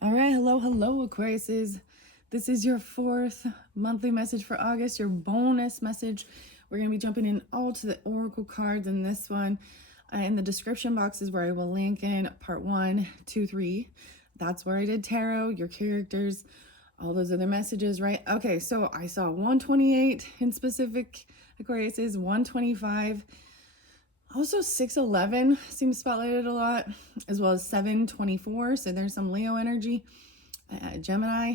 All right, hello, Aquariuses. This is your fourth monthly message for August, your bonus message. We're going to be jumping in all to the oracle cards in this one. In the description box is where I will link in part 1, 2, 3. That's where I did tarot, your characters, all those other messages, right? Okay, so I saw 128 in specific Aquariuses, 125. Also, 611 seems spotlighted a lot, as well as 724. So there's some Leo energy. Gemini,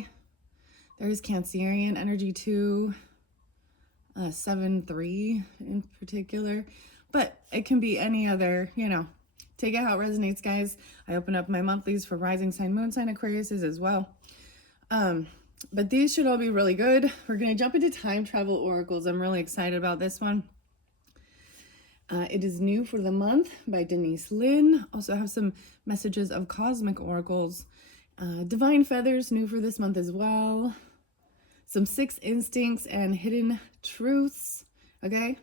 there's Cancerian energy too. 7-3 in particular. But it can be any other, take it how it resonates, guys. I open up my monthlies for rising sign, moon sign, Aquariuses as well. But these should all be really good. We're going to jump into time travel oracles. I'm really excited about this one. It is new for the month by Denise Lynn. Also have some messages of cosmic oracles. Divine feathers, new for this month as well. Some sixth instincts and hidden truths. Okay.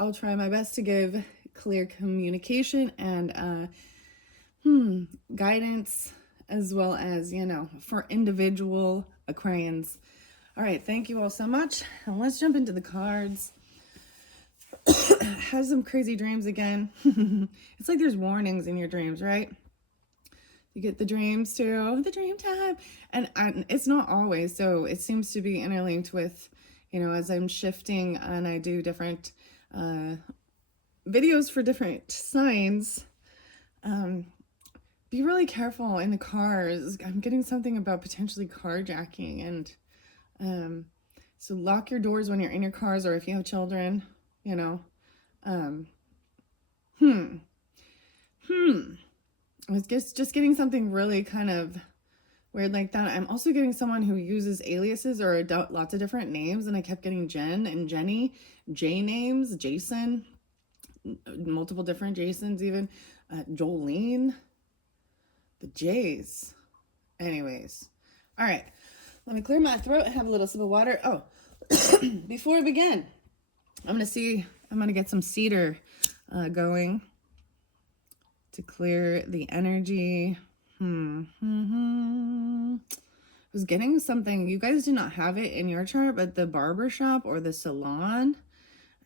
I'll try my best to give clear communication and guidance, as well as, for individual Aquarians. All right. Thank you all so much. And let's jump into the cards. Has some crazy dreams again. It's like there's warnings in your dreams, right? You get the dreams too, the dream time. And it's not always, so it seems to be interlinked with, as I'm shifting and I do different videos for different signs. Be really careful in the cars. I'm getting something about potentially carjacking, and so lock your doors when you're in your cars, or if you have children, I was just getting something really kind of weird like that. I'm also getting someone who uses aliases or lots of different names, and I kept getting Jen and Jenny, J names, Jason, multiple different Jasons even, Jolene, the J's. Anyways, all right, let me clear my throat and have a little sip of water. Oh, before we begin, I'm going to get some cedar going to clear the energy. I was getting something. You guys do not have it in your chart, but the barber shop or the salon,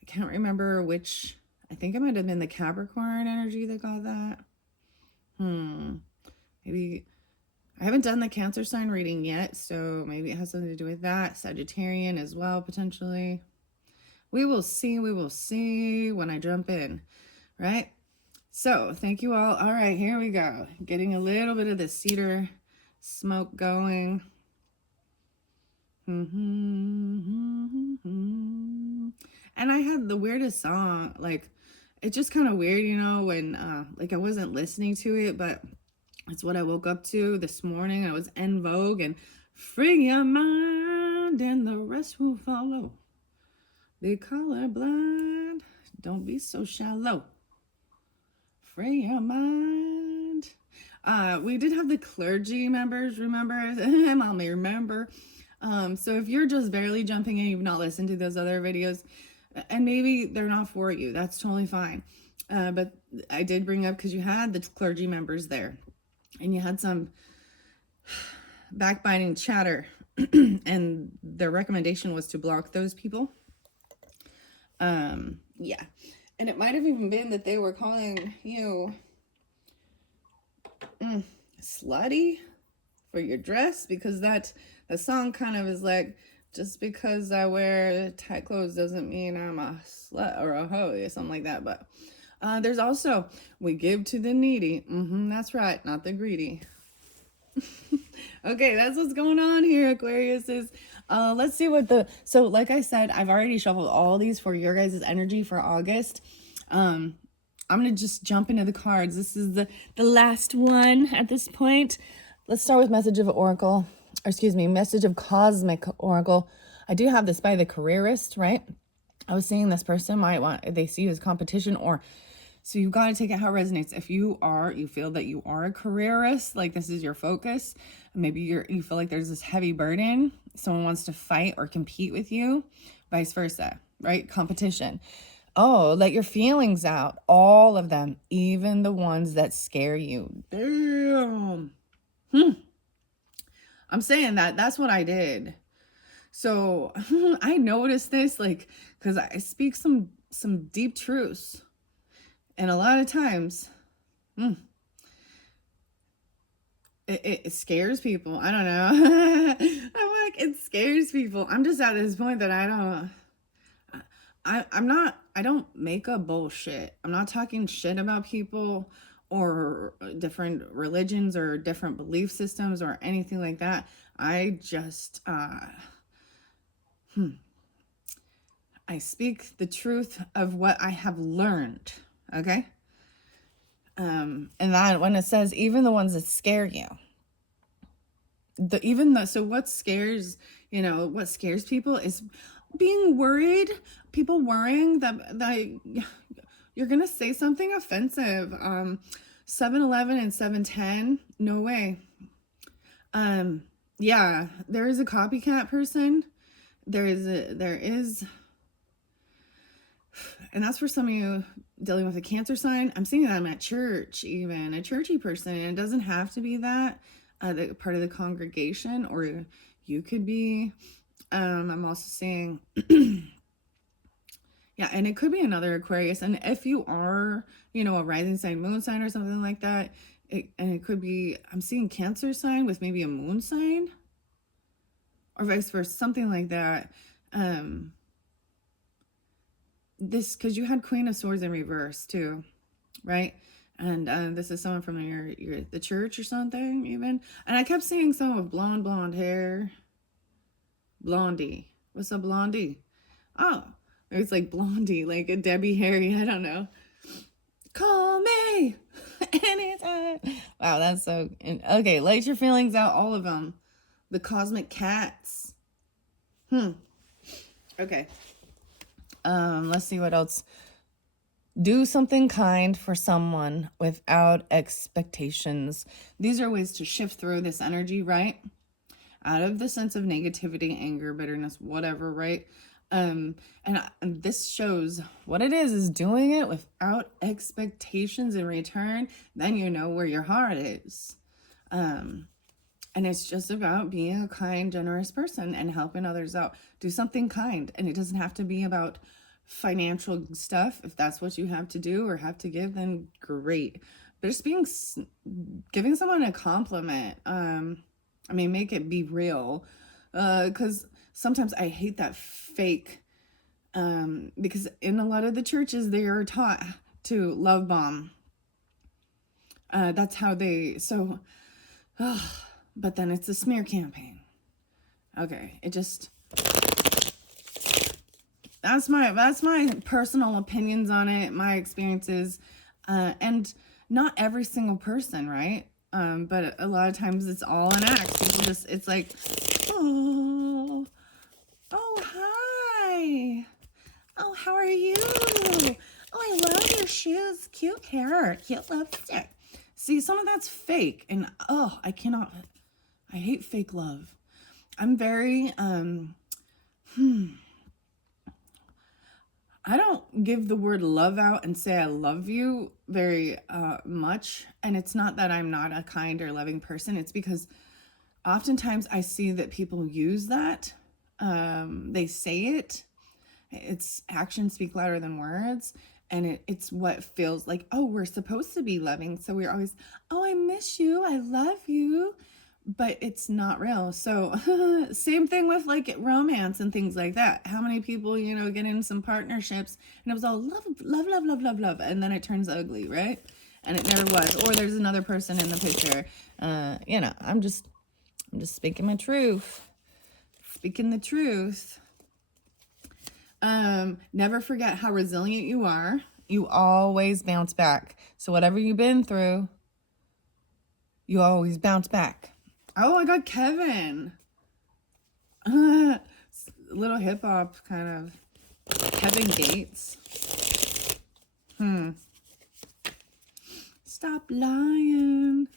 I can't remember which. I think it might have been the Capricorn energy that got that. Maybe I haven't done the Cancer sign reading yet, so maybe it has something to do with that. Sagittarian as well, potentially. We will see when I jump in, right? So thank you all. All right, here we go. Getting a little bit of the cedar smoke going. And I had the weirdest song. Like, it's just kind of weird, when like I wasn't listening to it, but it's what I woke up to this morning. I was en vogue and free your mind and the rest will follow. Be colorblind, don't be so shallow. Free your mind. We did have the clergy members, remember? Mommy, remember? So if you're just barely jumping in, you've not listened to those other videos, and maybe they're not for you, that's totally fine. But I did bring up, because you had the clergy members there, and you had some backbiting chatter, and their recommendation was to block those people. Yeah. And it might have even been that they were calling you slutty for your dress, because the song kind of is like, just because I wear tight clothes doesn't mean I'm a slut or a hoe or something like that. But there's also, we give to the needy. That's right, not the greedy. Okay, that's what's going on here, Aquarius. Let's see so like I said, I've already shuffled all these for your guys' energy for August. I'm going to just jump into the cards. This is the last one at this point. Let's start with message of oracle, message of cosmic oracle. I do have this by the careerist, right? I was saying this person they see you as competition, so you've got to take it how it resonates. If you feel that you are a careerist, like this is your focus, maybe you feel like there's this heavy burden, someone wants to fight or compete with you, vice versa, right? Competition. Oh, let your feelings out, all of them, even the ones that scare you. Damn. I'm saying that's what I did. So I noticed this, like, because I speak some deep truths, and a lot of times, it scares people. I don't know. I'm like, it scares people. I'm just at this point that I don't make up bullshit. I'm not talking shit about people or different religions or different belief systems or anything like that. I just I speak the truth of what I have learned. Okay. And that when it says even the ones that scare you, so what scares, what scares people is being worried, people worrying that you're gonna say something offensive. 7-Eleven and 7-10, no way. Yeah, there is a copycat person. There is, and that's for some of you dealing with a Cancer sign. I'm seeing them at church, even a churchy person, and it doesn't have to be that the part of the congregation, or you could be. I'm also seeing, yeah, and it could be another Aquarius. And if you are, a rising sign, moon sign, or something like that, and it could be, I'm seeing Cancer sign with maybe a moon sign, or vice versa, something like that. This, because you had Queen of Swords in reverse too, right? And this is someone from the church or something, even. And I kept seeing someone with blonde hair. Blondie. What's up, Blondie? Oh, it's like Blondie, like a Debbie Harry. I don't know. Call me anytime. Wow, that's so... Okay, let your feelings out, all of them. The cosmic cats. Okay. Let's see what else. Do something kind for someone without expectations. These are ways to shift through this energy, right? Out of the sense of negativity, anger, bitterness, whatever, right? And this shows what it is doing it without expectations in return. Then you know where your heart is. And it's just about being a kind, generous person and helping others out. Do something kind. And it doesn't have to be about financial stuff. If that's what you have to do or have to give, then great. But just giving someone a compliment. Make it be real. Because sometimes I hate that fake. Because in a lot of the churches, they are taught to love bomb. That's how they... So... but then it's a smear campaign. Okay, it just... That's my personal opinions on it, my experiences, and not every single person, right? But a lot of times it's all an act. People just, it's like, oh, hi. Oh, how are you? Oh, I love your shoes. Cute hair, cute lipstick. See, some of that's fake, and I hate fake love. I'm very, I don't give the word love out and say I love you very much. And it's not that I'm not a kind or loving person. It's because oftentimes I see that people use that. They say it. It's actions speak louder than words. And it's what feels like, oh, we're supposed to be loving. So we're always, oh, I miss you. I love you. But it's not real. So same thing with like romance and things like that. How many people, get in some partnerships and it was all love, love, love, love, love, love. And then it turns ugly, right? And it never was. Or there's another person in the picture. I'm just speaking my truth. Speaking the truth. Never forget how resilient you are. You always bounce back. So whatever you've been through, you always bounce back. Oh, I got Kevin. Little hip hop kind of. Kevin Gates. Stop lying.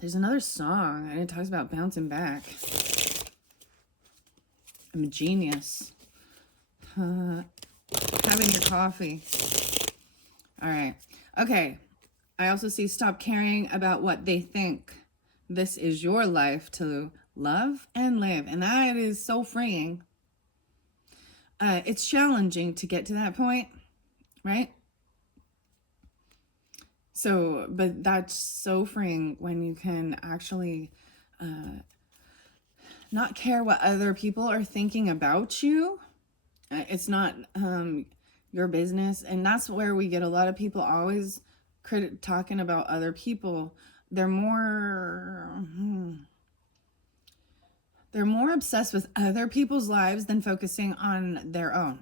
There's another song and it talks about bouncing back. I'm a genius. Having your coffee. All right. Okay. I also see stop caring about what they think. This is your life to love and live. And that is so freeing. It's challenging to get to that point, right? So, but that's so freeing when you can actually not care what other people are thinking about you. It's not your business. And that's where we get a lot of people always talking about other people. They're more obsessed with other people's lives than focusing on their own.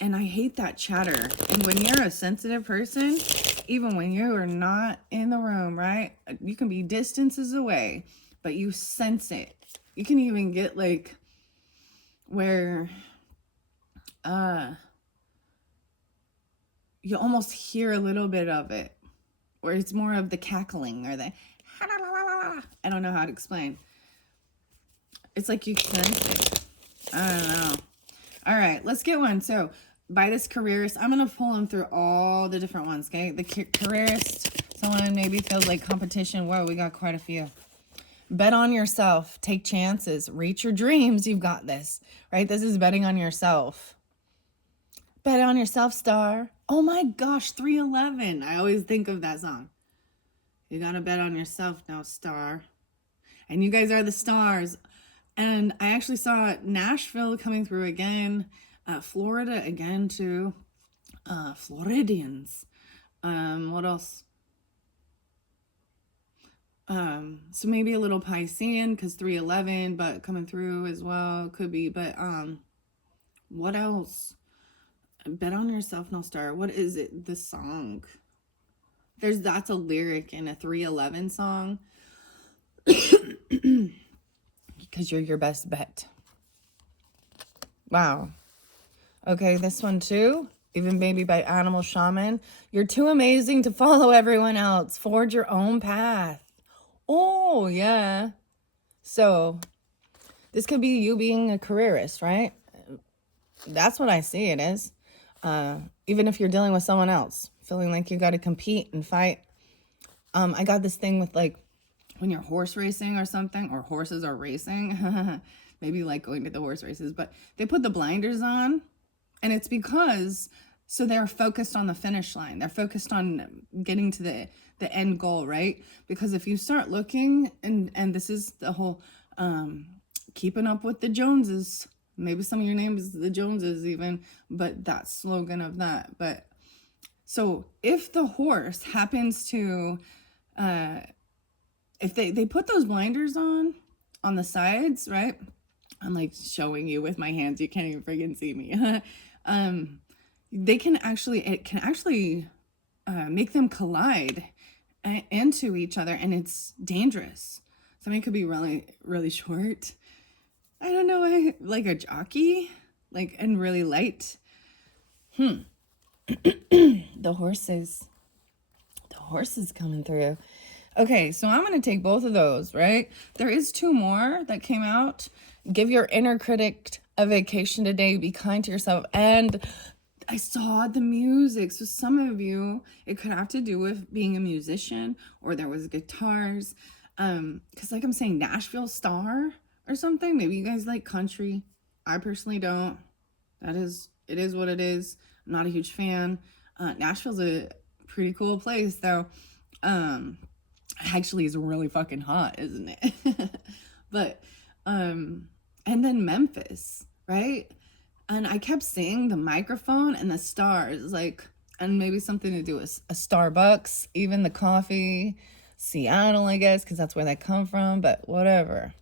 And I hate that chatter. And when you're a sensitive person, even when you are not in the room, right? You can be distances away, but you sense it. You can even get like where you almost hear a little bit of it, where it's more of the cackling or the I don't know how to explain. It's like you sense it. I don't know. All right, let's get one. So by this careerist, I'm going to pull them through all the different ones, okay? The careerist, someone maybe feels like competition. Whoa, we got quite a few. Bet on yourself. Take chances. Reach your dreams. You've got this, right? This is betting on yourself. Bet on yourself, star. Oh my gosh, 311. I always think of that song. You got to bet on yourself now, star. And you guys are the stars. And I actually saw Nashville coming through again, Florida again too, Floridians. What else? So maybe a little Piscean because 311, but coming through as well could be. But what else? Bet on yourself, no star. What is it? The song. That's a lyric in a 311 song. Because you're your best bet. Wow. Okay, this one too. Even Baby by Animal Shaman. You're too amazing to follow everyone else. Forge your own path. Oh, yeah. So, this could be you being a careerist, right? That's what I see it as. Even if you're dealing with someone else. Feeling like you got to compete and fight. I got this thing with like, when you're horse racing or something, or horses are racing, maybe like going to the horse races, but they put the blinders on, and it's because, so they're focused on the finish line. They're focused on getting to the end goal, right? Because if you start looking, and this is the whole keeping up with the Joneses, maybe some of your name is the Joneses even, but that slogan of that. But so if the horse happens to, if they put those blinders on the sides, right? I'm like showing you with my hands. You can't even friggin' see me. It can actually make them collide into each other, and it's dangerous. Something could be really, really short. I don't know, like a jockey, like, and really light. The horses coming through. Okay, so I'm going to take both of those, right? There is two more that came out. Give your inner critic a vacation today. Be kind to yourself. And I saw the music. So some of you, it could have to do with being a musician, or there was guitars. Because like I'm saying, Nashville Star or something. Maybe you guys like country. I personally don't. It is what it is. I'm not a huge fan. Nashville's a pretty cool place, though. Actually is really fucking hot, isn't it? But and then Memphis, right? And I kept seeing the microphone and the stars, like, and maybe something to do with a Starbucks, even the coffee. Seattle, I guess, because that's where they come from, but whatever.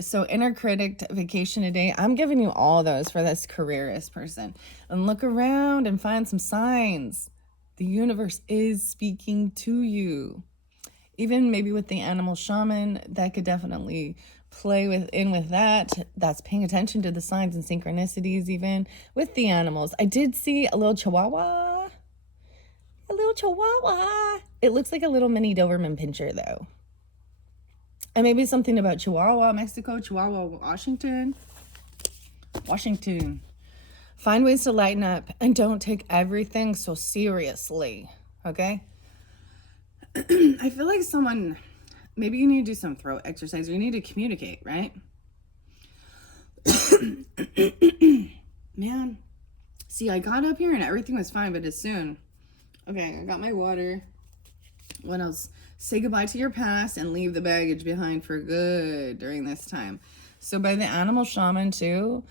So inner critic vacation today. I'm giving you all those for this careerist person. And look around and find some signs. The universe is speaking to you. Even maybe with the animal shaman, that could definitely play with that. That's paying attention to the signs and synchronicities, even with the animals. I did see a little chihuahua. It looks like a little mini Doberman Pinscher, though. And maybe something about Chihuahua, Mexico, Chihuahua, Washington. Find ways to lighten up and don't take everything so seriously. Okay. I feel like maybe you need to do some throat exercise, or you need to communicate, right? Man, see, I got up here and everything was fine, but as soon, okay, I got my water. What else? Say goodbye to your past and leave the baggage behind for good during this time. So by the animal shaman too,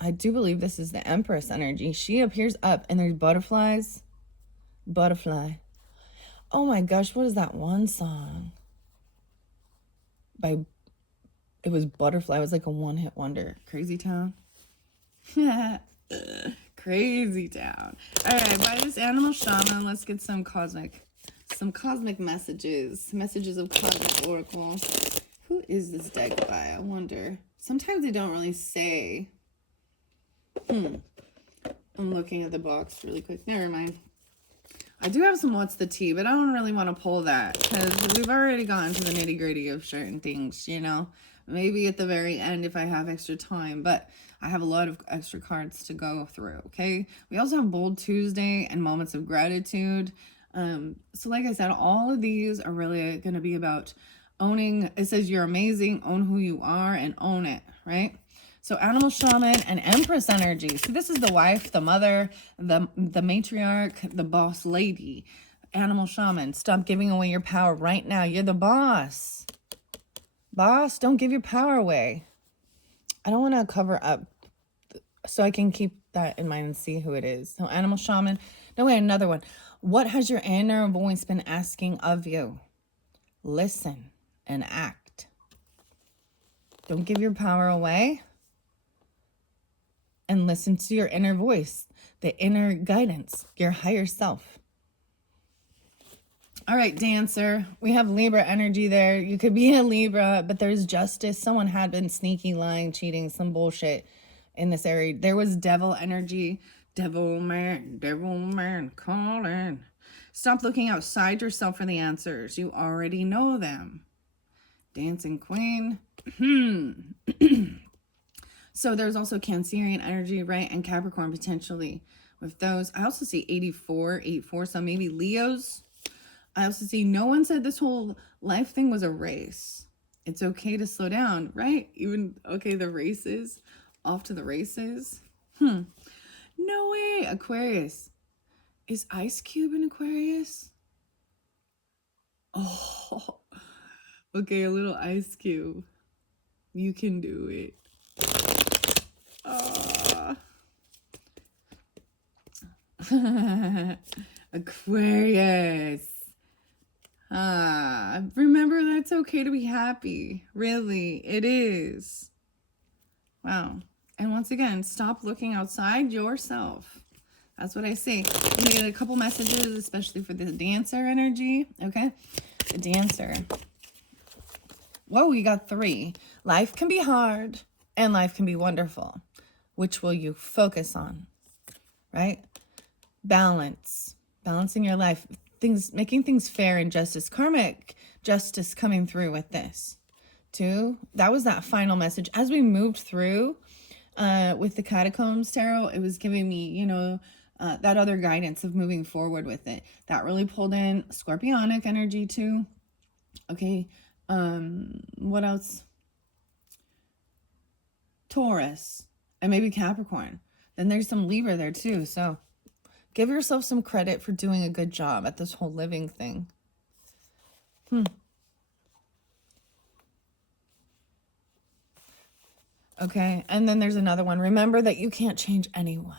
I do believe this is the Empress energy. She appears up and there's butterflies. Butterfly. Oh my gosh, what is that one song? It was Butterfly. It was like a one-hit wonder. Crazy Town. Crazy Town. All right, by this animal shaman, let's get some cosmic messages of cosmic oracle. Who is this deck by? I wonder. Sometimes they don't really say. I'm looking at the box really quick. Never mind. I do have some what's the tea, but I don't really want to pull that because we've already gotten to the nitty gritty of certain things, you know. Maybe at the very end if I have extra time, but I have a lot of extra cards to go through, okay? We also have Bold Tuesday and Moments of Gratitude. So like I said, all of these are really going to be about owning. It says you're amazing, own who you are, and own it, right? So animal shaman and Empress energy. So this is the wife, the mother, the matriarch, the boss lady. Animal shaman, stop giving away your power right now. You're the boss. Boss, don't give your power away. I don't want to cover up so I can keep that in mind and see who it is. So animal shaman. No, wait, another one. What has your inner voice been asking of you? Listen and act. Don't give your power away. And listen to your inner voice, the inner guidance, your higher self. All right, Dancer. We have Libra energy there. You could be a Libra, but there's justice. Someone had been sneaky, lying, cheating, some bullshit in this area. There was devil energy. Devil man calling. Stop looking outside yourself for the answers. You already know them. Dancing Queen. So there's also Cancerian energy, right? And Capricorn potentially with those. I also see 84, so maybe Leos. I also see no one said this whole life thing was a race. It's okay to slow down, right? Even, okay, the races, off to the races. No way, Aquarius. Is Ice Cube in Aquarius? Oh, okay, a little Ice Cube. You can do it. Aquarius. Remember, that's okay to be happy. Really, it is. Wow. And once again, stop looking outside yourself. That's what I say. We get a couple messages, especially for the Dancer energy. Okay. The Dancer. Whoa, we got 3. Life can be hard and life can be wonderful. Which will you focus on? Right? Balance. Balancing your life. Making things fair and justice. Karmic justice coming through with this. 2. That was that final message. As we moved through with the Catacombs Tarot, it was giving me, you know, that other guidance of moving forward with it. That really pulled in Scorpionic energy too. Okay. What else? Taurus and maybe Capricorn. Then there's some Libra there too. So give yourself some credit for doing a good job at this whole living thing. Okay. And then there's another one. Remember that you can't change anyone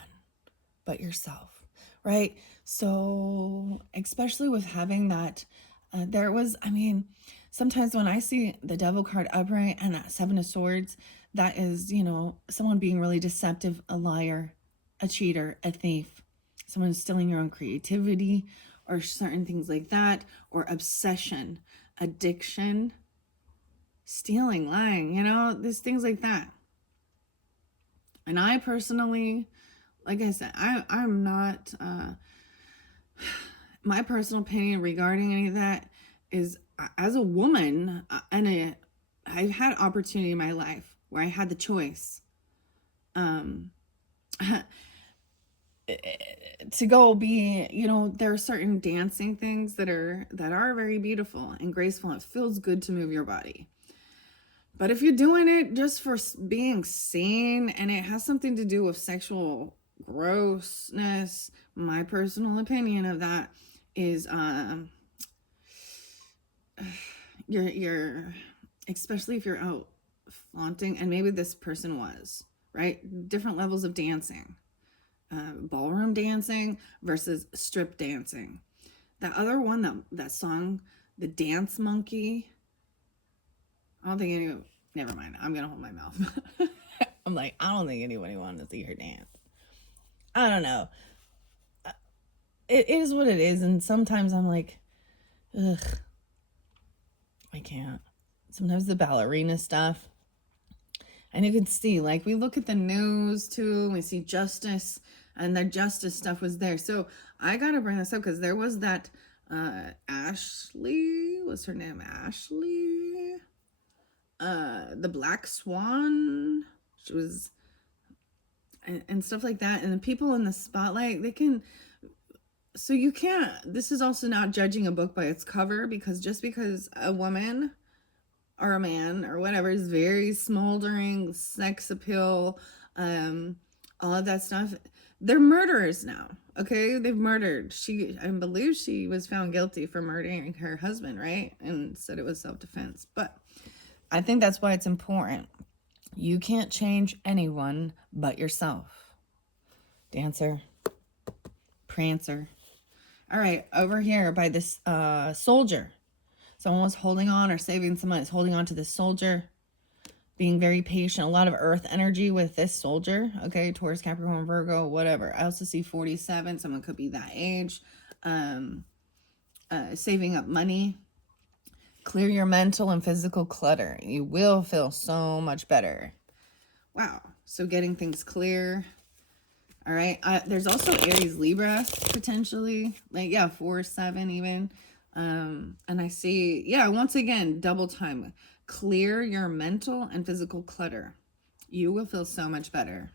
but yourself, right? So especially with having that, sometimes when I see the Devil card upright and that 7 of Swords, that is, you know, someone being really deceptive, a liar, a cheater, a thief, someone stealing your own creativity or certain things like that, or obsession, addiction, stealing, lying, you know, there's things like that. And I personally, like I said, I'm not, my personal opinion regarding any of that is, as a woman, I've had opportunity in my life where I had the choice. to go be, there are certain dancing things that are very beautiful and graceful. It feels good to move your body. But if you're doing it just for being seen and it has something to do with sexual grossness, my personal opinion of that is you're especially if you're out flaunting, and maybe this person was, right? Different levels of dancing. Ballroom dancing versus strip dancing. That other one, that song, the Dance Monkey. I don't think anyone. Never mind. I'm gonna hold my mouth. I'm like, I don't think anybody wanted to see her dance. I don't know. It is what it is, and sometimes I'm like, ugh, I can't. Sometimes the ballerina stuff, and you can see, like, we look at the news too. We see justice, and the justice stuff was there. So I gotta bring this up because there was that Ashley. What's her name? Ashley. The Black Swan. She was, and stuff like that. And the people in the spotlight, they can. So you can't. This is also not judging a book by its cover, because just because a woman or a man or whatever is very smoldering, sex appeal, all of that stuff, they're murderers now. Okay, they've murdered. I believe she was found guilty for murdering her husband, right? And said it was self-defense. But I think that's why it's important. You can't change anyone but yourself. Dancer, Prancer. All right, over here by this soldier. Someone was holding on, or saving someone is holding on to this soldier, being very patient. A lot of earth energy with this soldier. Okay, Taurus, Capricorn, Virgo, whatever. I also see 47. Someone could be that age. Saving up money. Clear your mental and physical clutter. You will feel so much better. Wow. So getting things clear. All right. There's also Aries, Libra, potentially. Like, yeah, 4, 7 even. And I see, yeah, once again, double time. Clear your mental and physical clutter. You will feel so much better.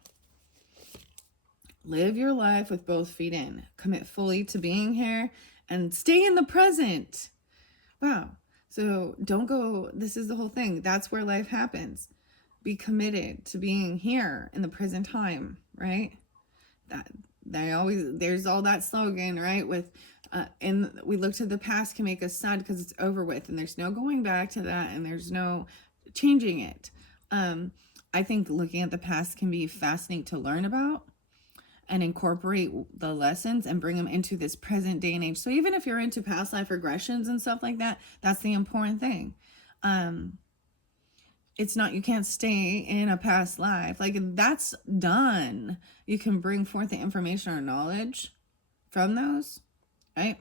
Live your life with both feet in. Commit fully to being here and stay in the present. Wow. So don't go, this is the whole thing. That's where life happens. Be committed to being here in the present time, right? There's all that slogan, right? With, and we look to the past can make us sad because it's over with, and there's no going back to that, and there's no changing it. I think looking at the past can be fascinating to learn about and incorporate the lessons and bring them into this present day and age. So even if you're into past life regressions and stuff like that, that's the important thing. It's not, you can't stay in a past life. Like, that's done. You can bring forth the information or knowledge from those, right?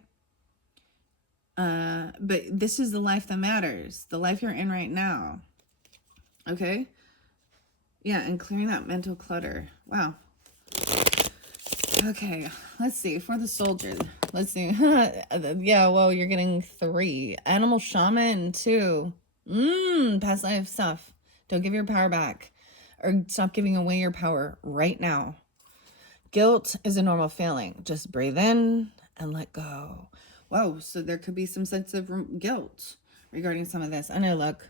But this is the life that matters. The life you're in right now. Okay? Yeah, and clearing that mental clutter. Wow. Okay, let's see. For the soldier, let's see. Yeah, well, you're getting 3. Animal shaman, 2. Past life stuff. Don't give your power back, or stop giving away your power right now. Guilt is a normal feeling. Just breathe in and let go. Whoa, so there could be some sense of guilt regarding some of this. I know, look.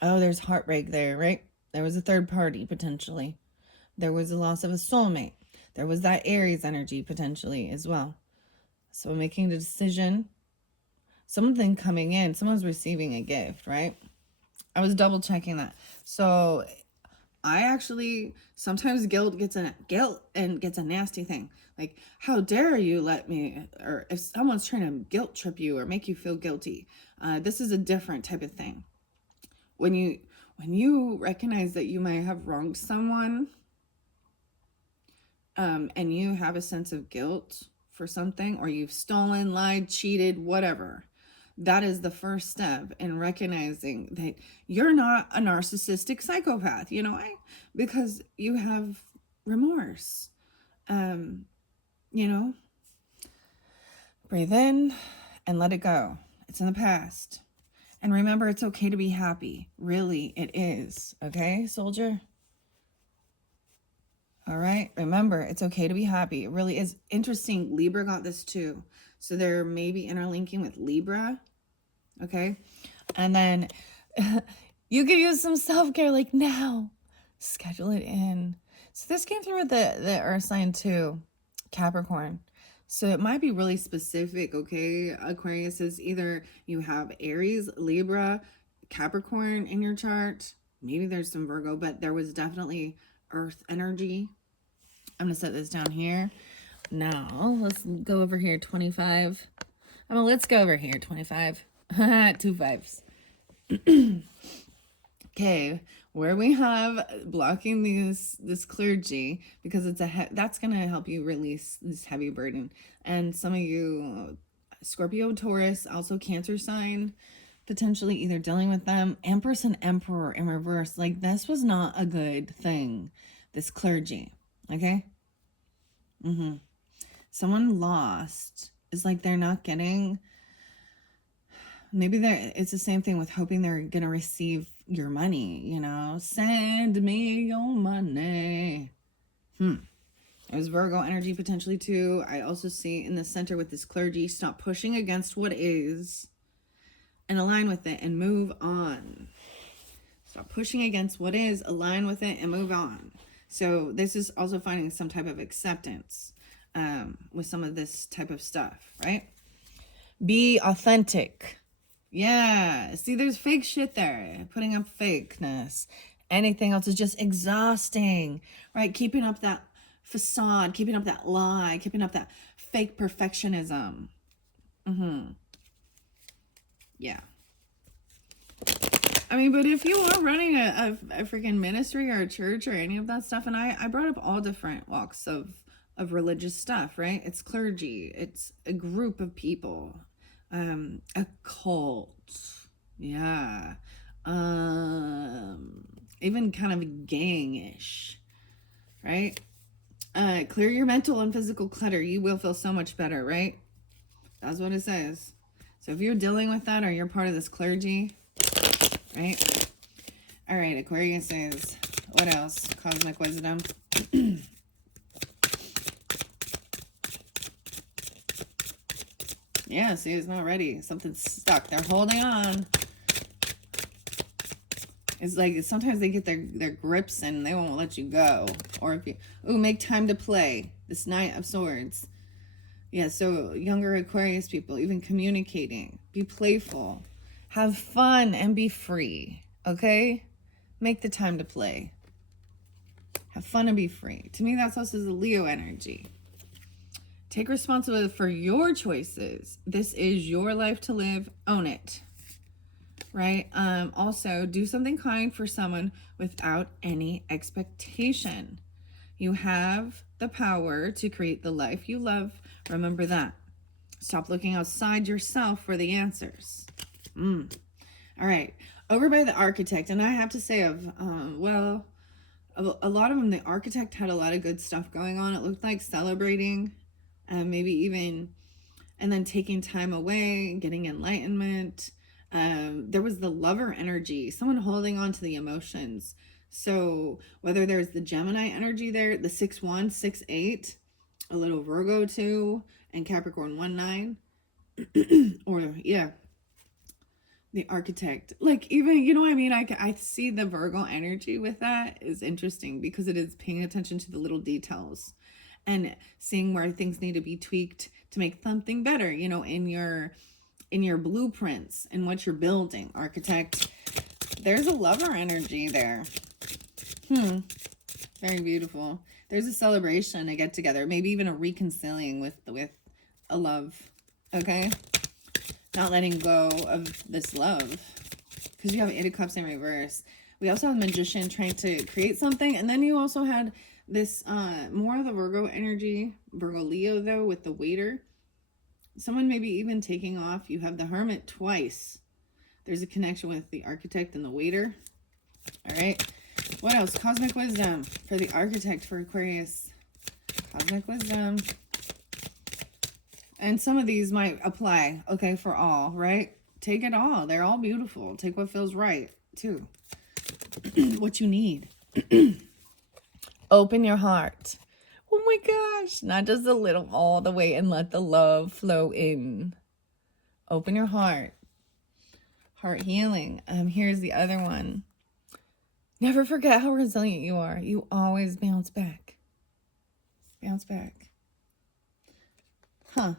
Oh, there's heartbreak there, right? There was a third party, potentially. There was a loss of a soulmate. There was that Aries energy, potentially, as well. So making a decision, something coming in, someone's receiving a gift, right? I was double checking that. So I actually, sometimes guilt gets a nasty thing. Like, how dare you let me, or if someone's trying to guilt trip you or make you feel guilty, this is a different type of thing. When you recognize that you might have wronged someone, and you have a sense of guilt for something, or you've stolen, lied, cheated, whatever, that is the first step in recognizing that you're not a narcissistic psychopath, because you have remorse. Breathe in and let it go. It's in the past. And remember, it's okay to be happy. Really, it is. Okay, soldier? All right. Remember, it's okay to be happy. It really is interesting. Libra got this too. So they're maybe interlinking with Libra. Okay. And then you could use some self-care like now. Schedule it in. So this came through with the earth sign too, Capricorn. So it might be really specific, okay? Aquarius is either you have Aries, Libra, Capricorn in your chart. Maybe there's some Virgo, but there was definitely earth energy. I'm going to set this down here. Now, let's go over here, 25. Let's go over here, 25. 2 5s. Okay, where we have blocking this clergy, because it's that's going to help you release this heavy burden. And some of you, Scorpio, Taurus, also Cancer sign, potentially either dealing with them. Empress and Emperor in reverse. Like, this was not a good thing, this clergy. Okay? Someone lost. It's like they're not getting... Maybe it's the same thing with hoping they're going to receive your money, you know? Send me your money. It was Virgo energy potentially too. I also see in the center with this clergy, stop pushing against what is and align with it and move on. Stop pushing against what is, align with it and move on. So this is also finding some type of acceptance with some of this type of stuff, right? Be authentic. Yeah, see, there's fake shit there. Putting up fakeness. Anything else is just exhausting, right? Keeping up that facade, keeping up that lie, keeping up that fake perfectionism. Yeah. I mean, but if you are running a freaking ministry or a church or any of that stuff, and I brought up all different walks of religious stuff, right? It's clergy. It's a group of people. A cult. Yeah. Even kind of gangish, right? Clear your mental and physical clutter. You will feel so much better, right? That's what it says. So if you're dealing with that or you're part of this clergy, right? All right, Aquarius says, what else? Cosmic wisdom. Yeah, see, it's not ready. Something's stuck. They're holding on. It's like sometimes they get their grips and they won't let you go. Or if you, make time to play. This Knight of Swords. Yeah, so younger Aquarius people, even communicating. Be playful. Have fun and be free. Okay? Make the time to play. Have fun and be free. To me, that's also the Leo energy. Take responsibility for your choices. This is your life to live. Own it. Right? Also, do something kind for someone without any expectation. You have the power to create the life you love. Remember that. Stop looking outside yourself for the answers. All right. Over by the Architect. And I have to say a lot of them, the Architect had a lot of good stuff going on. It looked like celebrating. Maybe even, and then taking time away, getting enlightenment. There was the Lover energy, someone holding on to the emotions. So whether there's the Gemini energy there, the 6-1, 6-8, a little Virgo 2, and Capricorn 1-9, or yeah, the Architect. Like, even, you know what I mean? I see the Virgo energy with that is interesting because it is paying attention to the little details and seeing where things need to be tweaked to make something better, you know, in your blueprints and what you're building. Architect. There's a Lover energy there. Very beautiful. There's a celebration, a get together, maybe even a reconciling with a love. Okay? Not letting go of this love. Because you have 8 of Cups in reverse. We also have Magician trying to create something. And then you also had this more of the Virgo energy. Virgo Leo, though, with the Waiter. Someone maybe even taking off. You have the Hermit twice. There's a connection with the Architect and the Waiter. All right. What else? Cosmic Wisdom for the Architect for Aquarius. Cosmic Wisdom. And some of these might apply, okay, for all, right? Take it all. They're all beautiful. Take what feels right, too. What you need. Open your heart. Oh my gosh, not just a little, all the way, and let the love flow in. Open your heart. Heart healing. Here's the other one. Never forget how resilient you are. You always bounce back. Bounce back. Huh.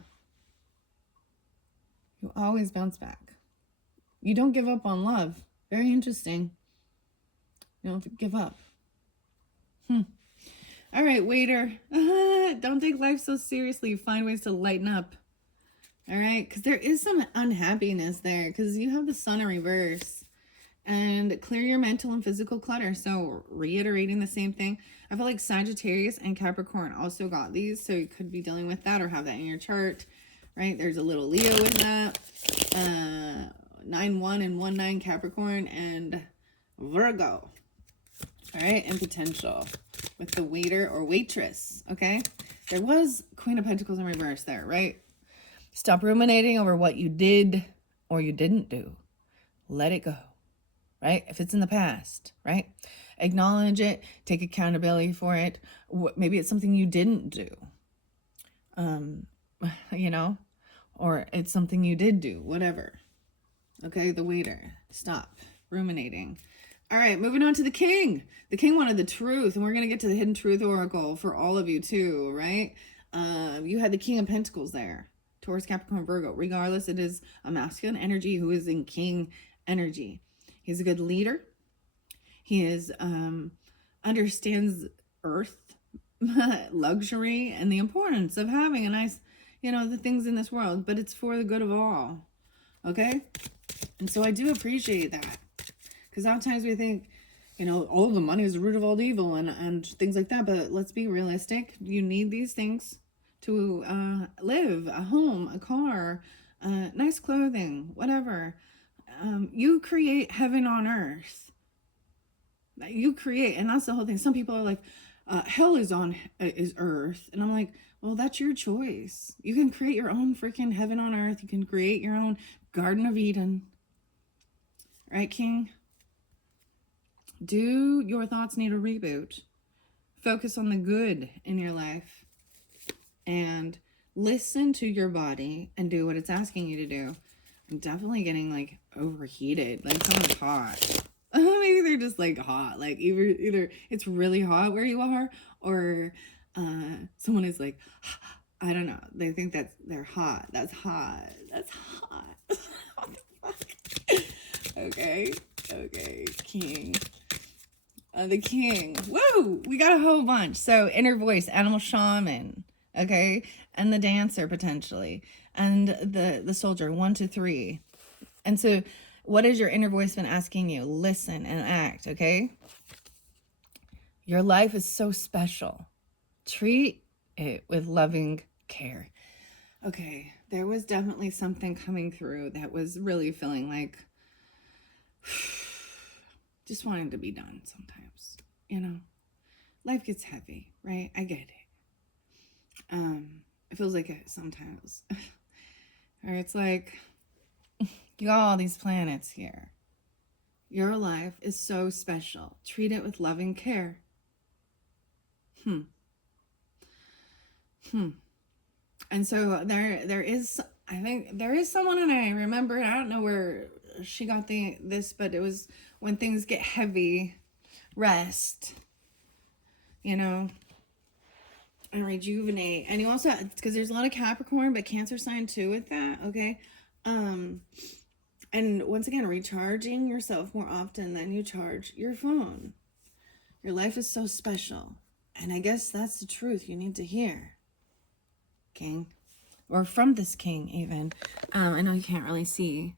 You always bounce back. You don't give up on love. Very interesting. You don't give up. All right, waiter. Don't take life so seriously. Find ways to lighten up. All right, because there is some unhappiness there because you have the sun in reverse. And clear your mental and physical clutter. So reiterating the same thing. I feel like Sagittarius and Capricorn also got these. So you could be dealing with that or have that in your chart. Right? There's a little Leo in that. 9-1 and 1-9 Capricorn and Virgo. All right, and potential with the waiter or waitress, okay? There was Queen of Pentacles in reverse there, right? Stop ruminating over what you did or you didn't do. Let it go, right? If it's in the past, right? Acknowledge it, take accountability for it. Maybe it's something you didn't do, you know, or it's something you did do, whatever. Okay, the waiter, stop ruminating. All right, moving on to the king. The king wanted the truth, and we're going to get to the hidden truth oracle for all of you too, right? You had the king of pentacles there. Taurus, Capricorn, Virgo. Regardless, it is a masculine energy who is in king energy. He's a good leader. He is understands earth, luxury, and the importance of having a nice, you know, the things in this world, but it's for the good of all. Okay? And so I do appreciate that. Because sometimes we think, you know, oh, the money is the root of all evil and things like that. But let's be realistic. You need these things to live, a home, a car, nice clothing, whatever. You create heaven on earth. You create, and that's the whole thing. Some people are like, hell is earth. And I'm like, well, that's your choice. You can create your own freaking heaven on earth. You can create your own Garden of Eden. Right, King? Do your thoughts need a reboot? Focus on the good in your life and listen to your body and do what it's asking you to do. I'm definitely getting like overheated. Like someone's hot. Maybe they're just like hot. Like either it's really hot where you are, or someone is like, I don't know. They think that they're hot. That's hot. That's hot. What the fuck? Okay. King. The king. Woo! We got a whole bunch. So inner voice, animal shaman, okay, and the dancer potentially, and the soldier, 1 to 3. And so, what has your inner voice been asking you? Listen and act, okay? Your life is so special. Treat it with loving care. Okay, there was definitely something coming through that was really feeling like just wanting to be done sometimes, you know. Life gets heavy, right? I get it. It feels like it sometimes. Or it's like you got all these planets here. Your life is so special. Treat it with loving care. And so there is, I think there is someone, and I remember, I don't know where she got this, but it was when things get heavy, rest, you know, and rejuvenate. And you also, because there's a lot of Capricorn, but Cancer sign too with that, okay? And once again, recharging yourself more often than you charge your phone. Your life is so special. And I guess that's the truth you need to hear, King. Or from this king, even. I know you can't really see.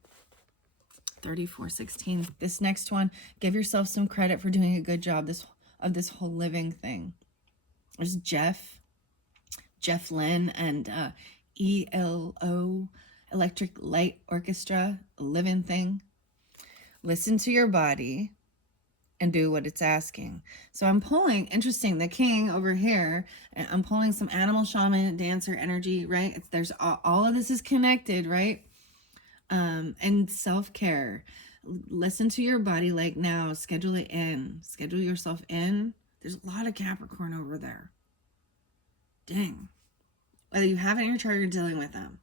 3416. This next one, give yourself some credit for doing a good job of this whole living thing. There's Jeff Lynne, and ELO, Electric Light Orchestra, a living thing. Listen to your body and do what it's asking. So I'm pulling, interesting, the king over here, and I'm pulling some animal shaman, dancer energy, right? There's all of this is connected, right? And self-care. Listen to your body like now. Schedule it in. Schedule yourself in There's a lot of Capricorn over there. Dang. Whether you have it in your chart, you're dealing with them.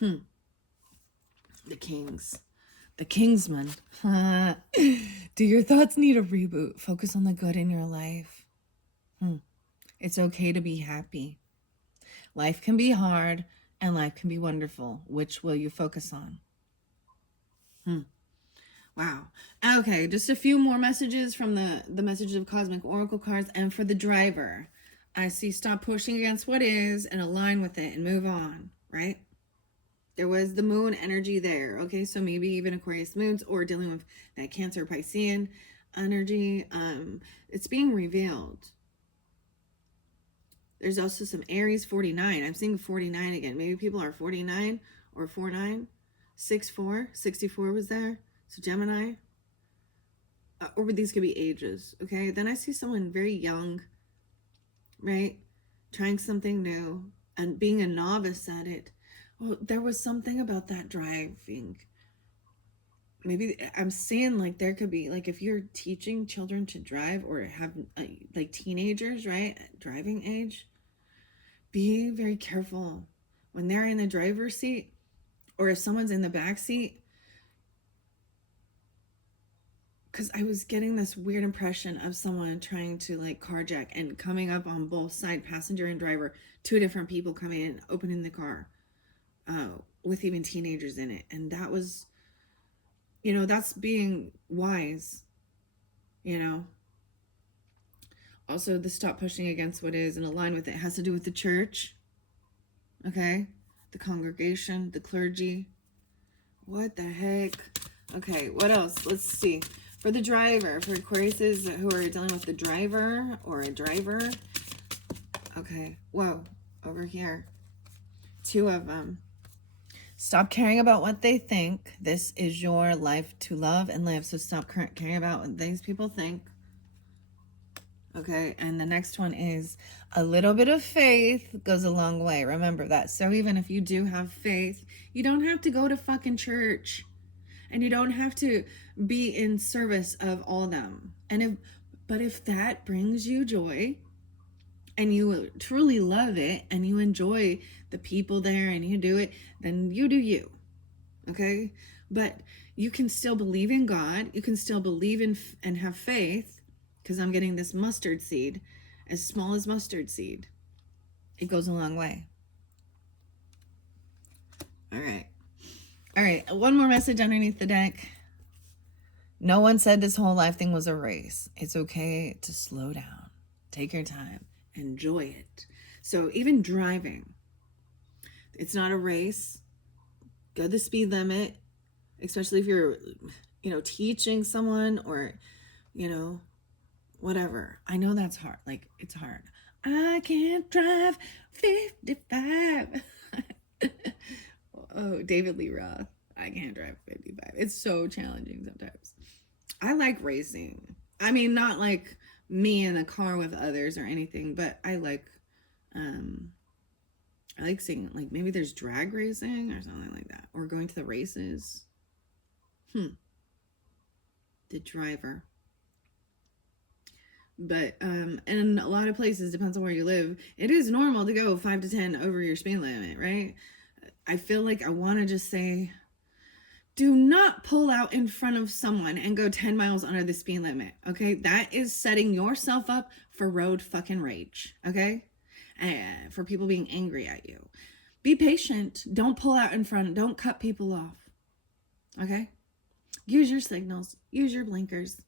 The Kings. The Kingsman. Do your thoughts need a reboot? Focus on the good in your life. It's okay to be happy. Life can be hard and life can be wonderful. Which will you focus on? Wow. Okay, just a few more messages from the messages of Cosmic Oracle cards. And for the driver, I see stop pushing against what is and align with it and move on, right? There was the moon energy there. Okay, so maybe even Aquarius moons or dealing with that Cancer Piscean energy. It's being revealed. There's also some Aries 49. I'm seeing 49 again. Maybe people are 49 or 49. 64. 64 was there. So Gemini. Or these could be ages. Okay. Then I see someone very young. Right. Trying something new. And being a novice at it. Well, there was something about that driving. Maybe I'm saying like there could be like if you're teaching children to drive or have like teenagers, right? Driving age. Be very careful when they're in the driver's seat or if someone's in the back seat. Because I was getting this weird impression of someone trying to like carjack and coming up on both sides, passenger and driver, two different people coming in, opening the car with even teenagers in it. And that was, that's being wise, Also, the stop pushing against what is and align with it has to do with the church. Okay? The congregation, the clergy. What the heck? Okay, what else? Let's see. For the driver, for Aquariuses who are dealing with the driver or a driver. Okay, whoa, over here. Two of them. Stop caring about what they think. This is your life to love and live. So stop caring about what these people think. Okay, and the next one is a little bit of faith goes a long way. Remember that. So even if you do have faith, you don't have to go to fucking church. And you don't have to be in service of all of them. But if that brings you joy and you truly love it and you enjoy the people there and you do it, then you do you. Okay? But you can still believe in God. You can still believe in and have faith, because I'm getting this mustard seed, as small as mustard seed. It goes a long way. All right. All right, one more message underneath the deck. No one said this whole life thing was a race. It's okay to slow down. Take your time. Enjoy it. So even driving, it's not a race. Go the speed limit, especially if you're, teaching someone or, whatever. I know that's hard. Like, it's hard. I can't drive 55. Oh, David Lee Roth. I can't drive 55. It's so challenging sometimes. I like racing. I mean, not like me in a car with others or anything, but I like seeing like maybe there's drag racing or something like that, or going to the races. The driver. But in a lot of places, depends on where you live, it is normal to go 5 to 10 over your speed limit, right? I feel like I want to just say, do not pull out in front of someone and go 10 miles under the speed limit, okay? That is setting yourself up for road fucking rage, okay? For people being angry at you. Be patient. Don't pull out in front. Don't cut people off, okay? Use your signals. Use your blinkers.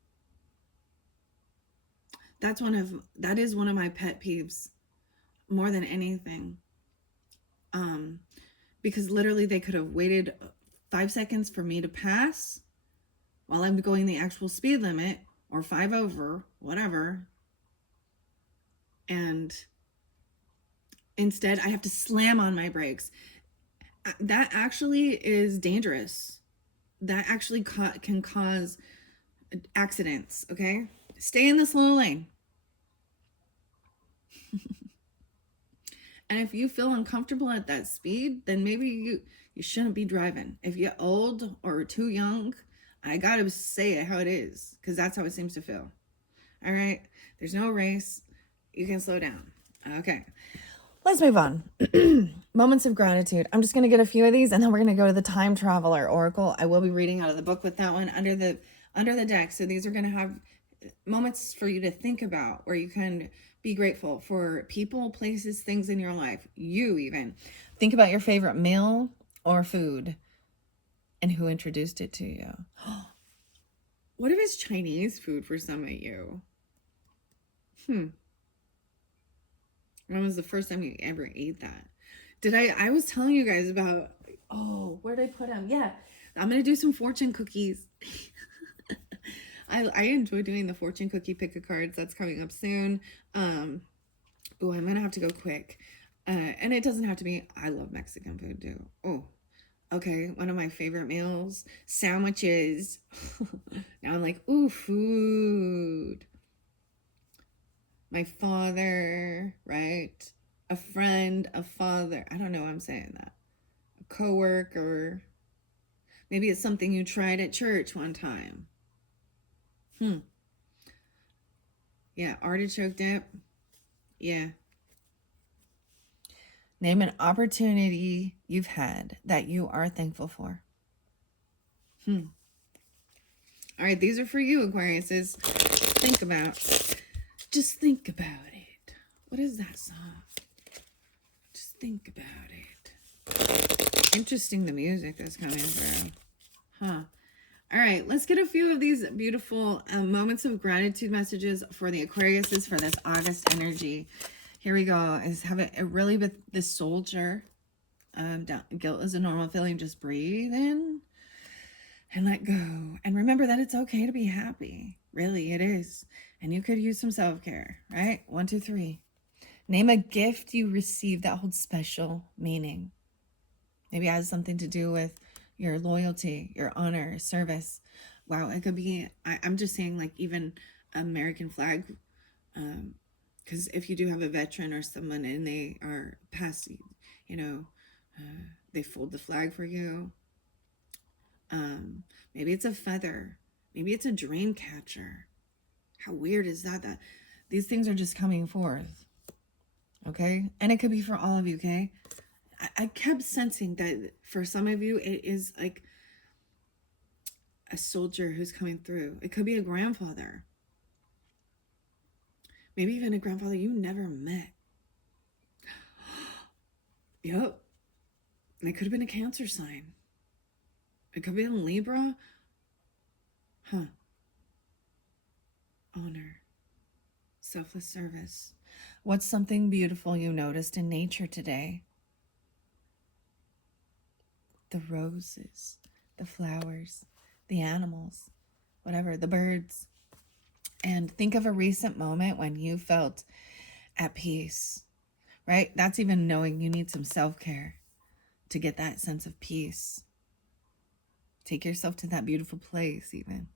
That is one of my pet peeves more than anything. Because literally they could have waited 5 seconds for me to pass while I'm going the actual speed limit, or 5 over, whatever. And instead I have to slam on my brakes. That actually is dangerous. That actually can cause accidents, okay? Stay in the slow lane. And if you feel uncomfortable at that speed, then maybe you shouldn't be driving. If you're old or too young, I gotta say it how it is, because that's how it seems to feel. All right. There's no race. You can slow down. Okay. Let's move on. Moments of gratitude. I'm just going to get a few of these and then we're going to go to the time traveler oracle. I will be reading out of the book with that one under the deck. So these are going to have moments for you to think about where you can be grateful for people, places, things in your life. You even think about your favorite meal or food and who introduced it to you. What if it's Chinese food for some of you? When was the first time you ever ate that? I was telling you guys about, oh, where did I put them? Yeah, I'm going to do some fortune cookies. I enjoy doing the fortune cookie pick a cards. That's coming up soon. Oh, I'm going to have to go quick. And it doesn't have to be, I love Mexican food too. Oh, okay. One of my favorite meals, sandwiches. Now I'm like, ooh, food. My father, right? A friend, a father. I don't know why I'm saying that. A coworker. Maybe it's something you tried at church one time. Yeah, artichoke dip. Yeah. Name an opportunity you've had that you are thankful for. All right, these are for you, Aquariuses. Think about. Just think about it. What is that song? Just think about it. Interesting, the music that's coming through. All right, let's get a few of these beautiful moments of gratitude messages for the Aquariuses for this August energy. Here we go. Is have it really with the soldier. Guilt is a normal feeling. Just breathe in and let go. And remember that it's okay to be happy. Really, it is. And you could use some self-care, right? 1, 2, 3. Name a gift you received that holds special meaning. Maybe it has something to do with your loyalty, your honor, service. Wow, it could be, I'm just saying like even American flag. Because if you do have a veteran or someone and they are past, they fold the flag for you. Maybe it's a feather. Maybe it's a dream catcher. How weird is that? That these things are just coming forth. Okay? And it could be for all of you, okay? I kept sensing that for some of you, it is like a soldier who's coming through. It could be a grandfather. Maybe even a grandfather you never met. Yep. It could have been a Cancer sign. It could be a Libra. Honor. Selfless service. What's something beautiful you noticed in nature today? The roses, the flowers, the animals, whatever, the birds. And think of a recent moment when you felt at peace, right? That's even knowing you need some self-care to get that sense of peace. Take yourself to that beautiful place even.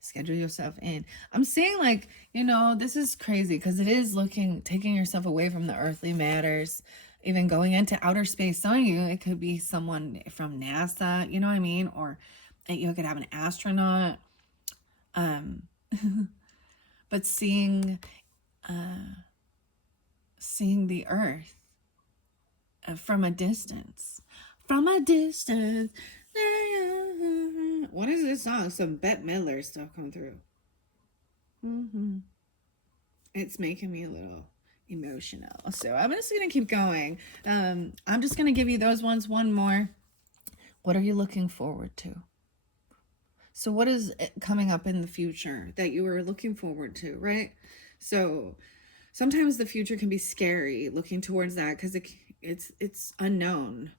Schedule yourself in. I'm saying like, this is crazy because it is taking yourself away from the earthly matters, even going into outer space. Some of you, it could be someone from NASA, you know what I mean? Or you could have an astronaut. But seeing the earth from a distance. From a distance. What is this song? Some Bette Midler stuff come through. It's making me a little emotional. So I'm just going to keep going. I'm just going to give you those ones. One more. What are you looking forward to? So what is coming up in the future that you are looking forward to, right? So sometimes the future can be scary looking towards that because it's unknown.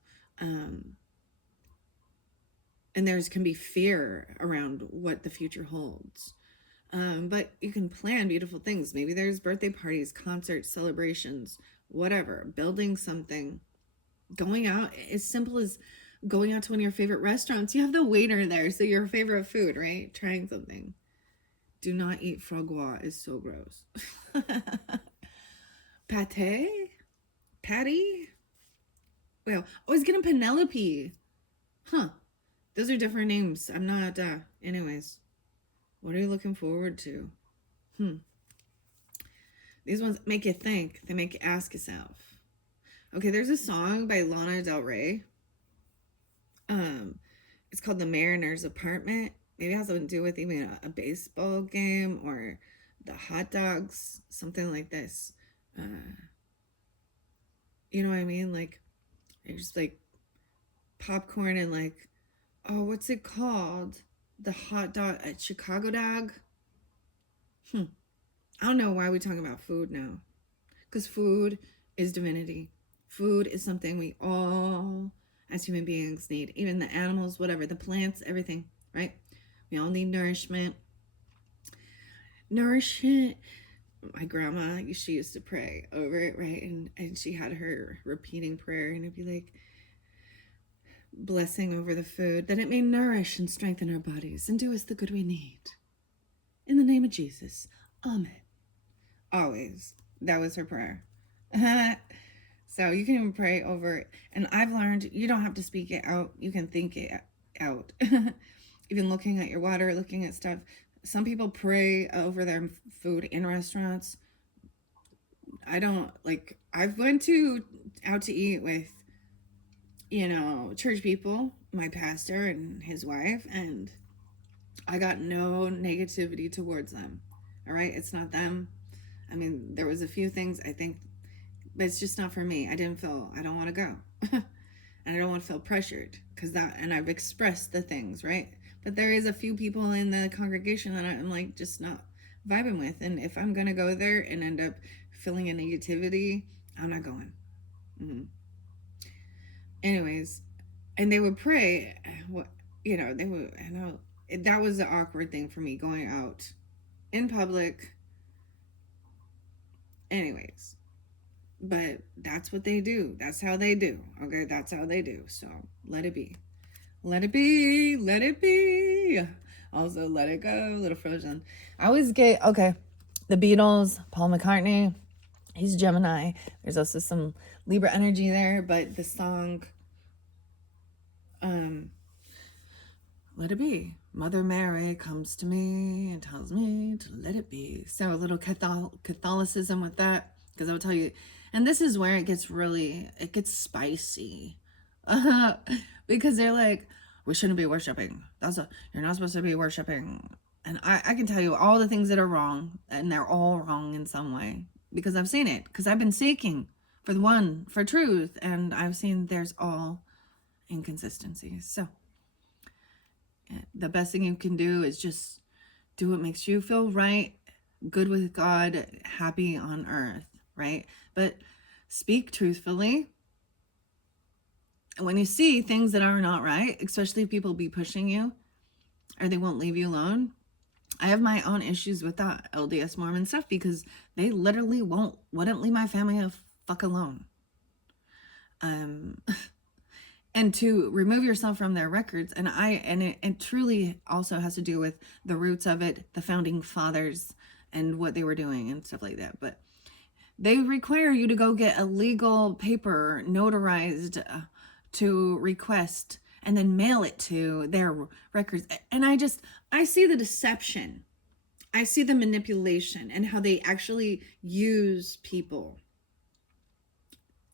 And can be fear around what the future holds. But you can plan beautiful things. Maybe there's birthday parties, concerts, celebrations, whatever, building something, going out, as simple as going out to one of your favorite restaurants. You have the waiter there, so your favorite food, right? Trying something. Do not eat foie gras. It's so gross. Pate? Patty? Well, it's getting Penelope. Those are different names. I'm not, anyways. What are you looking forward to? These ones make you think. They make you ask yourself. Okay, there's a song by Lana Del Rey. It's called The Mariner's Apartment. Maybe it has something to do with even a baseball game or the hot dogs, something like this. You know what I mean? Like, just like popcorn and like, oh, what's it called? The hot dog at Chicago dog. I don't know why we're talking about food now. Because food is divinity. Food is something we all, as human beings, need. Even the animals, whatever, the plants, everything, right? We all need nourishment. Nourishment. My grandma, she used to pray over it, right? And she had her repeating prayer, and it'd be like, blessing over the food, that it may nourish and strengthen our bodies and do us the good we need. In the name of Jesus. Amen. Always. That was her prayer. So you can even pray over it. And I've learned you don't have to speak it out. You can think it out. Even looking at your water, looking at stuff. Some people pray over their food in restaurants. I don't, like, I've went out to eat with, church people, my pastor and his wife, and I got no negativity towards them. All right? It's not them. I mean, there was a few things I think, but it's just not for me. I don't want to go. And I don't want to feel pressured and I've expressed the things, right? But there is a few people in the congregation that I'm like just not vibing with. And if I'm going to go there and end up feeling a negativity, I'm not going. Anyways, and they would pray. They would, I know that was the awkward thing for me, going out in public. Anyways, but that's what they do. That's how they do. Okay, that's how they do. So let it be. Let it be. Let it be. Also, let it go. Little Frozen. I always get, okay, the Beatles, Paul McCartney, he's Gemini. There's also some Libra energy there, but the song, let it be. Mother Mary comes to me and tells me to let it be. So a little Catholicism with that, because I'll tell you, and this is where it gets spicy. Because they're like, we shouldn't be worshiping. You're not supposed to be worshiping. And I can tell you all the things that are wrong, and they're all wrong in some way, because I've seen it, because I've been seeking for truth, and I've seen there's all inconsistencies. So the best thing you can do is just do what makes you feel right, good with God, happy on earth, right? But speak truthfully. When you see things that are not right, especially if people be pushing you or they won't leave you alone. I have my own issues with that LDS Mormon stuff, because they literally wouldn't leave my family the fuck alone. And to remove yourself from their records, and it truly also has to do with the roots of it, the founding fathers and what they were doing and stuff like that. But they require you to go get a legal paper notarized to request and then mail it to their records. And I see the deception. I see the manipulation and how they actually use people.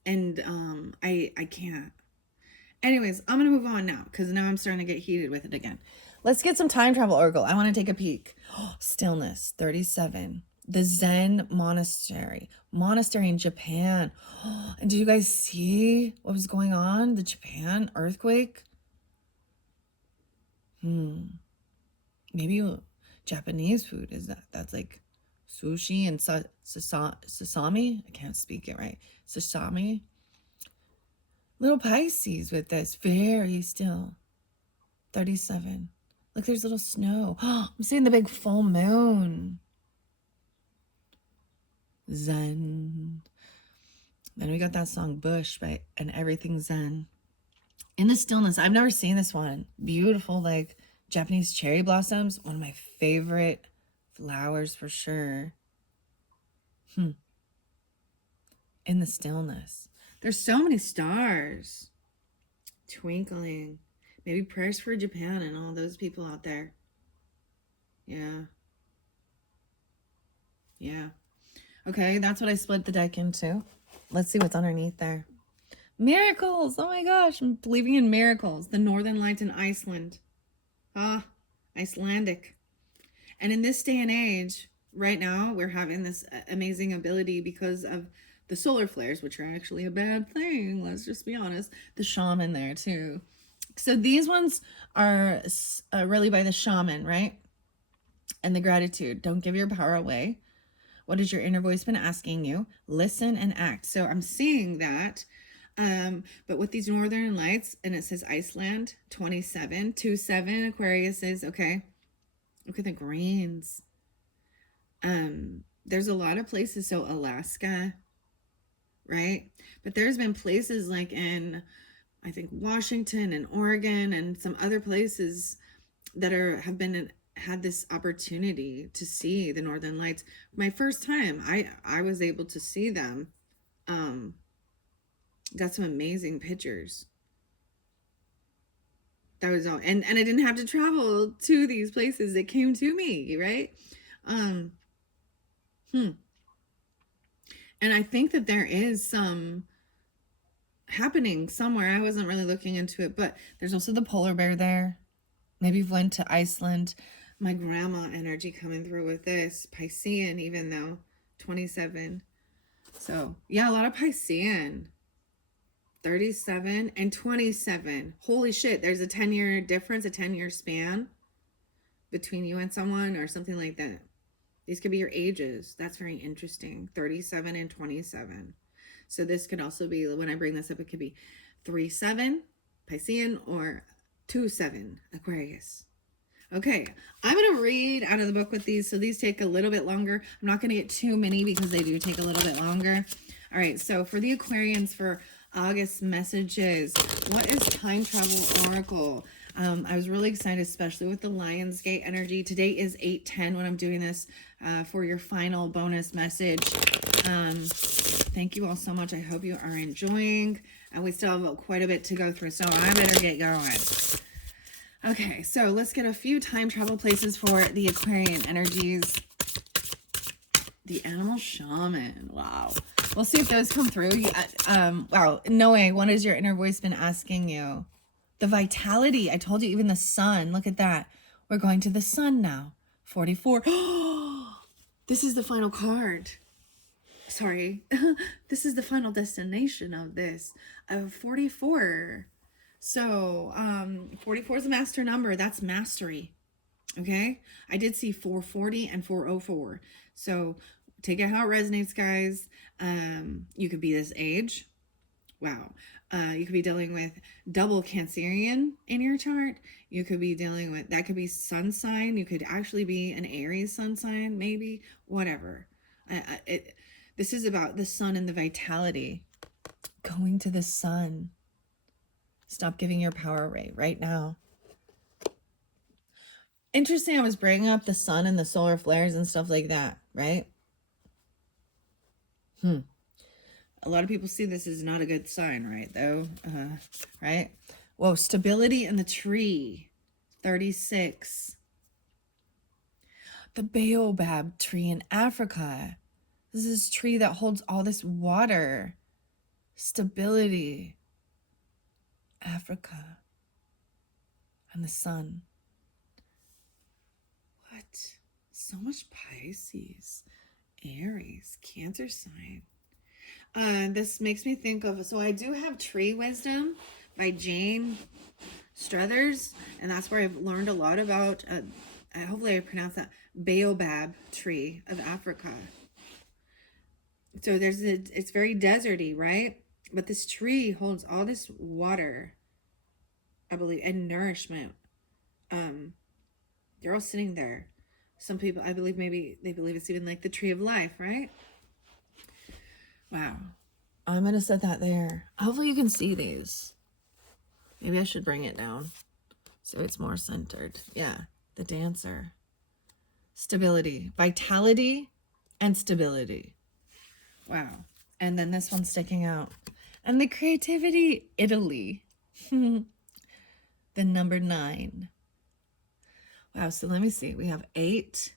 And I can't. Anyways, I'm going to move on now, because now I'm starting to get heated with it again. Let's get some time travel oracle. I want to take a peek. Stillness, 37. The Zen monastery in Japan. And did you guys see what was going on? The Japan earthquake? Maybe Japanese food is that. That's like sushi and sasami. I can't speak it right. Sasami. Little Pisces with this. Very still. 37. Look, there's little snow. I'm seeing the big full moon. Zen. Then we got that song Bush by And Everything Zen. In the Stillness. I've never seen this one. Beautiful, like Japanese cherry blossoms. One of my favorite flowers for sure. In the Stillness. There's so many stars twinkling. Maybe prayers for Japan and all those people out there. Yeah. Yeah. Okay, that's what I split the deck into. Let's see what's underneath there. Miracles! Oh my gosh, I'm believing in miracles. The Northern Lights in Iceland. Ah, Icelandic. And in this day and age, right now, we're having this amazing ability because of the solar flares, which are actually a bad thing. Let's just be honest. The shaman there, too. So these ones are really by the shaman, right? And the gratitude. Don't give your power away. What has your inner voice been asking you? Listen and act. So I'm seeing that. But with these northern lights, and it says Iceland 27, 27, Aquarius is okay. Look at the greens. There's a lot of places, so Alaska, right? But there's been places like in, I think, Washington and Oregon and some other places that have been had this opportunity to see the northern lights. My first time I was able to see them. Got some amazing pictures. That was all, and I didn't have to travel to these places. It came to me, right? um and I think that there is some happening somewhere. I wasn't really looking into it, but there's also the polar bear there. Maybe you've went to Iceland. My grandma energy coming through with this. Piscean, even though 27. So, yeah, a lot of Piscean. 37 and 27. Holy shit, there's a 10-year difference, a 10-year span between you and someone or something like that. These could be your ages. That's very interesting. 37 and 27. So this could also be, when I bring this up, it could be 3-7 Piscean or 2-7 Aquarius. Okay, I'm going to read out of the book with these. So these take a little bit longer. I'm not going to get too many because they do take a little bit longer. All right, so for the Aquarians, for August messages, what is time travel oracle? I was really excited, especially with the Lionsgate energy. Today is 8/10 when I'm doing this for your final bonus message. Thank you all so much. I hope you are enjoying. And we still have quite a bit to go through, so I better get going. Okay, so let's get a few time travel places for the Aquarian energies. The animal shaman. Wow. We'll see if those come through. Wow. Noe, what has your inner voice been asking you? The vitality. I told you, even the sun. Look at that. We're going to the sun now. 44. This is the final card. Sorry. This is the final destination of this. 44. So 44 is a master number. That's mastery. Okay. I did see 440 and 404. So take it how it resonates, guys. You could be this age. Wow. You could be dealing with double Cancerian in your chart. You could be dealing with, that could be sun sign. You could actually be an Aries sun sign, maybe, whatever. This is about the sun and the vitality. Going to the sun. Stop giving your power away right now. Interesting, I was bringing up the sun and the solar flares and stuff like that, right? A lot of people see this as not a good sign, right, though? Right? Whoa, stability in the tree. 36. The baobab tree in Africa. This is a tree that holds all this water. Stability. Africa. And the sun. What? So much Pisces. Aries. Cancer sign. This makes me think of, so I do have Tree Wisdom by Jane Struthers, and that's where I've learned a lot about, hopefully I pronounce that, baobab tree of Africa. So it's very deserty, right? But this tree holds all this water, I believe, and nourishment. They're all sitting there. Some people, I believe, maybe they believe it's even like the tree of life, right? Wow. I'm going to set that there. Hopefully you can see these. Maybe I should bring it down so it's more centered. Yeah, the dancer. Stability, vitality, and stability. Wow. And then this one's sticking out. And the creativity, Italy. The number 9. Wow, so let me see. We have 8,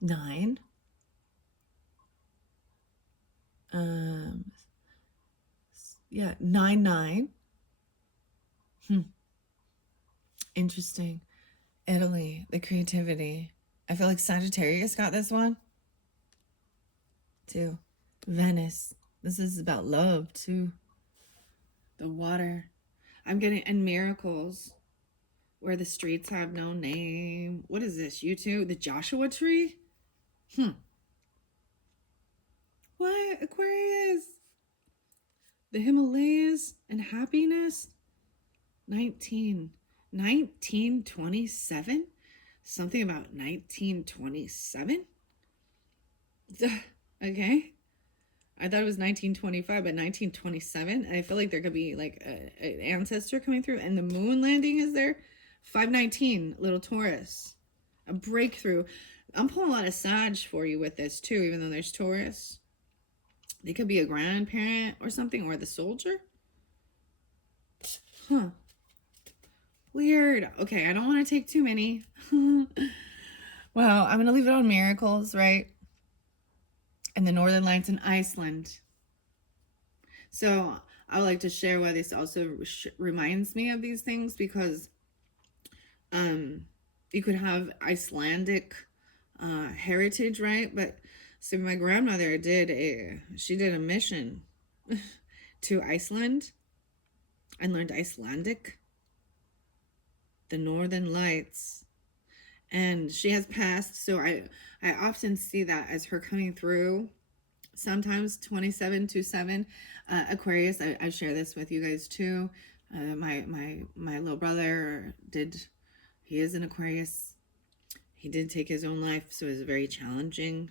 9, Um, yeah, 9-9. Interesting. Italy, the creativity. I feel like Sagittarius got this one too. Venice. This is about love too. The water. I'm getting, and miracles. Where the streets have no name. What is this? You too? The Joshua tree? What? Aquarius? The Himalayas and happiness? 1927? Something about 1927? Okay. I thought it was 1925, but 1927. I feel like there could be like an ancestor coming through, and the moon landing is there. 519, little Taurus, a breakthrough. I'm pulling a lot of Sag for you with this too, even though there's Taurus. They could be a grandparent or something, or the soldier. Huh. Weird. Okay, I don't want to take too many. Well, I'm going to leave it on miracles, right? And the Northern Lights in Iceland. So I would like to share why this also reminds me of these things, because you could have Icelandic heritage, right? But so my grandmother did a mission to Iceland and learned Icelandic, the Northern Lights, and she has passed. So I often see that as her coming through. Sometimes 2727 Aquarius. I share this with you guys too. My little brother he is an Aquarius. He did take his own life, so it was a very challenging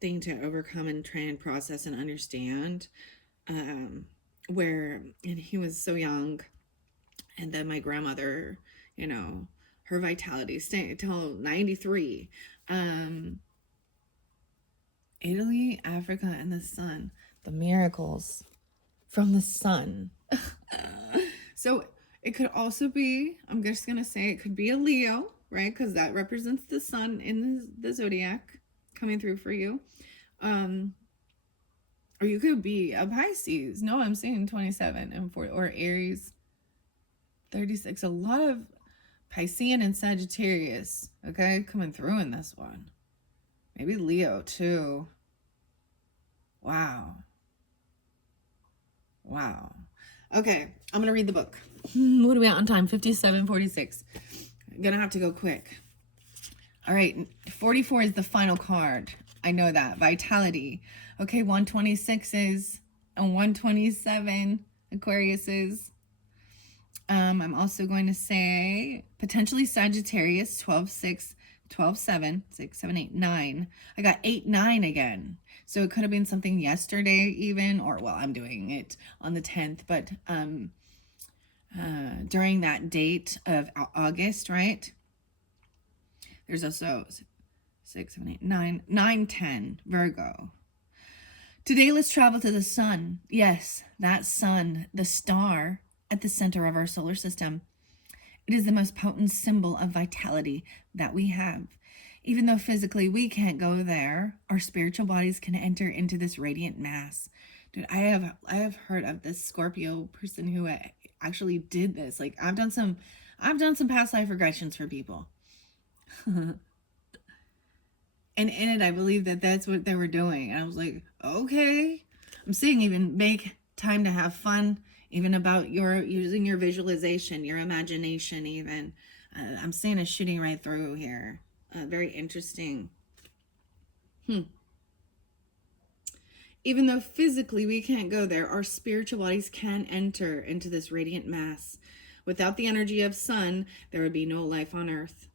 thing to overcome and try and process and understand. And he was so young, and then my grandmother, her vitality stayed until 93. Italy, Africa, and the sun. The miracles from the sun. So it could also be, I'm just going to say it could be a Leo, right? Because that represents the sun in the zodiac coming through for you. Or you could be a Pisces. No, I'm seeing 27 and 4, or Aries 36. A lot of Piscean and Sagittarius, okay, coming through in this one. Maybe Leo too. Wow. Okay, I'm gonna read the book. What are we at on time? 57:46. I'm gonna have to go quick. All right, 44 is the final card. I know that. Vitality. Okay, 126 and 127 Aquariuses. I'm also going to say potentially Sagittarius, 12-6, 12-7, 6, 7, 8, 9. I got 8-9 again. So it could have been something yesterday even, or well, I'm doing it on the 10th, but during that date of August, right? There's also 6, 7, 8, 9, 9, 10, Virgo. Today, let's travel to the sun. Yes, that sun, the star at the center of our solar system. It is the most potent symbol of vitality that we have. Even though physically we can't go there, our spiritual bodies can enter into this radiant mass. Dude, I have heard of this Scorpio person who actually did this. Like I've done some past life regressions for people. And in it, I believe that that's what they were doing. And I was like, okay. I'm seeing even make time to have fun, even about using your visualization, your imagination even. I'm seeing a shooting right through here. Very interesting. Even though physically we can't go there, our spiritual bodies can enter into this radiant mass. Without the energy of sun, there would be no life on earth.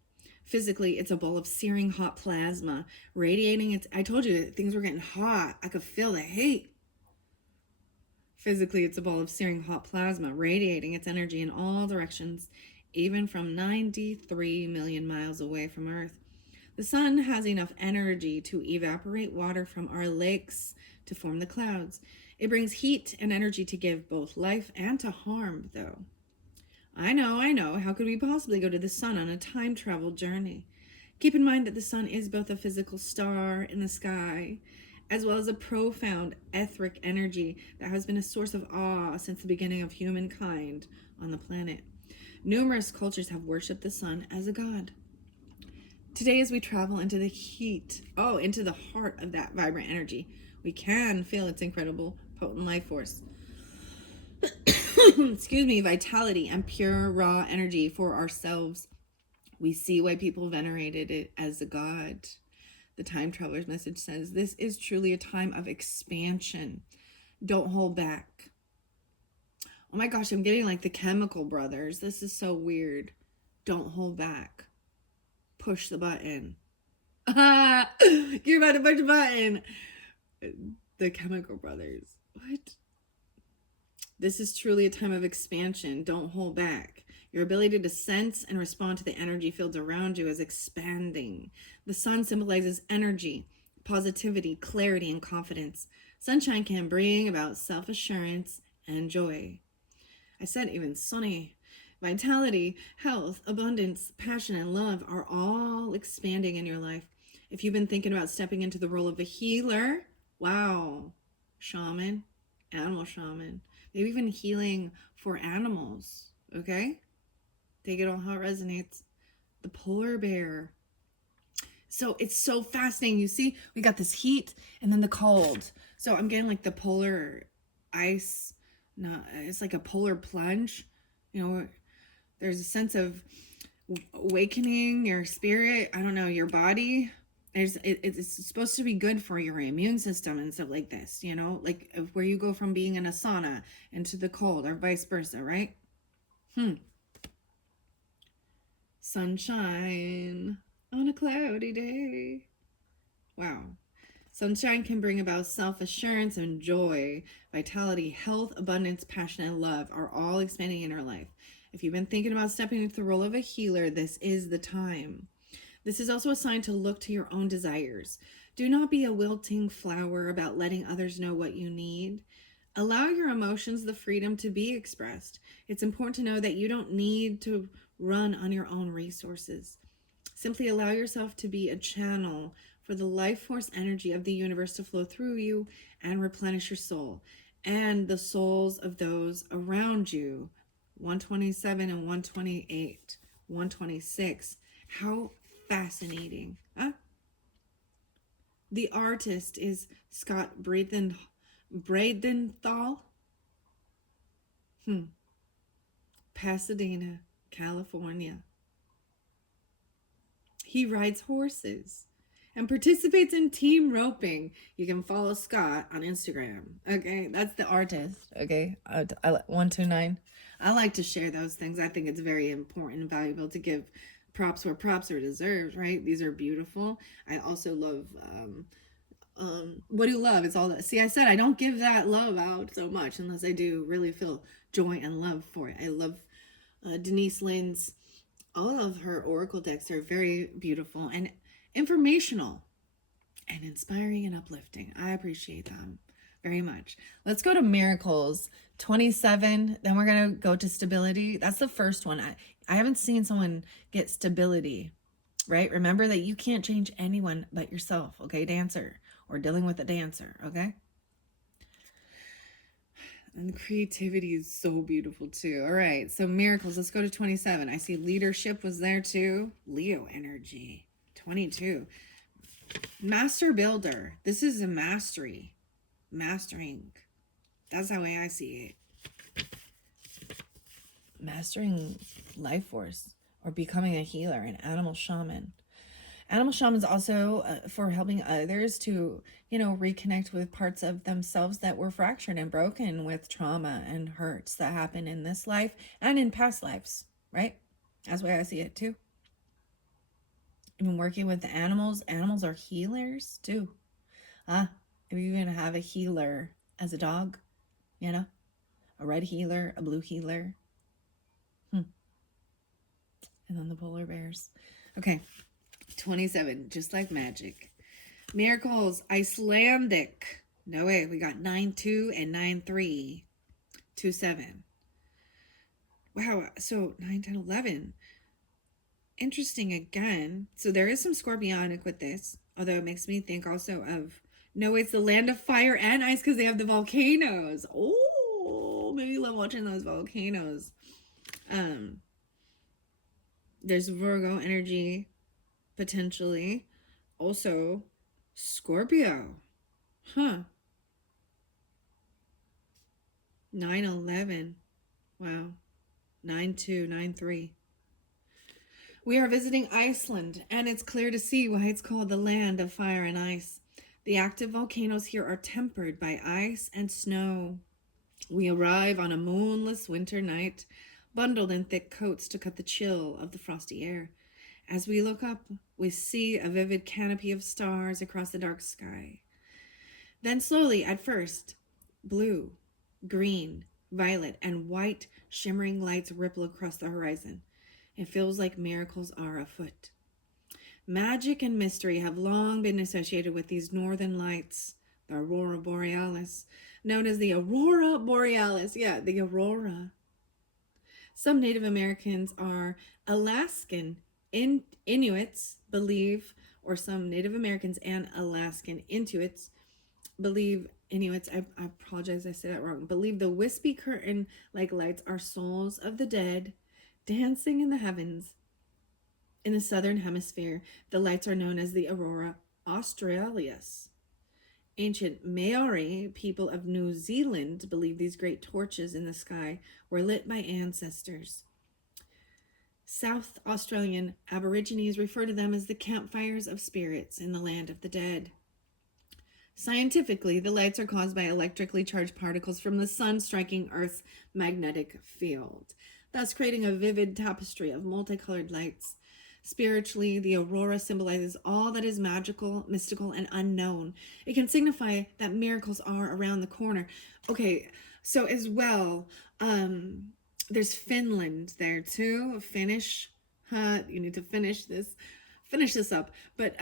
Physically, it's a ball of searing hot plasma, radiating its... I told you, things were getting hot. I could feel the heat. Physically, it's a ball of searing hot plasma, radiating its energy in all directions, even from 93 million miles away from Earth. The sun has enough energy to evaporate water from our lakes to form the clouds. It brings heat and energy to give both life and to harm, though. I know. How could we possibly go to the sun on a time travel journey? Keep in mind that the sun is both a physical star in the sky as well as a profound etheric energy that has been a source of awe since the beginning of humankind on the planet. Numerous cultures have worshipped the sun as a god. Today, as we travel into the heat, into the heart of that vibrant energy, we can feel its incredible, potent life force. Excuse me, vitality and pure, raw energy for ourselves. We see why people venerated it as a god. The Time Traveler's message says, this is truly a time of expansion. Don't hold back. Oh my gosh, I'm getting like the Chemical Brothers. This is so weird. Don't hold back. Push the button. You're about to push the button. The Chemical Brothers. What? This is truly a time of expansion. Don't hold back. Your ability to sense and respond to the energy fields around you is expanding. The sun symbolizes energy, positivity, clarity, and confidence. Sunshine can bring about self-assurance and joy. I said even sunny. Vitality, health, abundance, passion, and love are all expanding in your life. If you've been thinking about stepping into the role of a healer, wow, shaman, animal shaman, maybe even healing for animals, okay? Take it all how it resonates. The polar bear. So it's so fascinating. You see, we got this heat and then the cold. So I'm getting like the polar ice. No, it's like a polar plunge. You know, there's a sense of awakening your spirit. I don't know, your body. It's supposed to be good for your immune system and stuff like this. You know, like where you go from being in a sauna into the cold or vice versa, right? Sunshine on a cloudy day. Wow. Sunshine can bring about self-assurance and joy, vitality, health, abundance, passion, and love are all expanding in our life. If you've been thinking about stepping into the role of a healer, this is the time. This is also a sign to look to your own desires. Do not be a wilting flower about letting others know what you need. Allow your emotions the freedom to be expressed. It's important to know that you don't need to run on your own resources. Simply allow yourself to be a channel for the life force energy of the universe to flow through you and replenish your soul and the souls of those around you. 127 and 128, 126. How fascinating. Huh? The artist is Scott Bradenthal. Pasadena, California. He rides horses and participates in team roping. You can follow Scott on Instagram. Okay, that's the artist. Okay, 129. I like to share those things. I think it's very important and valuable to give props where props are deserved, right? These are beautiful. I also love what do you love? It's all that. See, I said I don't give that love out so much unless I do really feel joy and love for it. I love Denise Lynn's, all of her oracle decks are very beautiful and informational and inspiring and uplifting. I appreciate them very much. Let's go to miracles 27. Then we're going to go to stability. That's the first one. I haven't seen someone get stability, right? Remember that you can't change anyone but yourself, okay, dancer, or dealing with a dancer, okay? And creativity is so beautiful too. All right, so miracles. Let's go to 27. I see leadership was there too. Leo energy. 22. Master builder. This is a mastery. Mastering. That's how I see it. Mastering life force or becoming a healer, an animal shaman. Animal shamans also for helping others to, reconnect with parts of themselves that were fractured and broken with trauma and hurts that happen in this life and in past lives, right? That's the way I see it too. Even working with the animals are healers too. If you even have a healer as a dog, a red healer, a blue healer. And then the polar bears. Okay. 27, just like magic. Miracles, Icelandic. No way, we got 9-2 and 9-3. 2-7. Wow, so 9, 10, 11. Interesting again. So there is some scorpionic with this, although it makes me think also of No, it's the land of fire and ice because they have the volcanoes. Oh, maybe you love watching those volcanoes. Um, there's Virgo energy potentially. Also, Scorpio. Huh. 9/11. Wow. 9293. We are visiting Iceland, and it's clear to see why it's called the land of fire and ice. The active volcanoes here are tempered by ice and snow. We arrive on a moonless winter night, bundled in thick coats to cut the chill of the frosty air. As we look up, we see a vivid canopy of stars across the dark sky. Then slowly, at first, blue, green, violet, and white shimmering lights ripple across the horizon. It feels like miracles are afoot. Magic and mystery have long been associated with these northern lights, the aurora borealis, known as the aurora borealis. Yeah, the aurora. Some Native Americans are Alaskan Inuits believe, or some Native Americans and Alaskan Inuits believe, Inuits, I apologize, I said that wrong, believe the wispy curtain like lights are souls of the dead dancing in the heavens. In the southern hemisphere, the lights are known as the aurora australis. Ancient Maori people of New Zealand believe these great torches in the sky were lit by ancestors. South Australian Aborigines refer to them as the campfires of spirits in the land of the dead. Scientifically, the lights are caused by electrically charged particles from the sun striking Earth's magnetic field, thus creating a vivid tapestry of multicolored lights. Spiritually, the aurora symbolizes all that is magical, mystical, and unknown. It can signify that miracles are around the corner. Okay, so as well, there's Finland there too. Finnish. You need to finish this up. But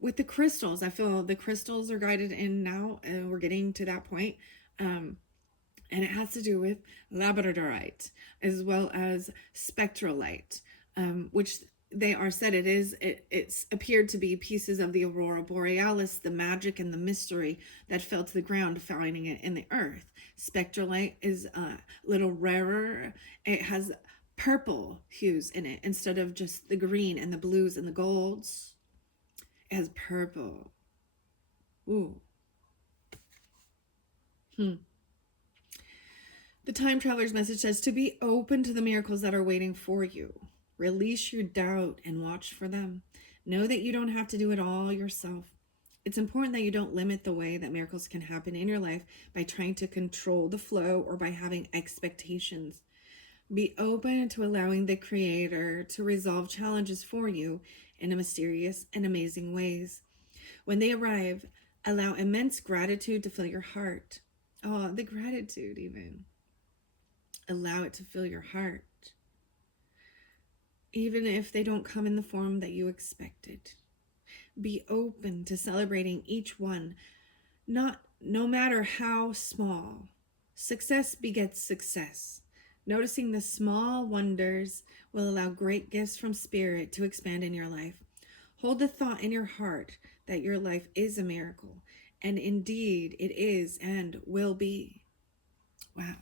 with the crystals, I feel the crystals are guided in now. We're getting to that point. And it has to do with labradorite as well as spectralite, which they are said it's appeared to be pieces of the aurora borealis, the magic and the mystery that fell to the ground, finding it in the earth. Spectralite is a little rarer. It has purple hues in it instead of just the green and the blues and the golds. It has purple. Ooh. The time traveler's message says to be open to the miracles that are waiting for you. Release your doubt and watch for them. Know that you don't have to do it all yourself. It's important that you don't limit the way that miracles can happen in your life by trying to control the flow or by having expectations. Be open to allowing the Creator to resolve challenges for you in mysterious and amazing ways. When they arrive, allow immense gratitude to fill your heart. Oh, the gratitude even. Allow it to fill your heart. Even if they don't come in the form that you expected. Be open to celebrating each one, no matter how small. Success begets success. Noticing the small wonders will allow great gifts from Spirit to expand in your life. Hold the thought in your heart that your life is a miracle, and indeed it is and will be. Wow.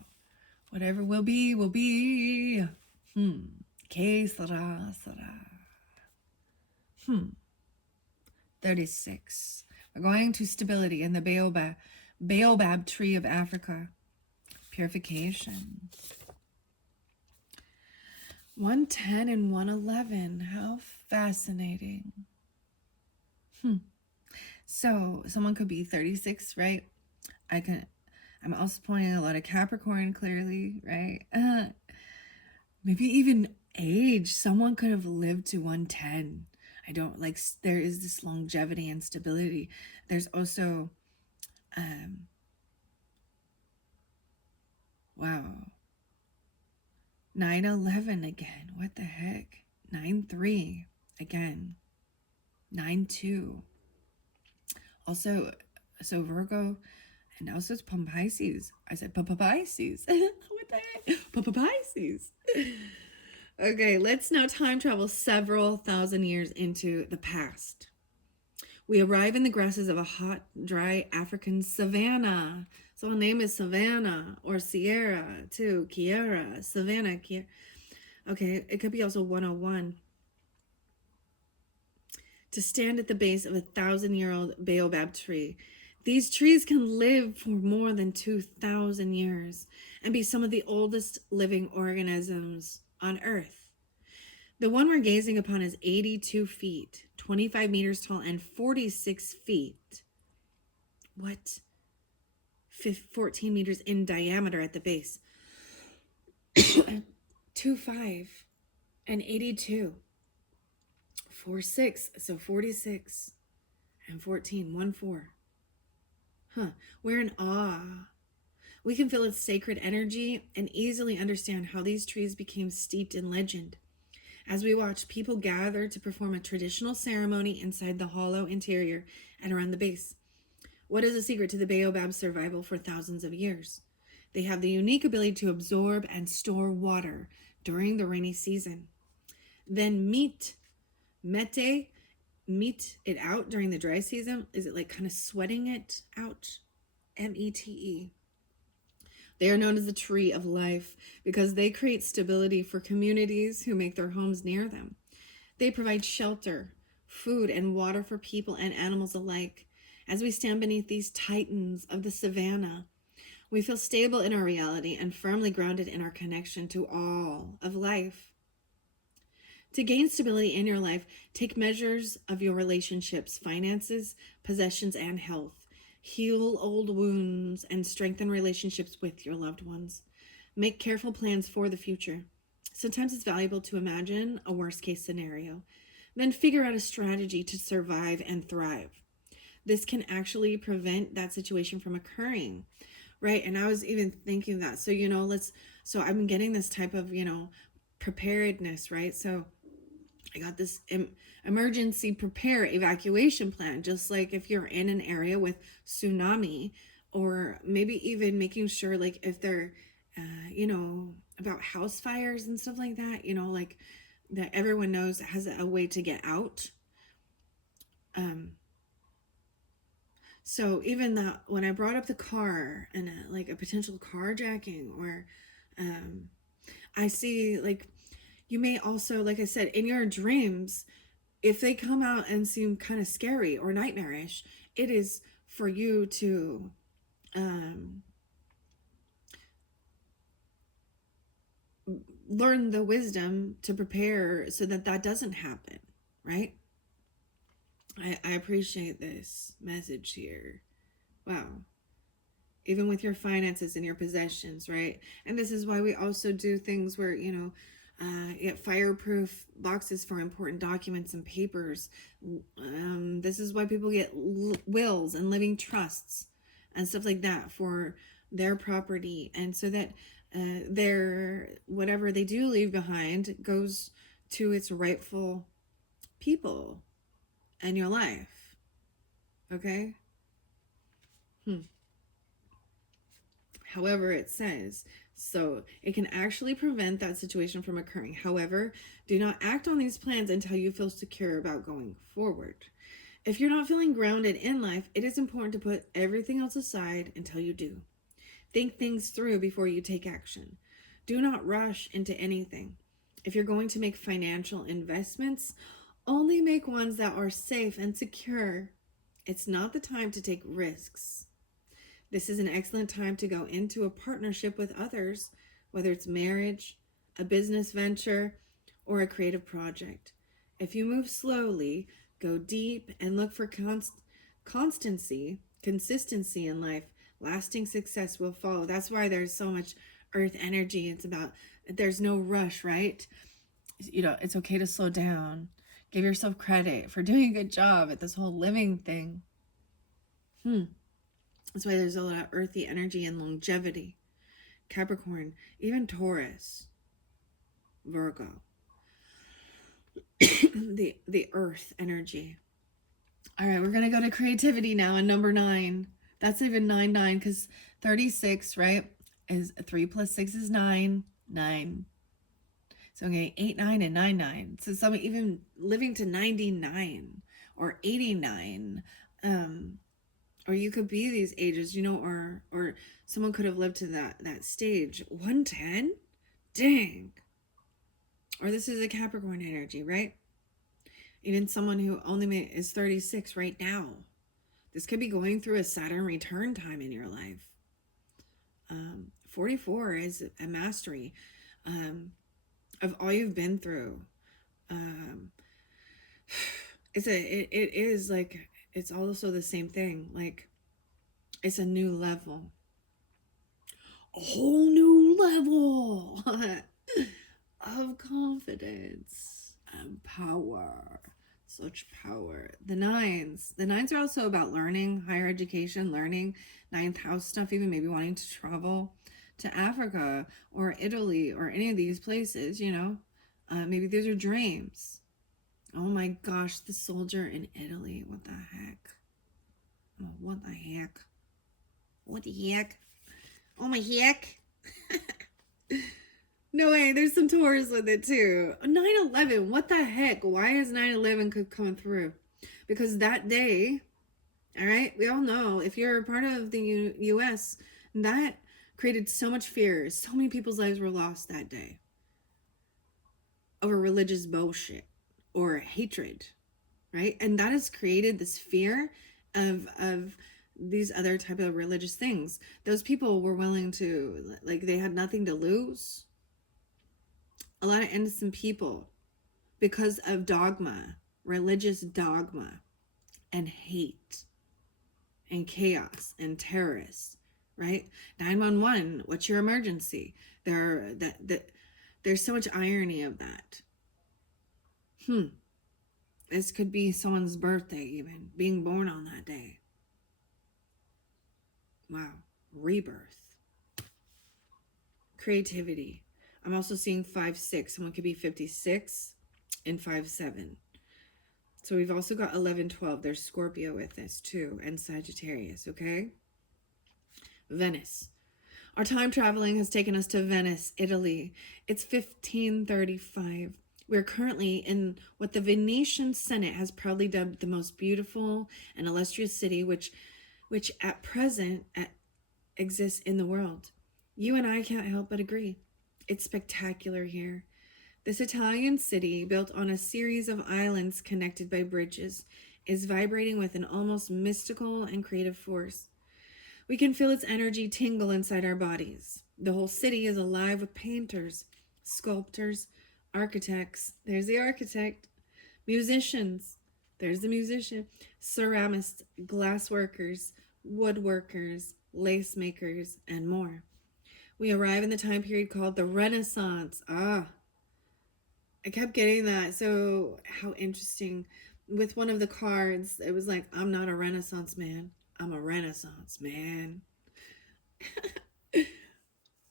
Whatever will be, will be. Que sera, sera. 36. We're going to stability in the baobab tree of Africa. Purification. 110 and 111. How fascinating. So someone could be 36, right? I'm also pointing a lot of Capricorn clearly, right? Maybe even age. Someone could have lived to 110. There is this longevity and stability. There's also, wow. 9/11 again. What the heck? 9/3 again. 9/2. Also, so Virgo, and also it's Pisces. I said Pisces. What the heck? Pisces. Okay, let's now time travel several thousand years into the past. We arrive in the grasses of a hot, dry African savanna. So our name is Savannah or Sierra too. Kiera, Savannah, Kiera. Okay, it could be also 101. To stand at the base of a 1,000-year-old baobab tree. These trees can live for more than 2,000 years and be some of the oldest living organisms on Earth. The one we're gazing upon is 82 feet, 25 meters tall, and 46 feet. What? 14 meters in diameter at the base. 2.5 and 82. 4.6, so 46 and 14, 1.4. Huh, we're in awe. We can feel its sacred energy and easily understand how these trees became steeped in legend. As we watch, people gather to perform a traditional ceremony inside the hollow interior and around the base. What is the secret to the baobab's survival for thousands of years? They have the unique ability to absorb and store water during the rainy season. Then meet it out during the dry season. Is it like kind of sweating it out? Mete. They are known as the tree of life because they create stability for communities who make their homes near them. They provide shelter, food, and water for people and animals alike. As we stand beneath these titans of the savannah, we feel stable in our reality and firmly grounded in our connection to all of life. To gain stability in your life, take measures of your relationships, finances, possessions, and health. Heal old wounds and strengthen relationships with your loved ones. Make careful plans for the future. Sometimes it's valuable to imagine a worst-case scenario, then figure out a strategy to survive and thrive. This can actually prevent that situation from occurring, right? And I was even thinking that. So, so I'm getting this type of, preparedness, right? So I got this emergency prepare evacuation plan, just like if you're in an area with tsunami, or maybe even making sure, like if they're, about house fires and stuff like that, like that everyone knows has a way to get out. So even that, when I brought up the car and like a potential carjacking, or I see, like, you may also, like I said, in your dreams, if they come out and seem kind of scary or nightmarish, it is for you to learn the wisdom to prepare so that that doesn't happen, right? I appreciate this message here. Wow. Even with your finances and your possessions, right? And this is why we also do things where, get fireproof boxes for important documents and papers. This is why people get wills and living trusts and stuff like that for their property, and so that their whatever they do leave behind goes to its rightful people in your life. Okay? However, it says, so it can actually prevent that situation from occurring. However, do not act on these plans until you feel secure about going forward. If you're not feeling grounded in life, it is important to put everything else aside until you do. Think things through before you take action. Do not rush into anything. If you're going to make financial investments, only make ones that are safe and secure. It's not the time to take risks. This is an excellent time to go into a partnership with others, whether it's marriage, a business venture, or a creative project. If you move slowly, go deep, and look for consistency in life, lasting success will follow. That's why there's so much earth energy. It's about, there's no rush, right? It's okay to slow down. Give yourself credit for doing a good job at this whole living thing. That's why there's a lot of earthy energy and longevity. Capricorn, even Taurus, Virgo. the earth energy. All right, we're going to go to creativity now, and number 9. That's even 9 because 36, right, is 3 plus 6 is 9. So I'm getting 8, 9, and 9. So some even living to 99. or 89. Or you could be these ages, you know, or someone could have lived to that stage. 110? Dang. Or this is a Capricorn energy, right? Even someone who only is 36 right now. This could be going through a Saturn return time in your life. 44 is a mastery of all you've been through. It is like, it's also the same thing. Like, it's a new level. A whole new level of confidence and power. Such power. The nines are also about learning, higher education, learning, ninth house stuff, even maybe wanting to travel to Africa or Italy or any of these places, you know. Maybe these are dreams. Oh my gosh, the soldier in Italy. What the heck? Oh, what the heck? What the heck? Oh my heck. No way, there's some Taurus with it too. 9/11, what the heck? Why is 9/11 coming through? Because that day, all right, we all know, if you're part of the US, that created so much fear. So many people's lives were lost that day over religious bullshit or hatred, right? And that has created this fear of these other type of religious things. Those people were willing to, like, they had nothing to lose. A lot of innocent people, because of dogma, religious dogma, and hate, and chaos, and terrorists, right? 911, what's your emergency? There's so much irony of that. This could be someone's birthday, even being born on that day. Wow, rebirth, creativity. I'm also seeing 5-6. Someone could be 56 and 5-7. So we've also got 11-12. There's Scorpio with this too, and Sagittarius, okay? Venice. Our time traveling has taken us to Venice, Italy. It's 1535. We're currently in what the Venetian Senate has proudly dubbed the most beautiful and illustrious city which at present exists in the world. You and I can't help but agree. It's spectacular here. This Italian city, built on a series of islands connected by bridges, is vibrating with an almost mystical and creative force. We can feel its energy tingle inside our bodies. The whole city is alive with painters, sculptors, architects. There's the architect. Musicians. There's the musician. Ceramists, glassworkers, woodworkers, lace makers, and more. We arrive in the time period called the Renaissance. I kept getting that. So how interesting. With one of the cards, it was like, I'm not a Renaissance man. I'm a Renaissance man.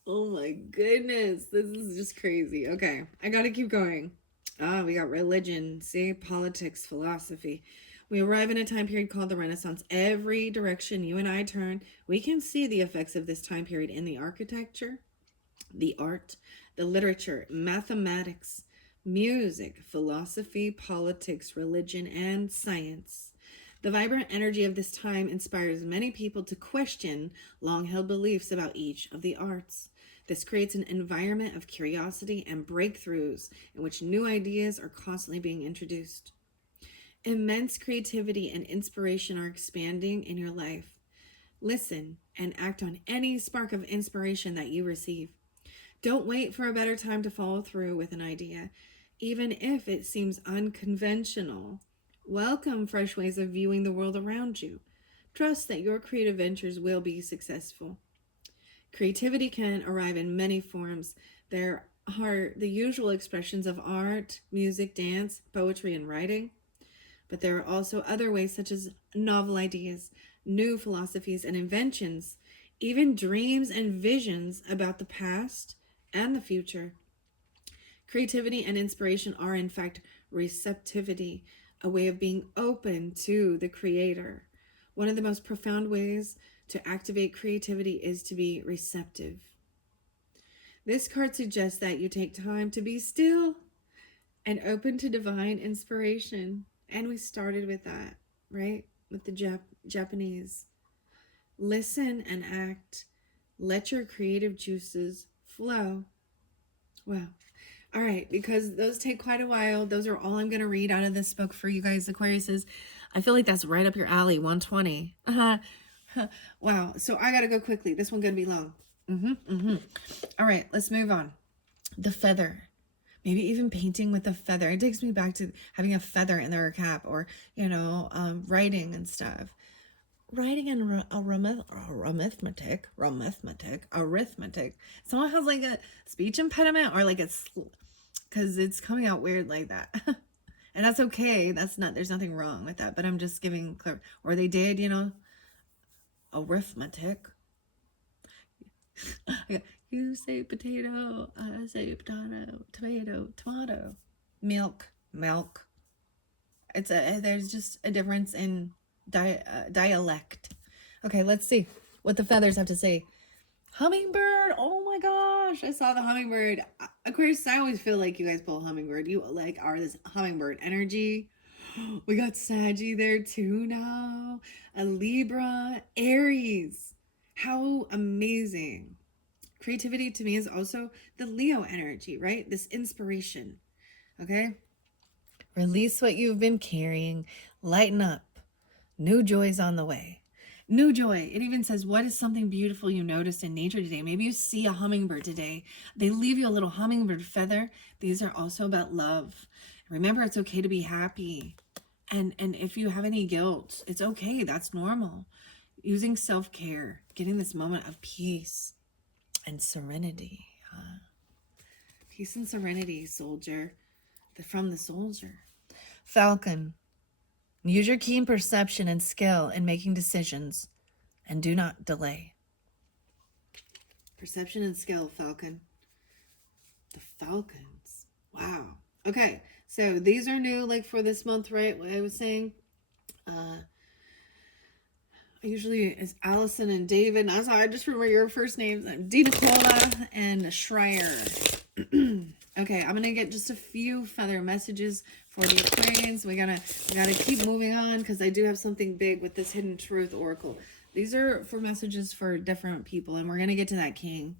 Oh my goodness. This is just crazy. Okay, I gotta keep going. We got religion, see, politics, philosophy. We arrive in a time period called the Renaissance. Every direction you and I turn, we can see the effects of this time period in the architecture, the art, the literature, mathematics, music, philosophy, politics, religion, and science. The vibrant energy of this time inspires many people to question long-held beliefs about each of the arts. This creates an environment of curiosity and breakthroughs in which new ideas are constantly being introduced. Immense creativity and inspiration are expanding in your life. Listen and act on any spark of inspiration that you receive. Don't wait for a better time to follow through with an idea, even if it seems unconventional. Welcome fresh ways of viewing the world around you. Trust that your creative ventures will be successful. Creativity can arrive in many forms. There are the usual expressions of art, music, dance, poetry, and writing. But there are also other ways, such as novel ideas, new philosophies and inventions, even dreams and visions about the past and the future. Creativity and inspiration are, in fact, receptivity, a way of being open to the Creator. One of the most profound ways to activate creativity is to be receptive. This card suggests that you take time to be still and open to divine inspiration. And we started with that, right? With the Japanese. Listen and act. Let your creative juices flow. Wow. All right, because those take quite a while. Those are all I'm going to read out of this book for you guys, Aquariuses. I feel like that's right up your alley, 120. Wow, so I got to go quickly. This one's going to be long. All right, let's move on. The feather. Maybe even painting with a feather. It takes me back to having a feather in their cap, or, you know, writing and stuff. Writing and arithmetic. Someone has like a speech impediment, or like it's because it's coming out weird like that. And that's okay. There's nothing wrong with that, but I'm just giving clear, or they did, you know, arithmetic. You say potato, I say potato, tomato, milk. There's just a difference in dialect. Okay, let's see what the feathers have to say. Hummingbird. Oh my gosh, I saw the hummingbird. Aquarius, I always feel like you guys pull hummingbird. You like are this hummingbird energy. We got Saggy there too now. A Libra, Aries. How amazing. Creativity to me is also the Leo energy, right? This inspiration. Okay? Release what you've been carrying. Lighten up. New joy's on the way. New joy. It even says, what is something beautiful you noticed in nature today? Maybe you see a hummingbird today. They leave you a little hummingbird feather. These are also about love. Remember, it's okay to be happy. And if you have any guilt, it's okay. That's normal. Using self-care, getting this moment of peace and serenity. Peace and serenity, soldier. From the soldier. Falcon. Use your keen perception and skill in making decisions, and do not delay. Perception and skill, Falcon. The Falcons. Wow. Okay, so these are new, like for this month, right? What I was saying. Usually it's Allison and David. I'm sorry, I just remember your first names. Dina Cola and Schreier. Okay, I'm gonna get just a few feather messages for the Aquarians. We gotta keep moving on, because I do have something big with this Hidden Truth Oracle. These are for messages for different people, and we're gonna get to that King.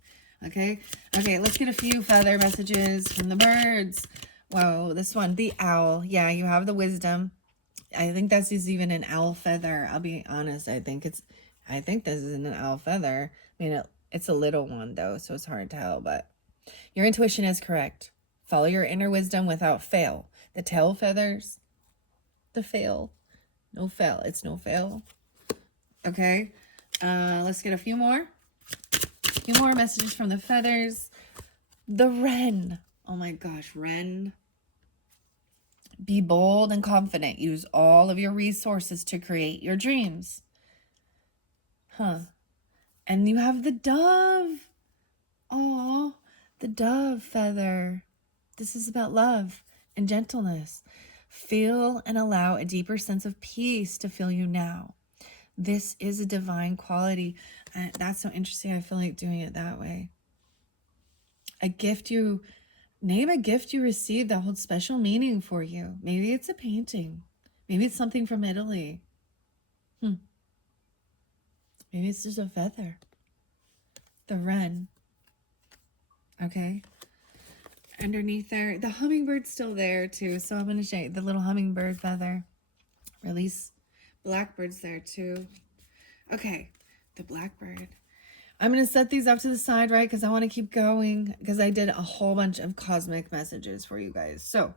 Okay, let's get a few feather messages from the birds. Whoa, this one, the owl. Yeah, you have the wisdom. I think this is even an owl feather. I'll be honest. I think this is an owl feather. I mean, it's a little one though, so it's hard to tell, but your intuition is correct. Follow your inner wisdom without fail. The tail feathers, the fail, no fail. It's no fail. Okay, let's get a few more messages from the feathers. The wren. Oh my gosh, wren. Be bold and confident. Use all of your resources to create your dreams. And you have the dove. Oh, the dove feather. This is about love and gentleness. Feel and allow a deeper sense of peace to fill you now. This is a divine quality. And that's so interesting. I feel like doing it that way. Name a gift you received that holds special meaning for you. Maybe it's a painting. Maybe it's something from Italy. Maybe it's just a feather. The wren. Okay. Underneath there, the hummingbird's still there too. So I'm going to show you the little hummingbird feather. Release. Blackbird's there too. Okay. The blackbird. I'm going to set these up to the side, right? Because I want to keep going, because I did a whole bunch of cosmic messages for you guys. So,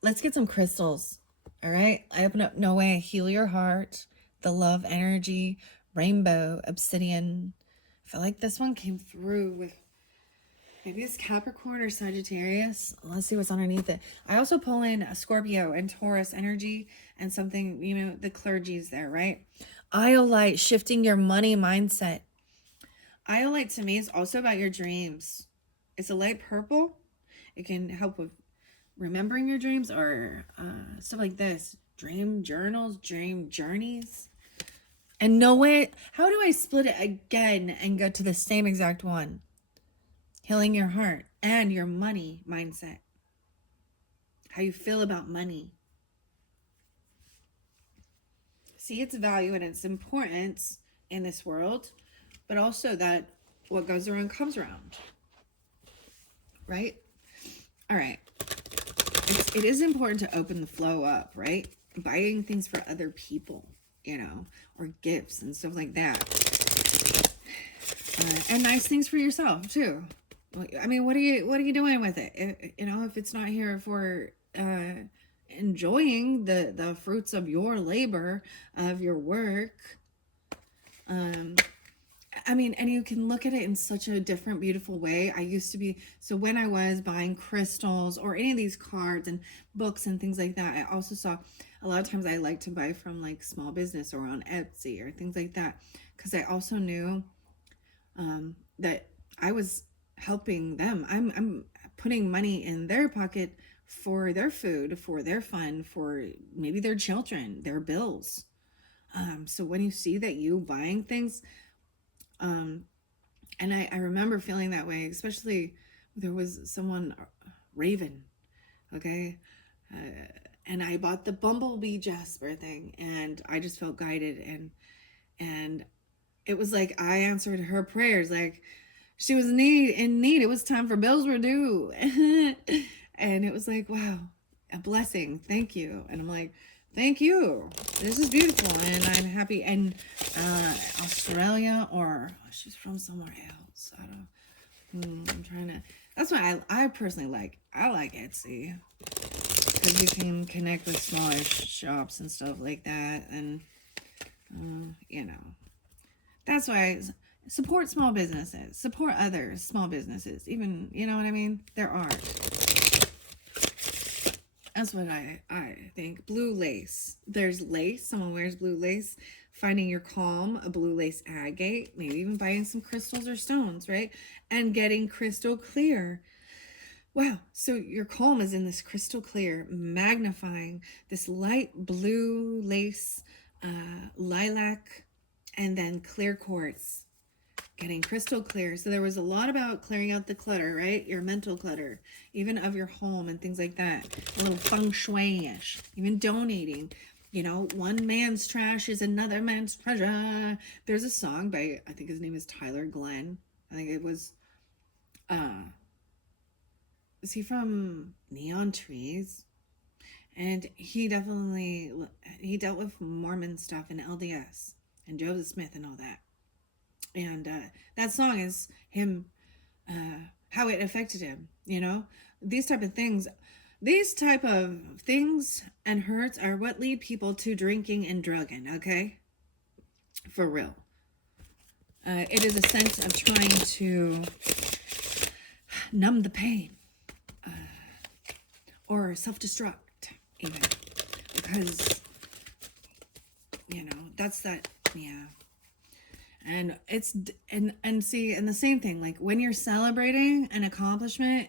let's get some crystals. All right. I open up Noe, heal your heart, the love energy, rainbow, obsidian. I feel like this one came through with maybe it's Capricorn or Sagittarius. Let's see what's underneath it. I also pull in a Scorpio and Taurus energy and something, you know, the clergy's there, right? Iolite, shifting your money mindset. Iolite to me is also about your dreams. It's a light purple. It can help with remembering your dreams or stuff like this. Dream journals, dream journeys. And no way, how do I split it again and go to the same exact one? Healing your heart and your money mindset. How you feel about money. see its value and its importance in this world, but also that what goes around comes around, right? All right. It is important to open the flow up, right? Buying things for other people, or gifts and stuff like that. And nice things for yourself too. I mean, what are you doing with it? If it's not here for enjoying the fruits of your labor, of your work. I mean, and you can look at it in such a different, beautiful way. So when I was buying crystals or any of these cards and books and things like that, I also saw a lot of times I like to buy from like small business or on Etsy or things like that. Because I also knew that I was helping them. I'm putting money in their pocket for their food, for their fun, for maybe their children, their bills. So when you see that you buying things, and I remember feeling that way, especially there was someone, Raven, okay? And I bought the Bumblebee Jasper thing, and I just felt guided, and it was like I answered her prayers, like she was in need. It was time for bills were due. And it was like, wow, a blessing. Thank you. And I'm like, thank you. This is beautiful. And I'm happy. And Australia, or she's from somewhere else. I don't, I'm trying to, that's why I personally I like Etsy. Because you can connect with smaller shops and stuff like that. And, that's why I support small businesses. Support other small businesses. Even, you know what I mean? There are. That's what I think. Blue lace. There's lace. Someone wears blue lace. Finding your calm, a blue lace agate. Maybe even buying some crystals or stones, right? And getting crystal clear. Wow. So your calm is in this crystal clear, magnifying this light blue lace, lilac, and then clear quartz. Getting crystal clear. So there was a lot about clearing out the clutter, right? Your mental clutter, even of your home and things like that. A little feng shui-ish. Even donating. One man's trash is another man's treasure. There's a song by, I think his name is Tyler Glenn. I think it was, is he from Neon Trees? And he dealt with Mormon stuff and LDS and Joseph Smith and all that. And that song is him, how it affected him, these type of things and hurts are what lead people to drinking and drugging. Okay, for real. It is a sense of trying to numb the pain, or self-destruct even, because that's that. Yeah. And it's, and see, and the same thing, like when you're celebrating an accomplishment,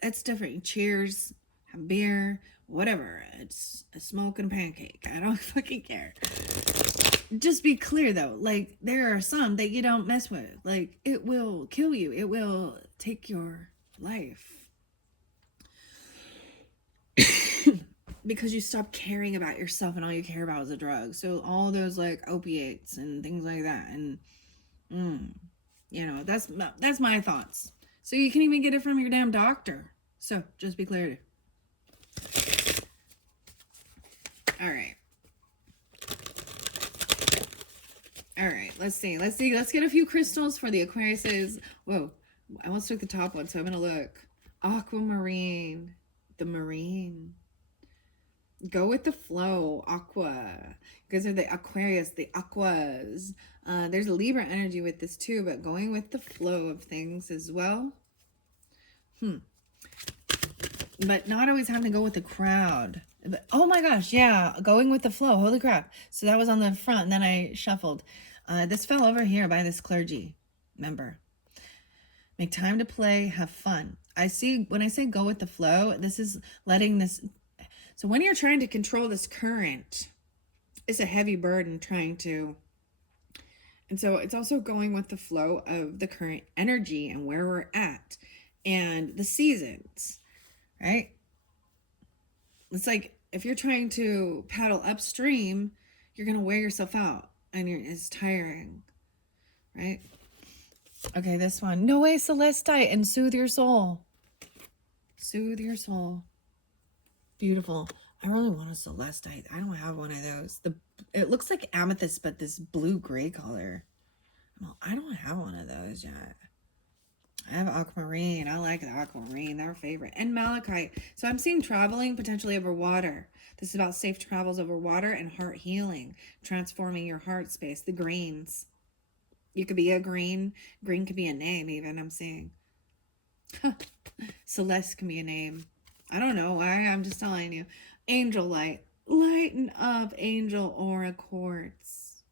it's different. Cheers, have beer, whatever. It's a smoke and a pancake. I don't fucking care. Just be clear though. Like there are some that you don't mess with. Like it will kill you. It will take your life. Because you stop caring about yourself and all you care about is a drug. So all those like opiates and things like that. And, that's my thoughts. So you can even get it from your damn doctor. So just be clear. All right. All right. Let's see. Let's get a few crystals for the Aquariuses. Whoa. I almost took the top one, so I'm going to look. Aquamarine. The marine. Go with the flow, aqua. You guys are the Aquarius, the aquas. There's a Libra energy with this too, but going with the flow of things as well. But not always having to go with the crowd. But, oh my gosh, yeah, going with the flow. Holy crap. So that was on the front, and then I shuffled. This fell over here by this clergy member. Make time to play, have fun. When I say go with the flow, this is letting this... So when you're trying to control this current, it's a heavy burden and so it's also going with the flow of the current energy and where we're at and the seasons, right? It's like if you're trying to paddle upstream, you're going to wear yourself out and it's tiring, right? Okay, this one. Noe Celestite and soothe your soul. Soothe your soul. Beautiful. I really want a Celestite. I don't have one of those. It looks like amethyst, but this blue-gray color. Well, I don't have one of those yet. I have aquamarine. I like the aquamarine. They're a favorite. And malachite. So I'm seeing traveling potentially over water. This is about safe travels over water and heart healing. Transforming your heart space. The greens. You could be a green. Green could be a name even, I'm seeing. Celeste can be a name. I don't know why. I'm just telling you. Angel light. Lighten up angel aura quartz.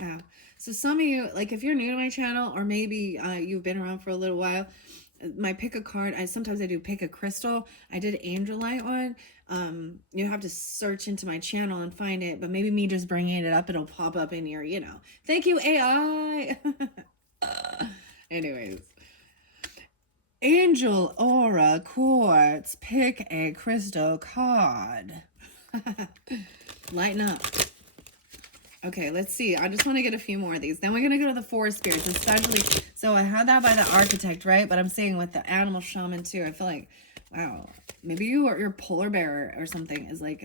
Wow. So some of you, like if you're new to my channel, or maybe you've been around for a little while, my pick a card, sometimes I do pick a crystal. I did Angelite one. You have to search into my channel and find it, but maybe me just bringing it up, it'll pop up in your, thank you, AI. Anyways. Angel Aura Quartz, pick a crystal card. Lighten up. Okay, let's see. I just want to get a few more of these. Then we're going to go to the forest spirits, especially. So I had that by the architect, right? But I'm saying with the animal shaman too. I feel like, wow, maybe your polar bear or something is like,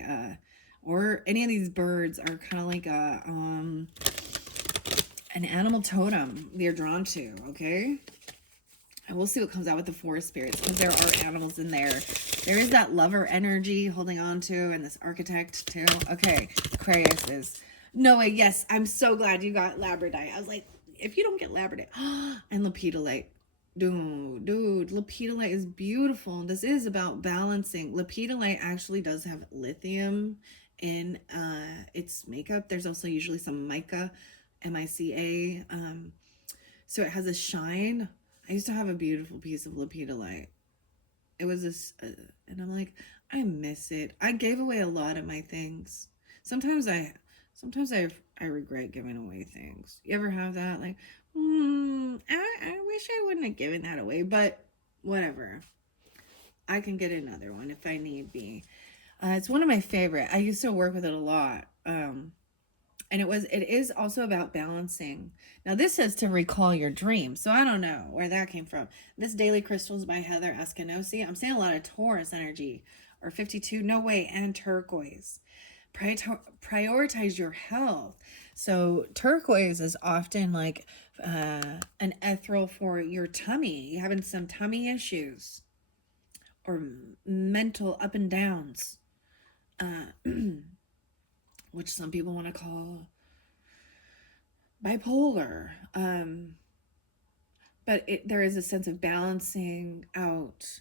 or any of these birds are kind of like an animal totem you're drawn to, okay? And we'll see what comes out with the forest spirits, because there are animals in there. There is that lover energy holding on to, and this architect too. Okay, Aquarius is. No way, yes, I'm so glad you got labradorite. I was like, if you don't get labradorite. And lepidolite. Dude, lepidolite is beautiful. This is about balancing. Lepidolite actually does have lithium in its makeup. There's also usually some mica, M-I-C-A. So it has a shine. I used to have a beautiful piece of lepidolite. It was this, and I'm like, I miss it. I gave away a lot of my things. Sometimes I regret giving away things. You ever have that? Like, I wish I wouldn't have given that away, but whatever. I can get another one if I need be. It's one of my favorite. I used to work with it a lot. And it is also about balancing. Now this says to recall your dreams. So I don't know where that came from. This Daily Crystals by Heather Eskinosi. I'm seeing a lot of Taurus energy, or 52, no way, and turquoise. Prioritize your health. So turquoise is often like an ethereal for your tummy. You having some tummy issues or mental up and downs. Which some people want to call bipolar. But there is a sense of balancing out.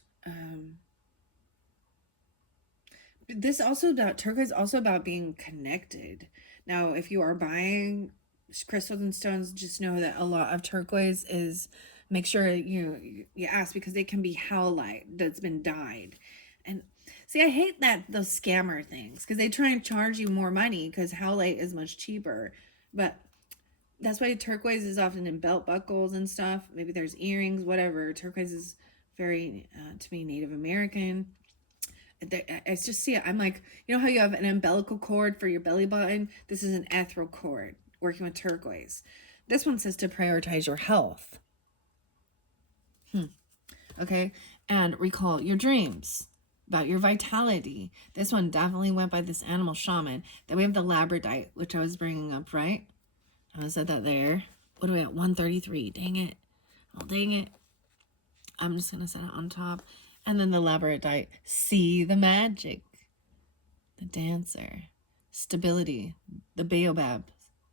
This also about turquoise, also about being connected. Now, if you are buying crystals and stones, just know that a lot of turquoise is, make sure you ask, because they can be howlite that's been dyed. And see, I hate those scammer things, because they try and charge you more money because howlite is much cheaper. But that's why turquoise is often in belt buckles and stuff. Maybe there's earrings, whatever. Turquoise is very, to me, Native American. I just see it. I'm like, you know how you have an umbilical cord for your belly button? This is an ethereal cord working with turquoise. This one says to prioritize your health. Okay. And recall your dreams. About your vitality. This one definitely went by this animal shaman. Then we have the labradorite, which I was bringing up, right? I said that there. What are we at? 133. Dang it. Oh, dang it. I'm just going to set it on top. And then the labradorite. See the magic. The dancer. Stability. The baobab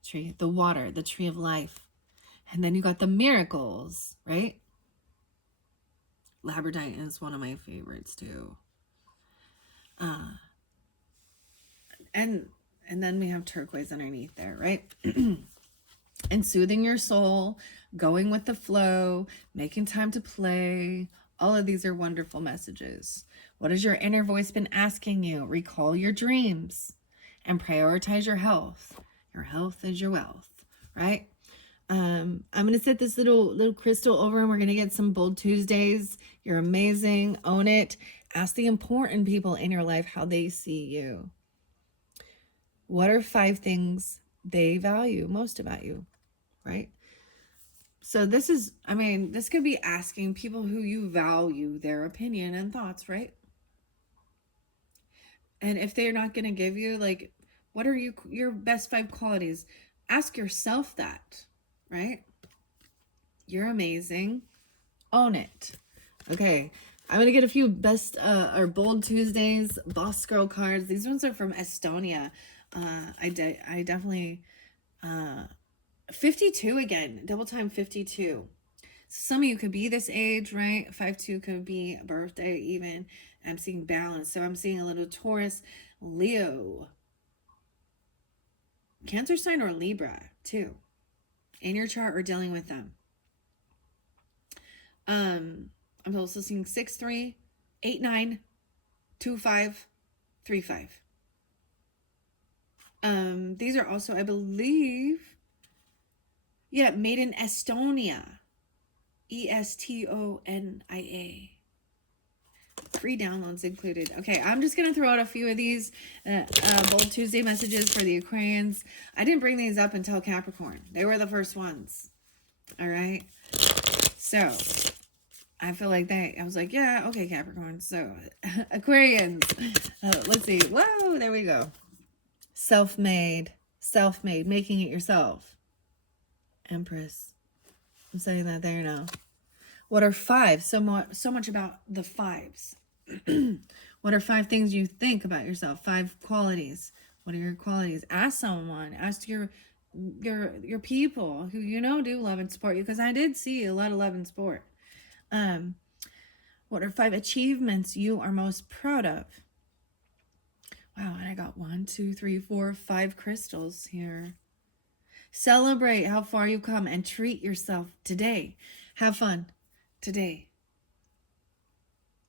tree. The water. The tree of life. And then you got the miracles, right? Labradorite is one of my favorites too. And then we have turquoise underneath there, right? And soothing your soul, going with the flow, making time to play. All of these are wonderful messages. What has your inner voice been asking you? Recall your dreams and prioritize your health. Your health is your wealth, right? I'm going to set this little crystal over, and we're going to get some Bold Tuesdays. You're amazing. Own it. Ask the important people in your life how they see you. What are 5 things they value most about you, right? So this is, I mean, this could be asking people who you value their opinion and thoughts, right? And if they're not going to give you, like, what are your best 5 qualities? Ask yourself that, right? You're amazing. Own it. Okay. I'm going to get a few best or bold Tuesdays boss girl cards. These ones are from Estonia. I definitely 52 again, double time 52. Some of you could be this age, right? 5-2 could be a birthday even. I'm seeing balance. So I'm seeing a little Taurus, Leo, Cancer sign, or Libra too in your chart or dealing with them. I'm also seeing 6-3, 8-9, 2-5, 3-5. These are also, I believe, yeah, made in Estonia. Estonia. Free downloads included. Okay, I'm just going to throw out a few of these Bold Tuesday messages for the Aquarians. I didn't bring these up until Capricorn. They were the first ones. All right. So, I feel like I was like, yeah, okay, Capricorn. So, Aquarians. Let's see. Whoa, there we go. Self-made, making it yourself. Empress. I'm saying that there now. What are 5? So much about the 5s. What are 5 things you think about yourself? 5 qualities. What are your qualities? Ask someone. Ask your people who you know do love and support you, because I did see a lot of love and support. What are 5 achievements you are most proud of? Wow, and I got 1, 2, 3, 4, 5 crystals here. Celebrate how far you've come and treat yourself today. Have fun today.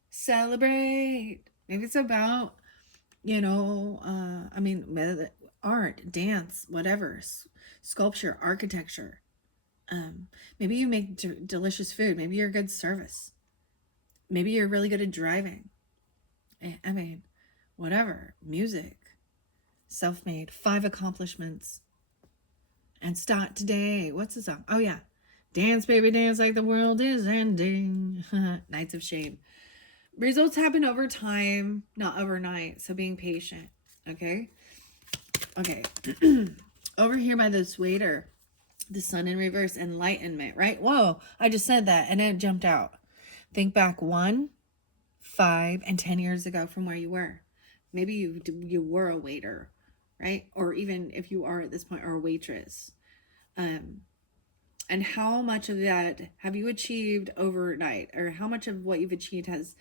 Celebrate. Maybe it's about, art, dance, whatever, sculpture, architecture. Maybe you make delicious food. Maybe you're a good service. Maybe you're really good at driving. I mean, whatever. Music. Self-made. 5 accomplishments. And start today. What's the song? Oh, yeah. Dance, baby, dance like the world is ending. Nights of Shame. Results happen over time, not overnight. So being patient. Okay? Okay. Over here by this waiter, the sun in reverse, enlightenment, right? Whoa, I just said that and it jumped out. Think back 1, 5, and 10 years ago from where you were. Maybe you were a waiter, right? Or even if you are at this point, or a waitress. And how much of that have you achieved overnight? Or how much of what you've achieved has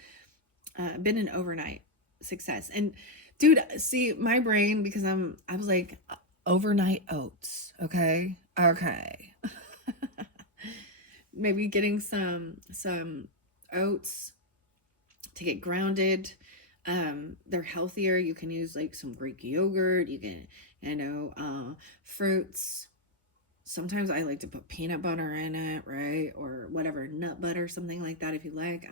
been an overnight success? And dude, see, my brain, because I was like, overnight oats. Okay. Maybe getting some oats to get grounded. They're healthier. You can use like some Greek yogurt. You can, fruits. Sometimes I like to put peanut butter in it, right? Or whatever, nut butter, something like that if you like.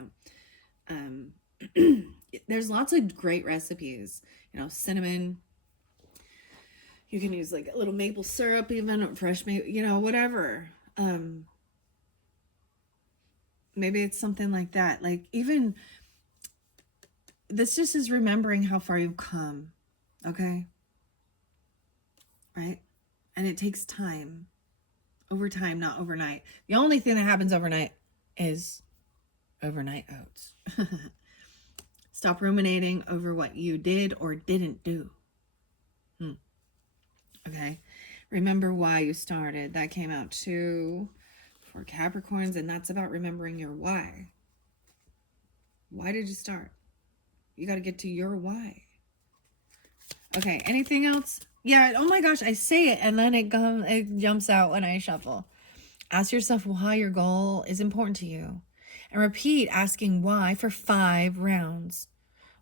There's lots of great recipes. Cinnamon. You can use like a little maple syrup, even fresh maple, whatever. Maybe it's something like that. Like, even this just is remembering how far you've come. Okay? Right? And it takes time. Over time, not overnight. The only thing that happens overnight is overnight oats. Stop ruminating over what you did or didn't do. Okay. Remember why you started. That came out too for Capricorns, and that's about remembering your why. Why did you start? You got to get to your why. Okay. Anything else? Yeah. Oh my gosh. I say it and then it jumps out when I shuffle. Ask yourself why your goal is important to you. And repeat asking why for 5 rounds,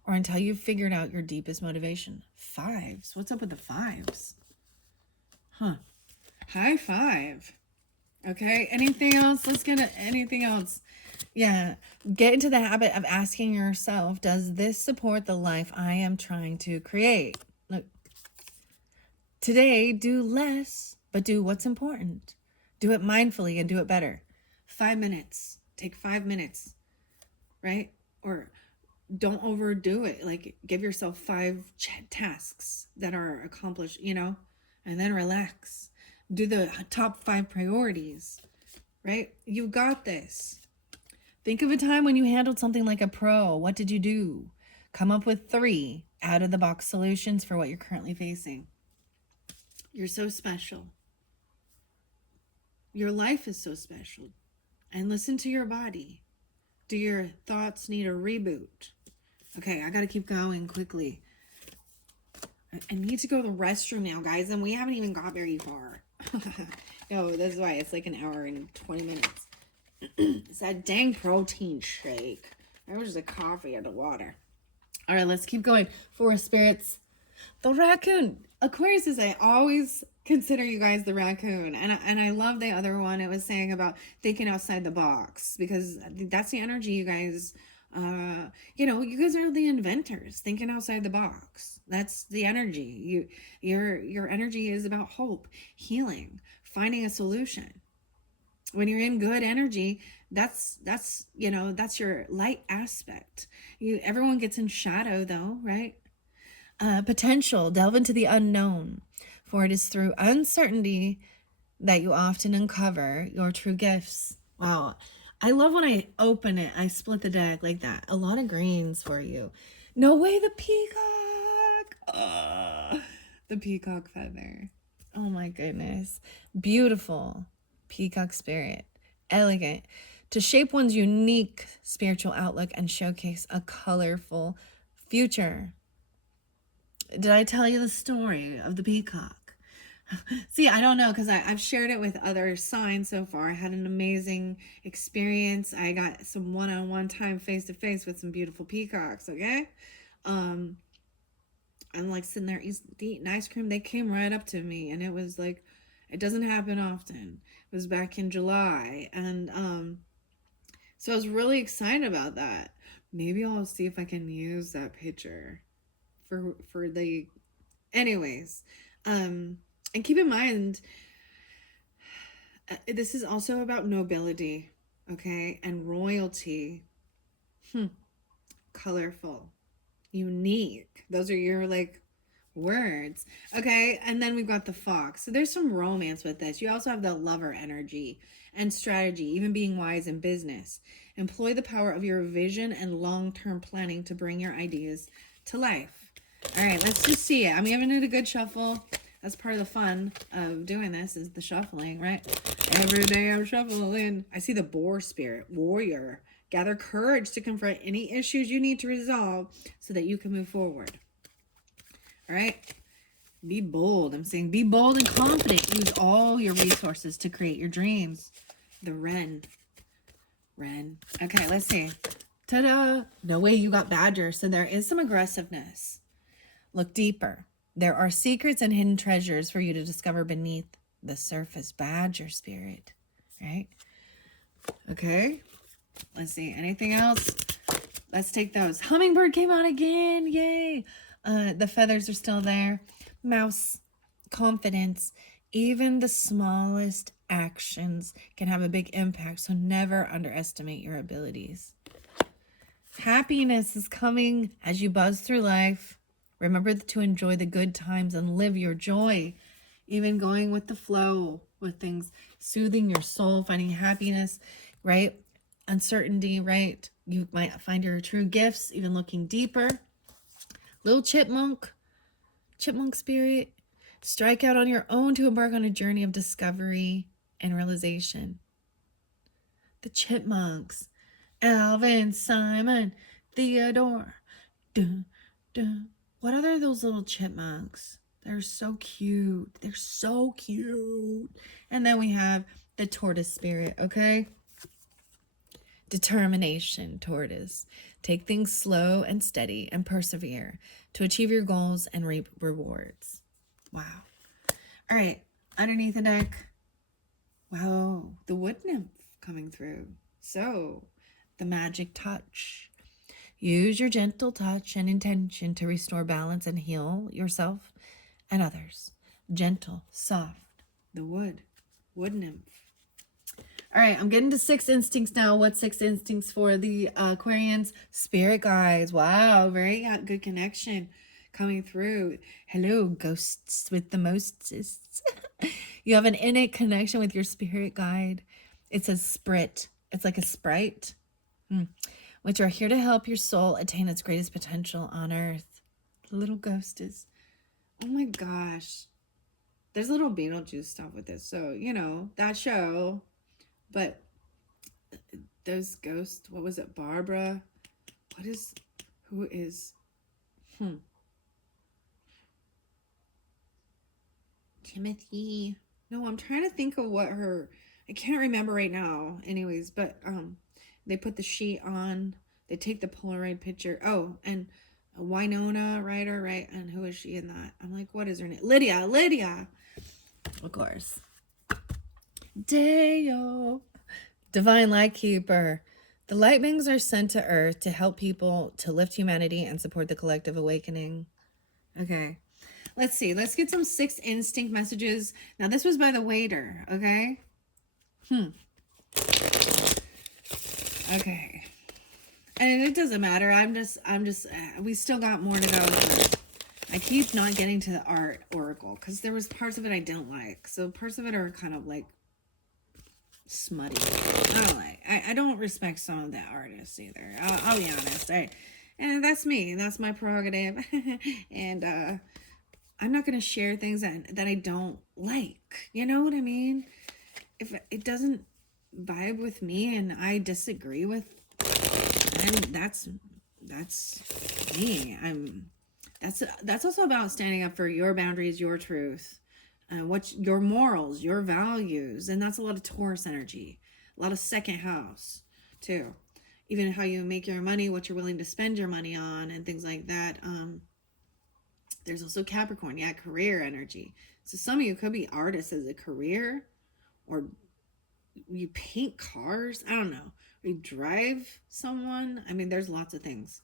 or until you've figured out your deepest motivation. 5s. What's up with the 5s? High 5. Okay. Anything else? Let's get anything else. Yeah. Get into the habit of asking yourself, does this support the life I am trying to create? Look. Today, do less, but do what's important. Do it mindfully and do it better. 5 minutes. Take 5 minutes, right? Or don't overdo it. Like, give yourself 5 tasks that are accomplished, and then relax. Do the top 5 priorities, right? You got this. Think of a time when you handled something like a pro. What did you do? Come up with 3 out of the box solutions for what you're currently facing. You're so special. Your life is so special. And listen to your body. Do your thoughts need a reboot? Okay, I gotta keep going quickly. I need to go to the restroom now, guys, and we haven't even got very far. No, that's why it's like an hour and 20 minutes. It's that dang protein shake. That was just a coffee and the water. All right, let's keep going. Forest spirits. The raccoon. Aquarius is, I always consider you guys the raccoon. And I love the other one. It was saying about thinking outside the box, because that's the energy you guys, you guys are the inventors, thinking outside the box. That's the energy. Your energy is about hope, healing, finding a solution. When you're in good energy, that's your light aspect. Everyone gets in shadow though, right? Potential, delve into the unknown, for it is through uncertainty that you often uncover your true gifts. Wow. I love when I open it, I split the deck like that. A lot of greens for you. No way, the peacock. The peacock feather. Oh my goodness. Beautiful peacock spirit. Elegant. To shape one's unique spiritual outlook and showcase a colorful future. Did I tell you the story of the peacock? See, I don't know, because I've shared it with other signs so far. I had an amazing experience. I got some one-on-one time face-to-face with some beautiful peacocks, okay? I'm like sitting there eating ice cream. They came right up to me, and it was like, it doesn't happen often. It was back in July, and so I was really excited about that. Maybe I'll see if I can use that picture for the anyways, and keep in mind, this is also about nobility, okay, and royalty. Colorful, unique, those are your words, okay. And then we've got the fox, so there's some romance with this. You also have the lover energy and strategy, even being wise in business. Employ the power of your vision and long-term planning to bring your ideas to life. All right, let's just see it. I'm giving it a good shuffle. That's part of the fun of doing this, is the shuffling, right? Every day I'm shuffling. I see the boar spirit, warrior. Gather courage to confront any issues you need to resolve so that you can move forward. All right? Be bold. I'm saying be bold and confident. Use all your resources to create your dreams. The wren. Okay, let's see. Ta-da! No way, you got badger. So there is some aggressiveness. Look deeper. There are secrets and hidden treasures for you to discover beneath the surface. Badger spirit, right? Okay. Let's see. Anything else? Let's take those. Hummingbird came out again. Yay. The feathers are still there. Mouse, confidence. Even the smallest actions can have a big impact, so never underestimate your abilities. Happiness is coming as you buzz through life. Remember to enjoy the good times and live your joy. Even going with the flow with things, soothing your soul, finding happiness, right? Uncertainty, right? You might find your true gifts, even looking deeper. Little chipmunk spirit. Strike out on your own to embark on a journey of discovery and realization. The chipmunks. Alvin, Simon, Theodore. Dun, dun. What are those little chipmunks? They're so cute. They're so cute. And then we have the tortoise spirit, okay? Determination, tortoise. Take things slow and steady and persevere to achieve your goals and reap rewards. Wow. All right, underneath the deck. Wow, the wood nymph coming through. So, the magic touch. Use your gentle touch and intention to restore balance and heal yourself and others. gentle, soft. The wood nymph. All right, I'm getting to sixth instincts now. What's sixth instincts for the Aquarians? Spirit guides. Wow, very good connection coming through. Hello, ghosts with the mostest. You have an innate connection with your spirit guide. It's a sprit. It's like a sprite, which are here to help your soul attain its greatest potential on earth. The little ghost is. Oh my gosh. There's a little Beetlejuice stuff with this. So, you know, that show. But those ghosts, what was it? Barbara? Who is? Timothy. No, I'm trying to think of what I can't remember right now. Anyways, but they put the sheet on. They take the Polaroid picture. Oh, and Winona Ryder, right? And who is she in that? I'm like, what is her name? Lydia. Of course. Deo. Divine Light Keeper. The light beings are sent to Earth to help people, to lift humanity, and support the collective awakening. Okay. Let's see. Let's get some sixth instinct messages. Now, this was by the waiter, okay? Okay. And it doesn't matter. We still got more to go. I keep not getting to the art oracle because there was parts of it I didn't like. So parts of it are kind of like smutty. I don't respect some of the artists either. I'll be honest. And that's me. That's my prerogative. And I'm not going to share things that I don't like. You know what I mean? If it doesn't vibe with me and I disagree with, then that's me. That's also about standing up for your boundaries, your truth, what your morals, your values, and that's a lot of Taurus energy, a lot of second house too. Even how you make your money, what you're willing to spend your money on, and things like that. There's also Capricorn, career energy. So some of you could be artists as a career, or you paint cars. I don't know. Or you drive someone. I mean, there's lots of things.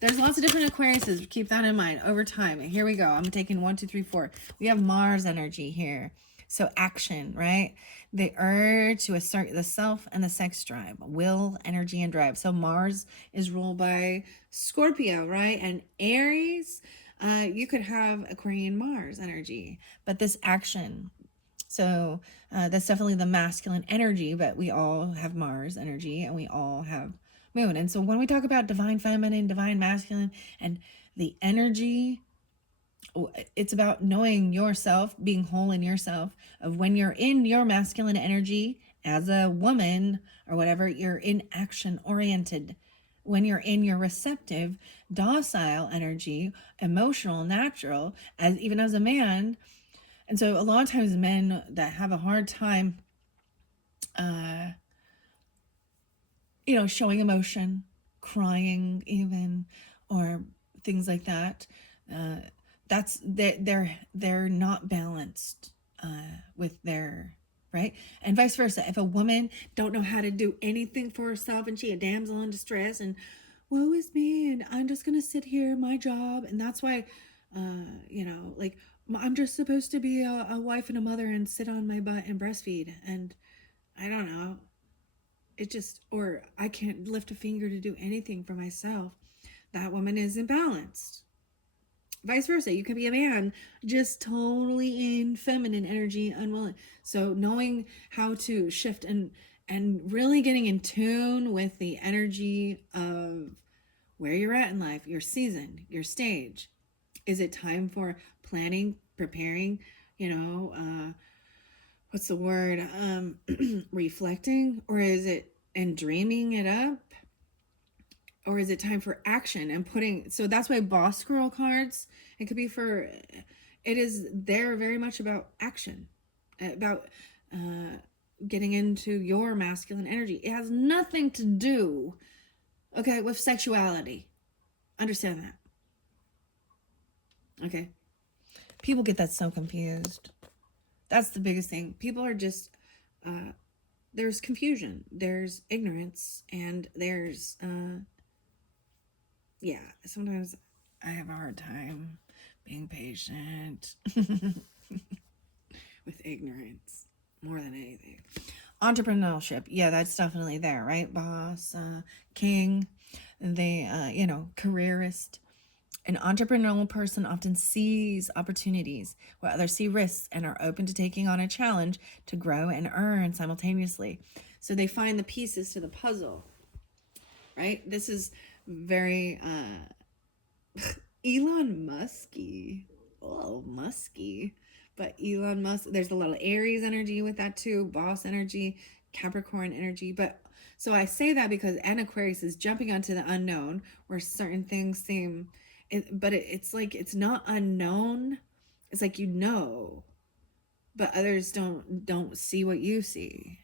There's lots of different Aquariuses. Keep that in mind over time. And here we go. I'm taking 1, 2, 3, 4. We have Mars energy here. So action, right? The urge to assert the self and the sex drive, will, energy, and drive. So Mars is ruled by Scorpio, right? And Aries, you could have Aquarian Mars energy. But this action, so that's definitely the masculine energy, but we all have Mars energy and we all have Moon. And so when we talk about divine feminine, divine masculine, and the energy, it's about knowing yourself, being whole in yourself, of when you're in your masculine energy as a woman or whatever, you're in action oriented. When you're in your receptive, docile energy, emotional, natural, even as a man. And so a lot of times men that have a hard time, showing emotion, crying even, or things like that, that's they're not balanced with their, right? And vice versa. If a woman don't know how to do anything for herself and she a damsel in distress and woe is me and I'm just gonna sit here, my job, and that's why, like I'm just supposed to be a wife and a mother and sit on my butt and breastfeed, and I don't know. It just, or I can't lift a finger to do anything for myself. That woman is imbalanced. Vice versa, you can be a man just totally in feminine energy, unwilling. So knowing how to shift and really getting in tune with the energy of where you're at in life, your season, your stage. Is it time for planning, preparing, what's the word? Reflecting? Or is it and dreaming it up? Or is it time for action and putting, so that's why boss girl cards, it could be for, they're very much about action, about getting into your masculine energy. It has nothing to do, okay, with sexuality. Understand that. Okay. People get that so confused. That's the biggest thing. People are just, there's confusion, there's ignorance, and there's, sometimes I have a hard time being patient. with ignorance more than anything. Entrepreneurship, yeah, that's definitely there, right? Boss, king, they, careerist. An entrepreneurial person often sees opportunities where others see risks and are open to taking on a challenge to grow and earn simultaneously. So they find the pieces to the puzzle, right? This is very Elon Musky. Oh, musky. But Elon Musk, there's a little Aries energy with that too, boss energy, Capricorn energy. But so I say that because an Aquarius is jumping onto the unknown where certain things seem, it's like it's not unknown. It's like but others don't see what you see.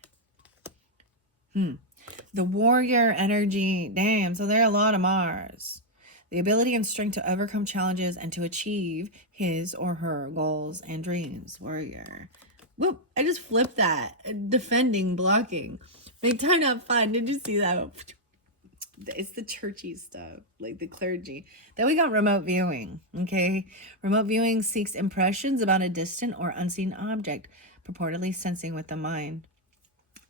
The warrior energy, damn. So there are a lot of Mars. The ability and strength to overcome challenges and to achieve his or her goals and dreams. Warrior. Whoop, I just flipped that. Defending, blocking. Make time not fun. Did you see that? It's the churchy stuff, like the clergy. Then we got remote viewing, okay? Remote viewing seeks impressions about a distant or unseen object, purportedly sensing with the mind.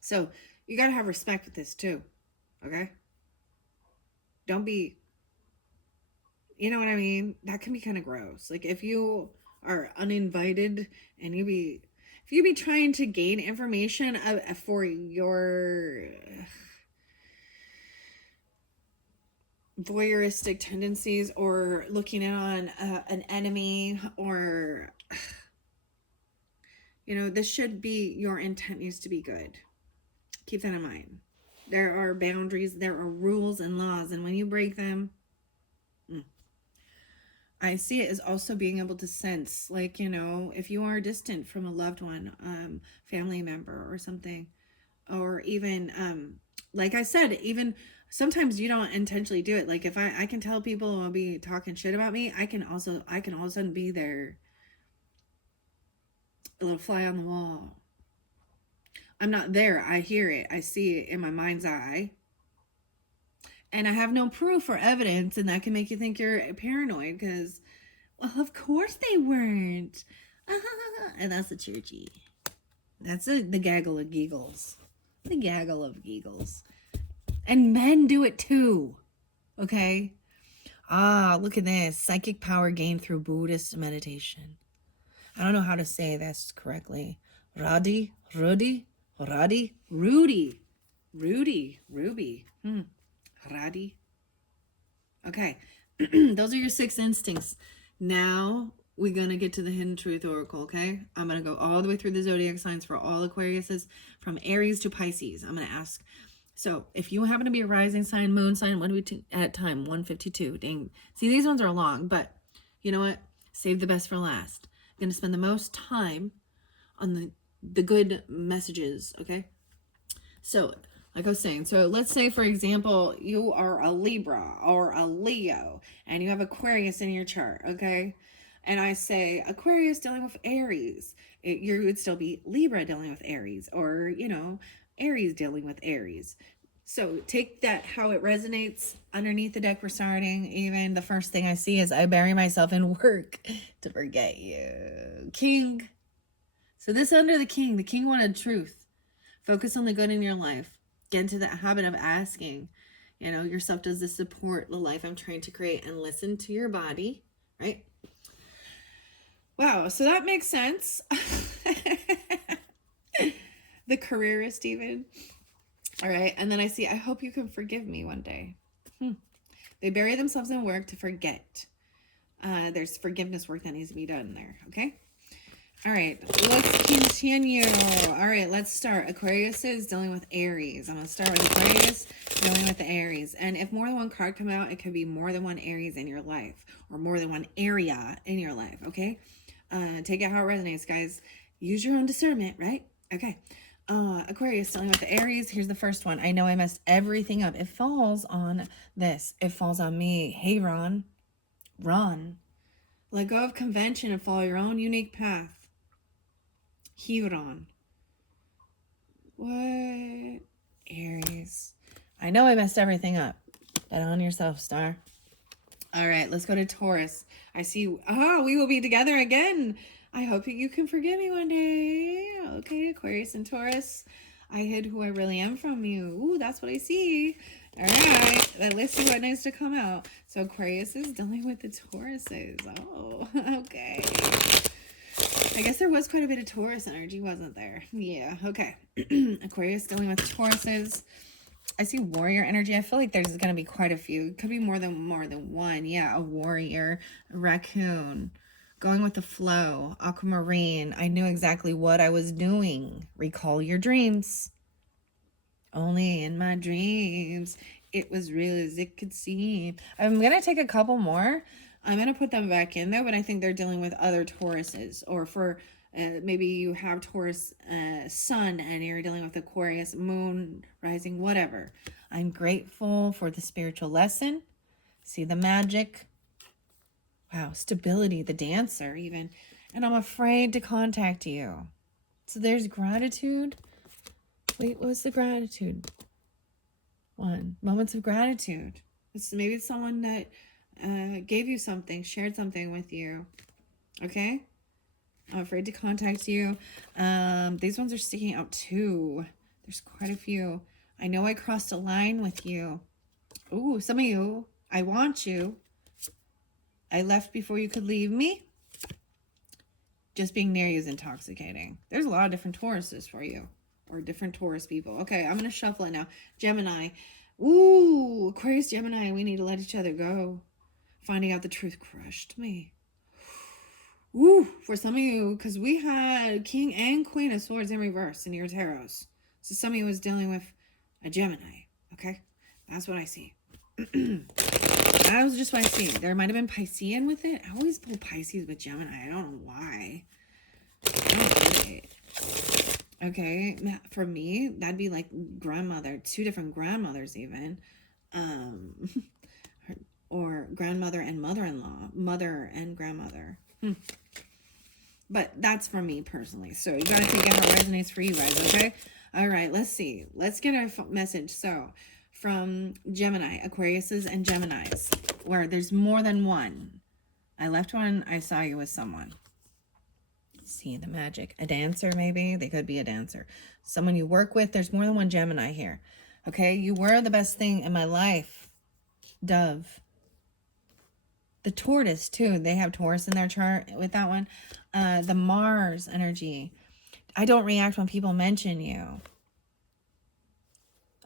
So you got to have respect with this too, okay? Don't be, you know what I mean? That can be kind of gross. Like if you are uninvited and if you be trying to gain information for your voyeuristic tendencies or looking in on an enemy or, this should be, your intent needs to be good. Keep that in mind. There are boundaries, there are rules and laws, and when you break them, I see it as also being able to sense, like, if you are distant from a loved one, family member or something, or even, like I said, even sometimes you don't intentionally do it. Like if I can tell people will be talking shit about me, I can all of a sudden be there, a little fly on the wall. I'm not there. I hear it. I see it in my mind's eye. And I have no proof or evidence, and that can make you think you're paranoid because, well, of course they weren't. And that's the churchy. That's the gaggle of giggles. The gaggle of giggles. And men do it too. Okay? Look at this. Psychic power gained through Buddhist meditation. I don't know how to say this correctly. Rudy. Ruby. Radi. Okay. Those are your 6 instincts. Now we're going to get to the hidden truth oracle, okay? I'm going to go all the way through the zodiac signs for all Aquariuses from Aries to Pisces. I'm going to ask. So if you happen to be a rising sign, moon sign, what do we at time? 152. Dang. See, these ones are long, but you know what? Save the best for last. I'm going to spend the most time on the good messages, okay? So, like I was saying, so let's say, for example, you are a Libra or a Leo and you have Aquarius in your chart, okay? And I say Aquarius dealing with Aries. You would still be Libra dealing with Aries, or, Aries dealing with Aries. So take that, how it resonates underneath the deck we're starting. Even the first thing I see is I bury myself in work to forget you. King. So this under the king wanted truth. Focus on the good in your life. Get into that habit of asking, yourself, does this support the life I'm trying to create? And listen to your body, right? Wow, so that makes sense. The careerist even. All right, and then I see, I hope you can forgive me one day. They bury themselves in work to forget. There's forgiveness work that needs to be done there, okay? All right, let's continue. All right, let's start. Aquarius is dealing with Aries. I'm going to start with Aquarius dealing with the Aries. And if more than one card come out, it could be more than one Aries in your life or more than one area in your life, okay? Take it how it resonates, guys. Use your own discernment, right? Okay. Aquarius dealing with the Aries. Here's the first one. I know I messed everything up. It falls on this. It falls on me. Hey, Ron. Let go of convention and follow your own unique path. Huron. What? Aries. I know I messed everything up. Bet on yourself, star. All right, let's go to Taurus. I see. We will be together again. I hope that you can forgive me one day. Okay, Aquarius and Taurus. I hid who I really am from you. Ooh, that's what I see. All right, let's see what needs to come out. So Aquarius is dealing with the Tauruses. Oh, okay. I guess there was quite a bit of Taurus energy, wasn't there? Yeah, okay. Aquarius dealing with Tauruses. I see warrior energy. I feel like there's going to be quite a few. Could be more than one. Yeah, a warrior, a raccoon. Going with the flow, aquamarine. I knew exactly what I was doing. Recall your dreams. Only in my dreams, it was real as it could seem. I'm going to take a couple more. I'm going to put them back in there, but I think they're dealing with other Tauruses. Or for maybe you have Taurus sun and you're dealing with Aquarius moon rising, whatever. I'm grateful for the spiritual lesson. See the magic. Wow, stability, the dancer even. And I'm afraid to contact you. So there's gratitude. Wait, what's the gratitude? One, moments of gratitude. Maybe it's someone that gave you something, shared something with you. Okay? I'm afraid to contact you. These ones are sticking out too. There's quite a few. I know I crossed a line with you. Ooh, some of you, I want you. I left before you could leave me. Just being near you is intoxicating. There's a lot of different Tauruses for you. Or different Taurus people. Okay, I'm going to shuffle it now. Gemini. Ooh, Aquarius, Gemini. We need to let each other go. Finding out the truth crushed me. Ooh, for some of you, because we had King and Queen of Swords in reverse in your tarots. So some of you was dealing with a Gemini. Okay, that's what I see. That was just what I see. There might have been Piscean with it. I always pull Pisces with Gemini. I don't know why. I don't get it. Okay, for me, that'd be like grandmother, two different grandmothers even. Or grandmother and mother-in-law, mother and grandmother. But that's for me personally. So you got to take it how it resonates for you guys, okay? All right, let's see. Let's get our message. So from Gemini, Aquariuses and Geminis, where there's more than one. I left one. I saw you with someone. See the magic. A dancer, maybe. They could be a dancer. Someone you work with. There's more than one Gemini here. Okay? You were the best thing in my life. Dove. The tortoise, too. They have Taurus in their chart with that one. The Mars energy. I don't react when people mention you.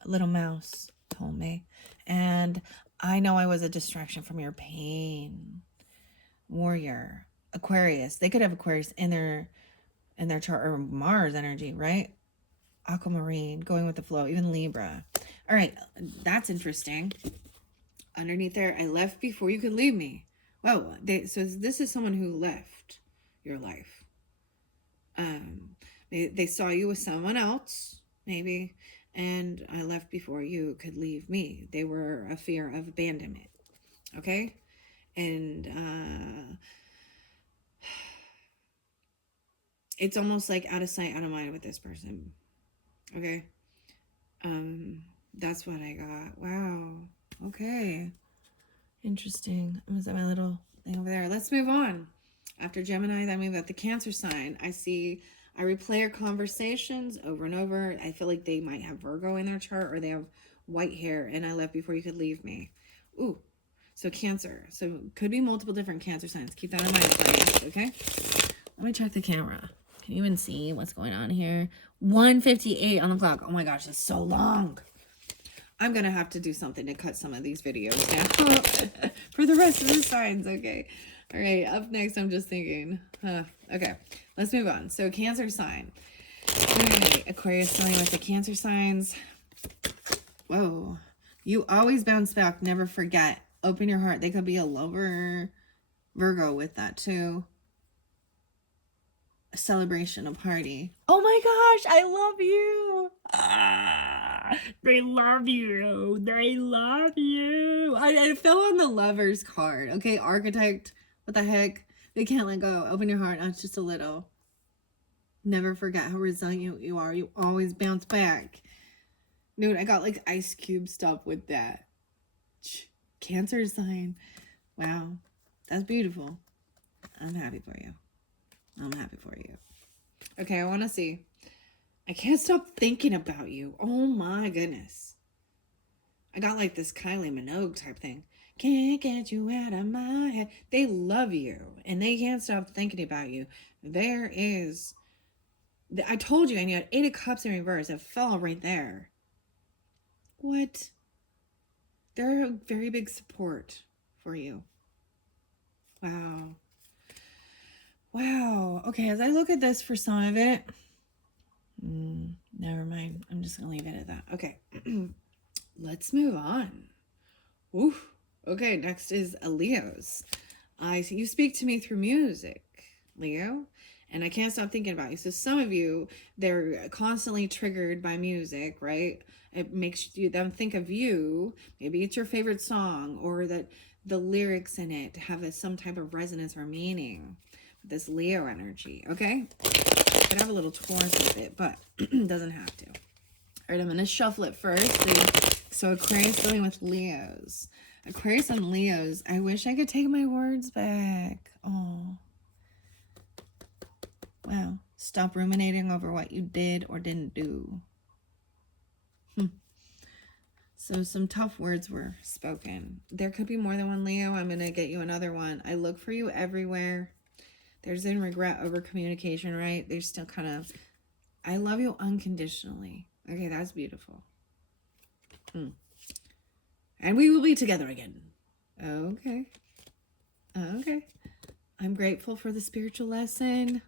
A little mouse told me. And I know I was a distraction from your pain. Warrior. Aquarius. They could have Aquarius in their chart, or Mars energy, right? Aquamarine, going with the flow, even Libra. All right, that's interesting. Underneath there, I left before you could leave me. Well, so this is someone who left your life. They saw you with someone else, maybe, and I left before you could leave me. They were a fear of abandonment. Okay? And it's almost like out of sight, out of mind with this person. Okay? That's what I got. Wow. Okay. Interesting. Was that my little thing over there? Let's move on. After Gemini, then we've got the Cancer sign. I replay our conversations over and over. I feel like they might have Virgo in their chart, or they have white hair, and I left before you could leave me. Ooh. So Cancer. So could be multiple different Cancer signs. Keep that in mind, Aquarius, okay? Let me check the camera. Can you even see what's going on here? 1:58 on the clock. Oh my gosh, that's so long. I'm going to have to do something to cut some of these videos down for the rest of the signs, okay? All right, up next, I'm just thinking. Okay, let's move on. So Cancer sign. All right, Aquarius dealing with the Cancer signs. Whoa. You always bounce back. Never forget. Open your heart. They could be a lover. Virgo with that too. A celebration, a party. Oh my gosh, I love you. They love you. They love you. I fell on the lover's card. Okay, architect. What the heck? They can't let go. Open your heart. Not just a little. Never forget how resilient you are. You always bounce back. Dude, I got like Ice Cube stuff with that. Cancer sign. Wow. That's beautiful. I'm happy for you. I'm happy for you. Okay, I want to see. I can't stop thinking about you. Oh my goodness. I got like this Kylie Minogue type thing. Can't get you out of my head. They love you and they can't stop thinking about you. There is. I told you, and you had 8 of Cups in reverse. It fell right there. What? They're a very big support for you. Wow. Wow. Okay, as I look at this for some of it, never mind. I'm just going to leave it at that. Okay. Let's move on. Oof. Okay, next is a Leo's. You speak to me through music, Leo, and I can't stop thinking about you. So some of you, they're constantly triggered by music, right? It makes them think of you. Maybe it's your favorite song, or that the lyrics in it have some type of resonance or meaning. This Leo energy, okay? Could have a little Taurus with it, but doesn't have to. All right, I'm gonna shuffle it first. So Aquarius dealing with Leos. Aquarius and Leos. I wish I could take my words back. Oh. Wow. Stop ruminating over what you did or didn't do. So some tough words were spoken. There could be more than one Leo. I'm going to get you another one. I look for you everywhere. There's in regret over communication, right? There's still kind of, I love you unconditionally. Okay, that's beautiful. And we will be together again. Okay. Okay. I'm grateful for the spiritual lesson.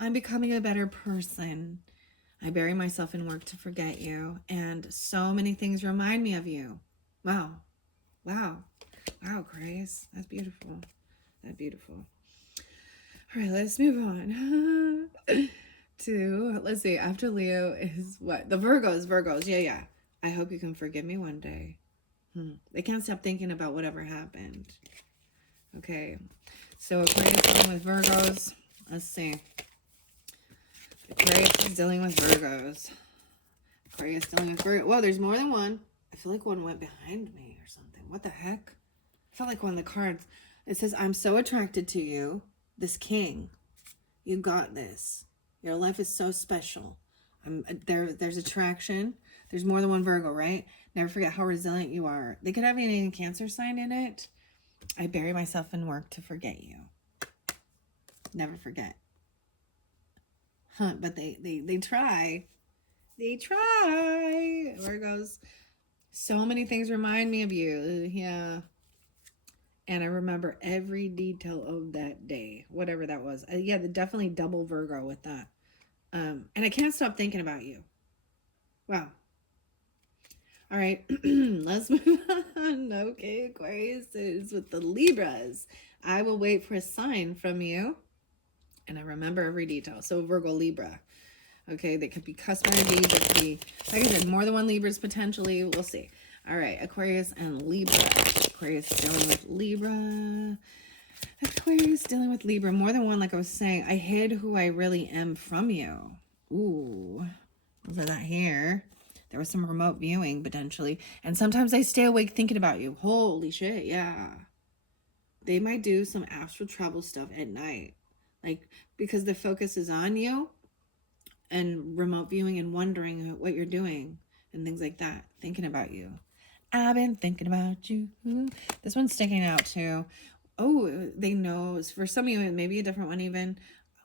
I'm becoming a better person. I bury myself in work to forget you. And so many things remind me of you. Wow. Wow. Wow, Grace. That's beautiful. That's beautiful. All right, let's move on to, let's see, after Leo is what? The Virgos. Yeah. I hope you can forgive me one day. They can't stop thinking about whatever happened. Okay. So Aquarius dealing with Virgos. Let's see. Aquarius is dealing with Virgos. Aquarius dealing with Virgo. Whoa, there's more than one. I feel like one went behind me or something. What the heck? I felt like one of the cards. It says, I'm so attracted to you, this king. You got this. Your life is so special. There's attraction. There's more than one Virgo, right? Never forget how resilient you are. They could have any Cancer sign in it. I bury myself in work to forget you. Never forget. But they try. They try. Virgos. So many things remind me of you. Yeah. And I remember every detail of that day, whatever that was. Yeah, definitely double Virgo with that. And I can't stop thinking about you. Wow. All right, let's move on. Okay, Aquarius is with the Libras. I will wait for a sign from you. And I remember every detail. So Virgo, Libra. Okay, they could be customary deeds. It could be, like I said, more than one Libras potentially. We'll see. All right, Aquarius and Libra. Aquarius dealing with Libra. Aquarius dealing with Libra. More than one, like I was saying. I hid who I really am from you. Ooh, look at that here. There was some remote viewing potentially. And sometimes I stay awake thinking about you. Holy shit, yeah. They might do some astral travel stuff at night. Like, because the focus is on you and remote viewing and wondering what you're doing and things like that. Thinking about you. I've been thinking about you. This one's sticking out too. Oh, they know. For some of you, maybe a different one even.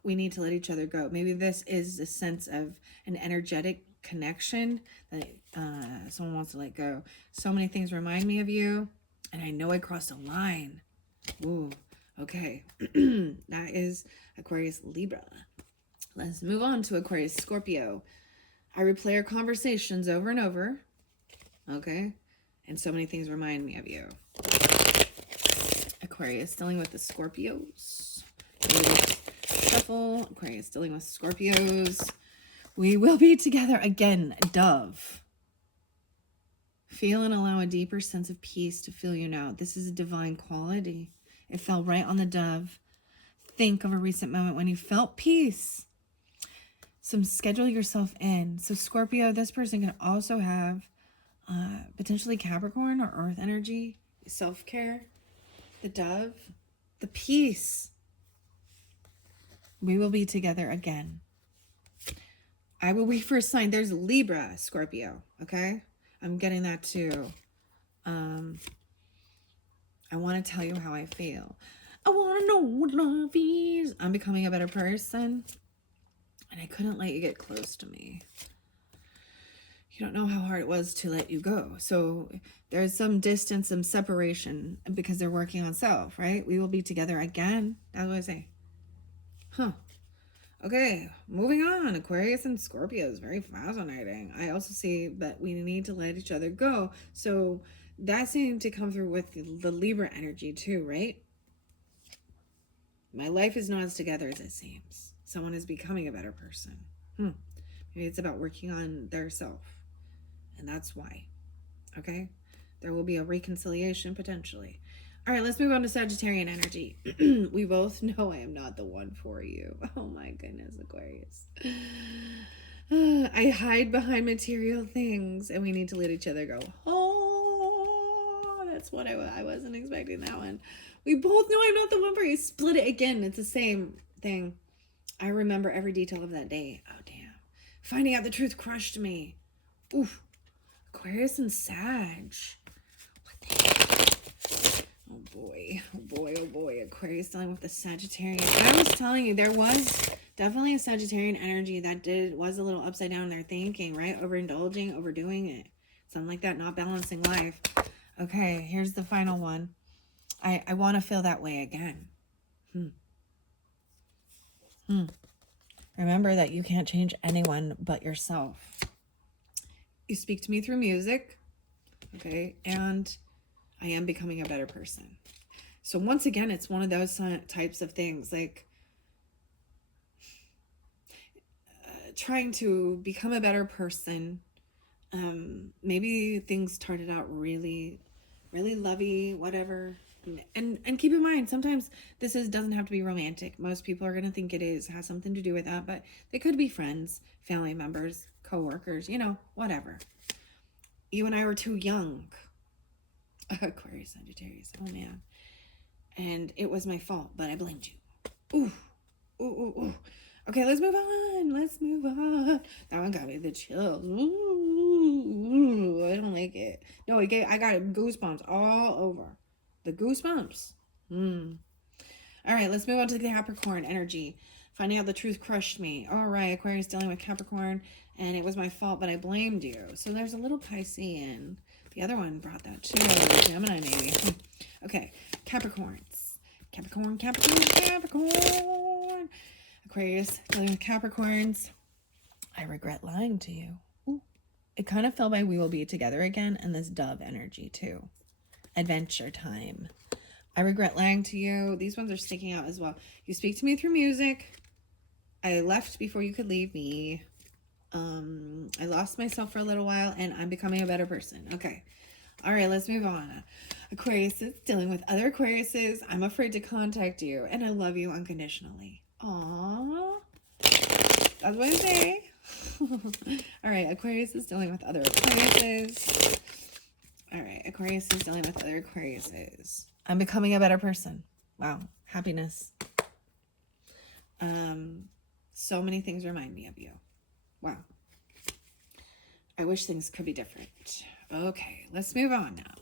We need to let each other go. Maybe this is a sense of an energetic connection that someone wants to let go. So many things remind me of you. And I know I crossed a line. Ooh, okay. That is Aquarius Libra. Let's move on to Aquarius Scorpio. I replay our conversations over and over. Okay. And so many things remind me of you. Aquarius dealing with the Scorpios. Shuffle. Aquarius dealing with Scorpios. We will be together again, Dove. Feel and allow a deeper sense of peace to fill you now. This is a divine quality. It fell right on the Dove. Think of a recent moment when you felt peace. So schedule yourself in. So Scorpio, this person can also have potentially Capricorn or Earth energy, self-care, the Dove, the peace. We will be together again. I will wait for a sign. There's Libra, Scorpio. Okay. I'm getting that too. I want to tell you how I feel. I want to know what love is. I'm becoming a better person. And I couldn't let you get close to me. You don't know how hard it was to let you go. So there's some distance, some separation because they're working on self, right? We will be together again. That's what I say. Huh. Okay, moving on. Aquarius and Scorpio is very fascinating. I also see that we need to let each other go. So that seemed to come through with the Libra energy too, right? My life is not as together as it seems. Someone is becoming a better person. Maybe it's about working on their self. And that's why. Okay? There will be a reconciliation potentially. All right, let's move on to Sagittarian energy. We both know I am not the one for you. Oh my goodness, Aquarius. I hide behind material things and we need to let each other go. Oh, that's what I wasn't expecting that one. We both know I'm not the one for you. Split it again. It's the same thing. I remember every detail of that day. Oh, damn. Finding out the truth crushed me. Oof. Aquarius and Sag. What the heck? Oh boy. Oh boy. Oh boy. Aquarius dealing with the Sagittarian. I was telling you, there was definitely a Sagittarian energy that was a little upside down in their thinking, right? Overindulging, overdoing it. Something like that, not balancing life. Okay, here's the final one. I want to feel that way again. Remember that you can't change anyone but yourself. You speak to me through music, okay? And I am becoming a better person. So once again, it's one of those types of things, like trying to become a better person. Maybe things started out really, really lovey, whatever. And keep in mind, sometimes this doesn't have to be romantic. Most people are going to think it has something to do with that, but they could be friends, family members, co-workers, whatever. You and I were too young. Aquarius, Sagittarius, oh man. And it was my fault, but I blamed you. Ooh, ooh, ooh, ooh. Okay, let's move on. Let's move on. That one got me the chills. Ooh, I don't like it. No, I got goosebumps all over. The goosebumps. All right, let's move on to the Capricorn energy. Finding out the truth crushed me. All right, Aquarius dealing with Capricorn, and it was my fault, but I blamed you. So there's a little Piscean. The other one brought that too. Gemini, maybe. Okay, Capricorns. Capricorn. Aquarius dealing with Capricorns. I regret lying to you. Ooh. It kind of felt like we will be together again, and this dove energy too. Adventure time. I regret lying to you. These ones are sticking out as well. You speak to me through music. I left before you could leave me. I lost myself for a little while and I'm becoming a better person. Okay. All right, let's move on. Aquarius is dealing with other Aquariuses. I'm afraid to contact you and I love you unconditionally. Aww. That's what I say. All right, Aquarius is dealing with other Aquariuses. All right, Aquarius is dealing with other Aquariuses. I'm becoming a better person. Wow, happiness. So many things remind me of you. Wow. I wish things could be different. Okay, let's move on now.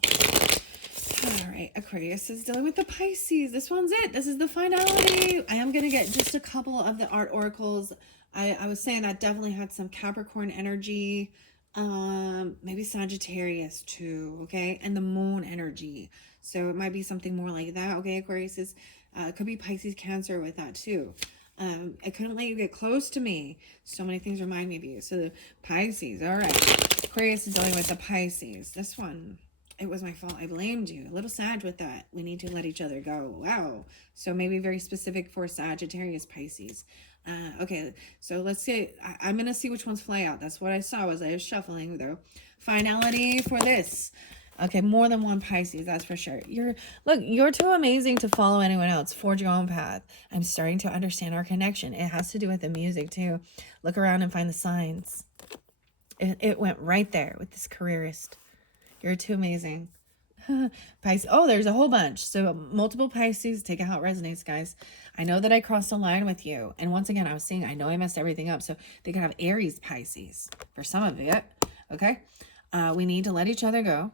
All right, Aquarius is dealing with the Pisces. This one's it. This is the finality. I am going to get just a couple of the art oracles. I was saying that definitely had some Capricorn energy. Maybe Sagittarius too, okay? And the moon energy. So it might be something more like that, okay? Aquarius is, it could be Pisces, Cancer with that too. I couldn't let you get close to me. So many things remind me of you. So the Pisces, all right. Aquarius is dealing with the Pisces. This one, it was my fault. I blamed you. A little Sag with that. We need to let each other go. Wow. So maybe very specific for Sagittarius, Pisces. Okay, so let's see. I'm going to see which ones fly out. That's what I saw as I was shuffling the finality for this. Okay, more than one Pisces, that's for sure. You're too amazing to follow anyone else. Forge your own path. I'm starting to understand our connection. It has to do with the music too. Look around and find the signs. It went right there with this careerist. You're too amazing. Pisces. Oh, there's a whole bunch. So multiple Pisces. Take it how it resonates, guys. I know that I crossed a line with you. And once again, I was saying, I know I messed everything up. So they could have Aries Pisces for some of it. Okay. We need to let each other go.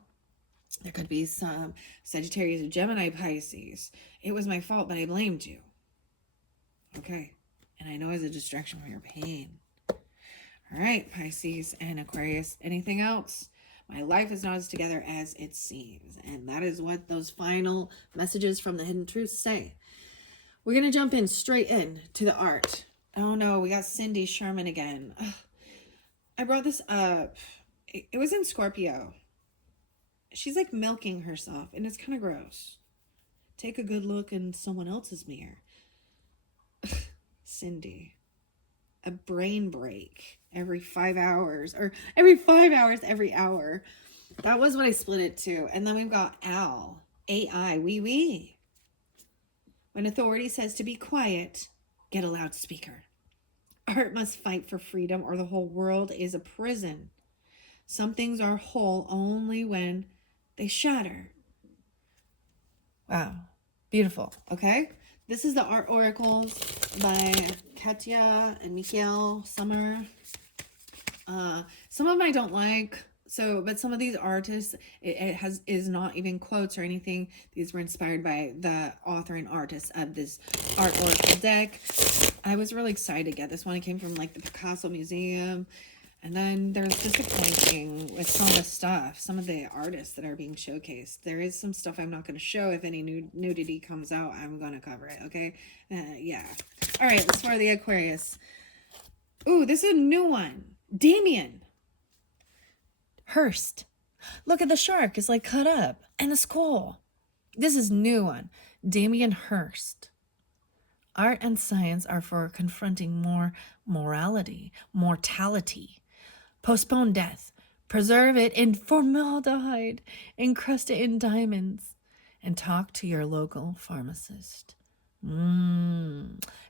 There could be some Sagittarius or Gemini Pisces. It was my fault, but I blamed you. Okay. And I know it's a distraction from your pain. All right, Pisces and Aquarius. Anything else? My life is not as together as it seems. And that is what those final messages from the Hidden Truths say. We're going to jump in straight in to the art. Oh no, we got Cindy Sherman again. Ugh. I brought this up. It was in Scorpio. She's like milking herself, and it's kind of gross. Take a good look in someone else's mirror. Cindy. A brain break every 5 hours, or every 5 hours, every hour. That was what I split it to. And then we've got Al, AI, wee wee. When authority says to be quiet, get a loudspeaker. Art must fight for freedom, or the whole world is a prison. Some things are whole only when they shatter. Wow. Beautiful. Okay. This is the Art Oracles by Katya and Michael Summer. Some of them I don't like. So, but some of these artists, it is not even quotes or anything. These were inspired by the author and artist of this Art Oracle deck. I was really excited to get this one. It came from like the Picasso Museum. And then there's disappointing with some of the stuff, some of the artists that are being showcased. There is some stuff I'm not going to show. If any nudity comes out, I'm going to cover it, okay? Yeah. All right, let's for the Aquarius. Ooh, this is a new one. Damien Hirst. Look at the shark. It's like cut up. And the skull. This is new one. Damien Hirst. Art and science are for confronting more morality, mortality. Postpone death. Preserve it in formaldehyde. Encrust it in diamonds. And talk to your local pharmacist.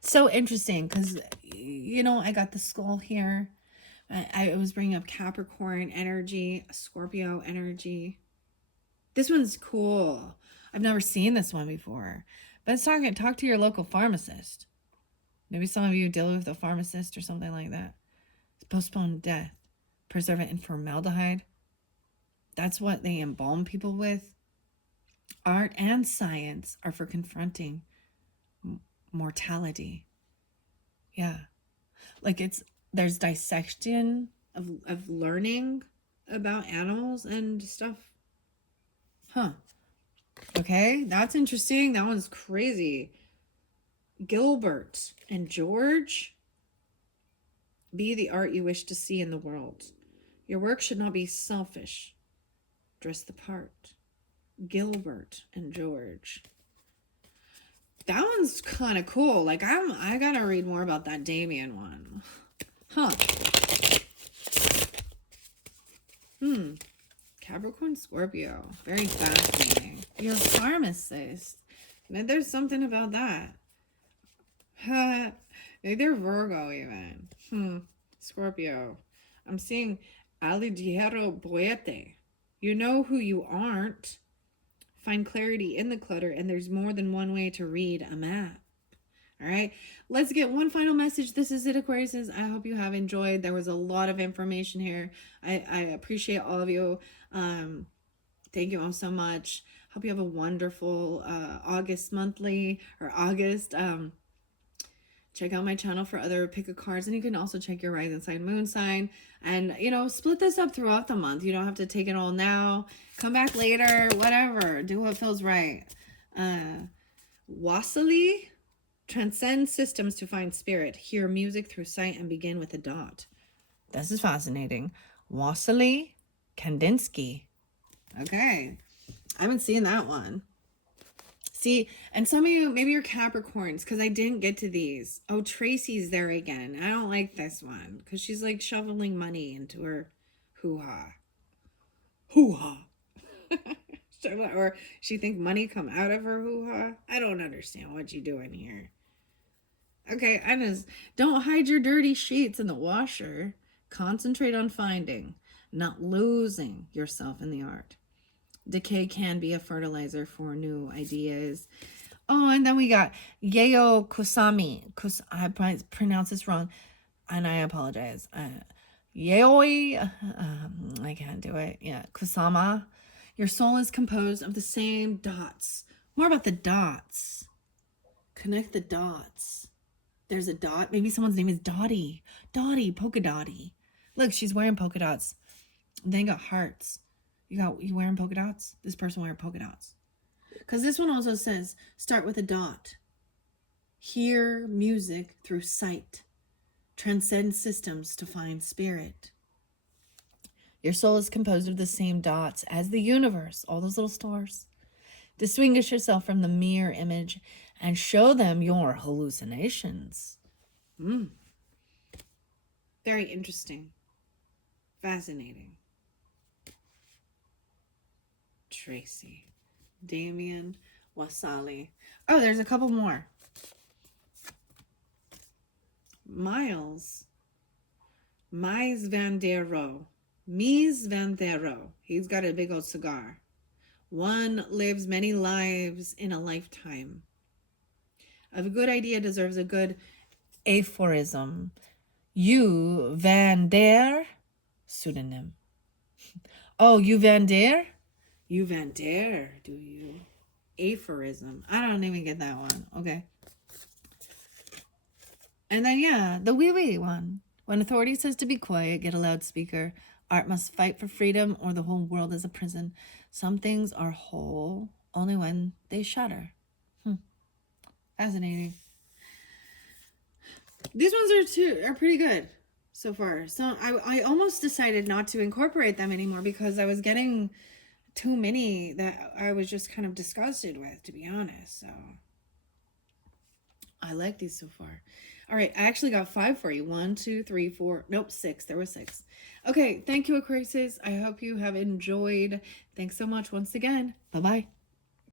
So interesting because, you know, I got the skull here. I was bringing up Capricorn energy, Scorpio energy. This one's cool. I've never seen this one before. But it's talk to your local pharmacist. Maybe some of you deal with a pharmacist or something like that. Postpone death. Preserve it in formaldehyde. That's what they embalm people with. Art and science are for confronting mortality. Yeah. Like there's dissection of learning about animals and stuff. Huh. Okay, that's interesting. That one's crazy. Gilbert and George. Be the art you wish to see in the world. Your work should not be selfish. Dress the part. Gilbert and George. That one's kind of cool. Like I gotta read more about that Damien one. Huh. Capricorn Scorpio. Very fascinating. You're a pharmacist. There's something about that. Maybe they're Virgo even. Scorpio. I'm seeing Alighiero Boete. You know who you aren't. Find clarity in the clutter, and there's more than one way to read a map. All right, let's get one final message. This is it, Aquarius. I hope you have enjoyed. There was a lot of information here. I appreciate all of you. Thank you all so much. Hope you have a wonderful August monthly or August. Check out my channel for other pick of cards, and you can also check your rising sign, moon sign, and split this up throughout the month. You don't have to take it all now. Come back later, whatever. Do what feels right. Wasili. Transcend systems to find spirit. Hear music through sight and begin with a dot. This is fascinating. Wasili Kandinsky. Okay. I haven't seen that one. See, and some of you, maybe you're Capricorns, because I didn't get to these. Oh, Tracy's there again. I don't like this one, because she's like shoveling money into her hoo-ha. Hoo-ha. Or she think money come out of her hoo-ha. I don't understand what you doing here. Okay, don't hide your dirty sheets in the washer. Concentrate on finding, not losing yourself in the art. Decay can be a fertilizer for new ideas. Oh, and then we got Yeo Kusami. I pronounce this wrong, and I apologize. Yaoi, I can't do it. Yeah, Kusama. Your soul is composed of the same dots. More about the dots. Connect the dots. There's a dot. Maybe someone's name is Dottie. Dottie, polka dotty. Look, she's wearing polka dots. Then you got hearts. You wearing polka dots? This person wearing polka dots. Because this one also says, start with a dot. Hear music through sight. Transcend systems to find spirit. Your soul is composed of the same dots as the universe, all those little stars. Distinguish yourself from the mirror image and show them your hallucinations. Very interesting. Fascinating. Tracy. Damien Wasali. Oh, there's a couple more. Miles Van der Rohe. Mies van der Rohe. He's got a big old cigar. One lives many lives in a lifetime. A good idea deserves a good Aphorism. You Van der, pseudonym. Oh, you Van der? You Van der, do you? Aphorism. I don't even get that one. Okay. And then, yeah, the wee wee one. When authority says to be quiet, get a loudspeaker. Art must fight for freedom or the whole world is a prison. Some things are whole only when they shatter. Fascinating. These ones are pretty good so far. So I almost decided not to incorporate them anymore because I was getting too many that I was just kind of disgusted with, to be honest. So I like these so far. All right, I actually got 5 for you. 1, 2, 3, 4. Nope, 6. There were 6. Okay, thank you, Aquarius. I hope you have enjoyed. Thanks so much once again. Bye-bye.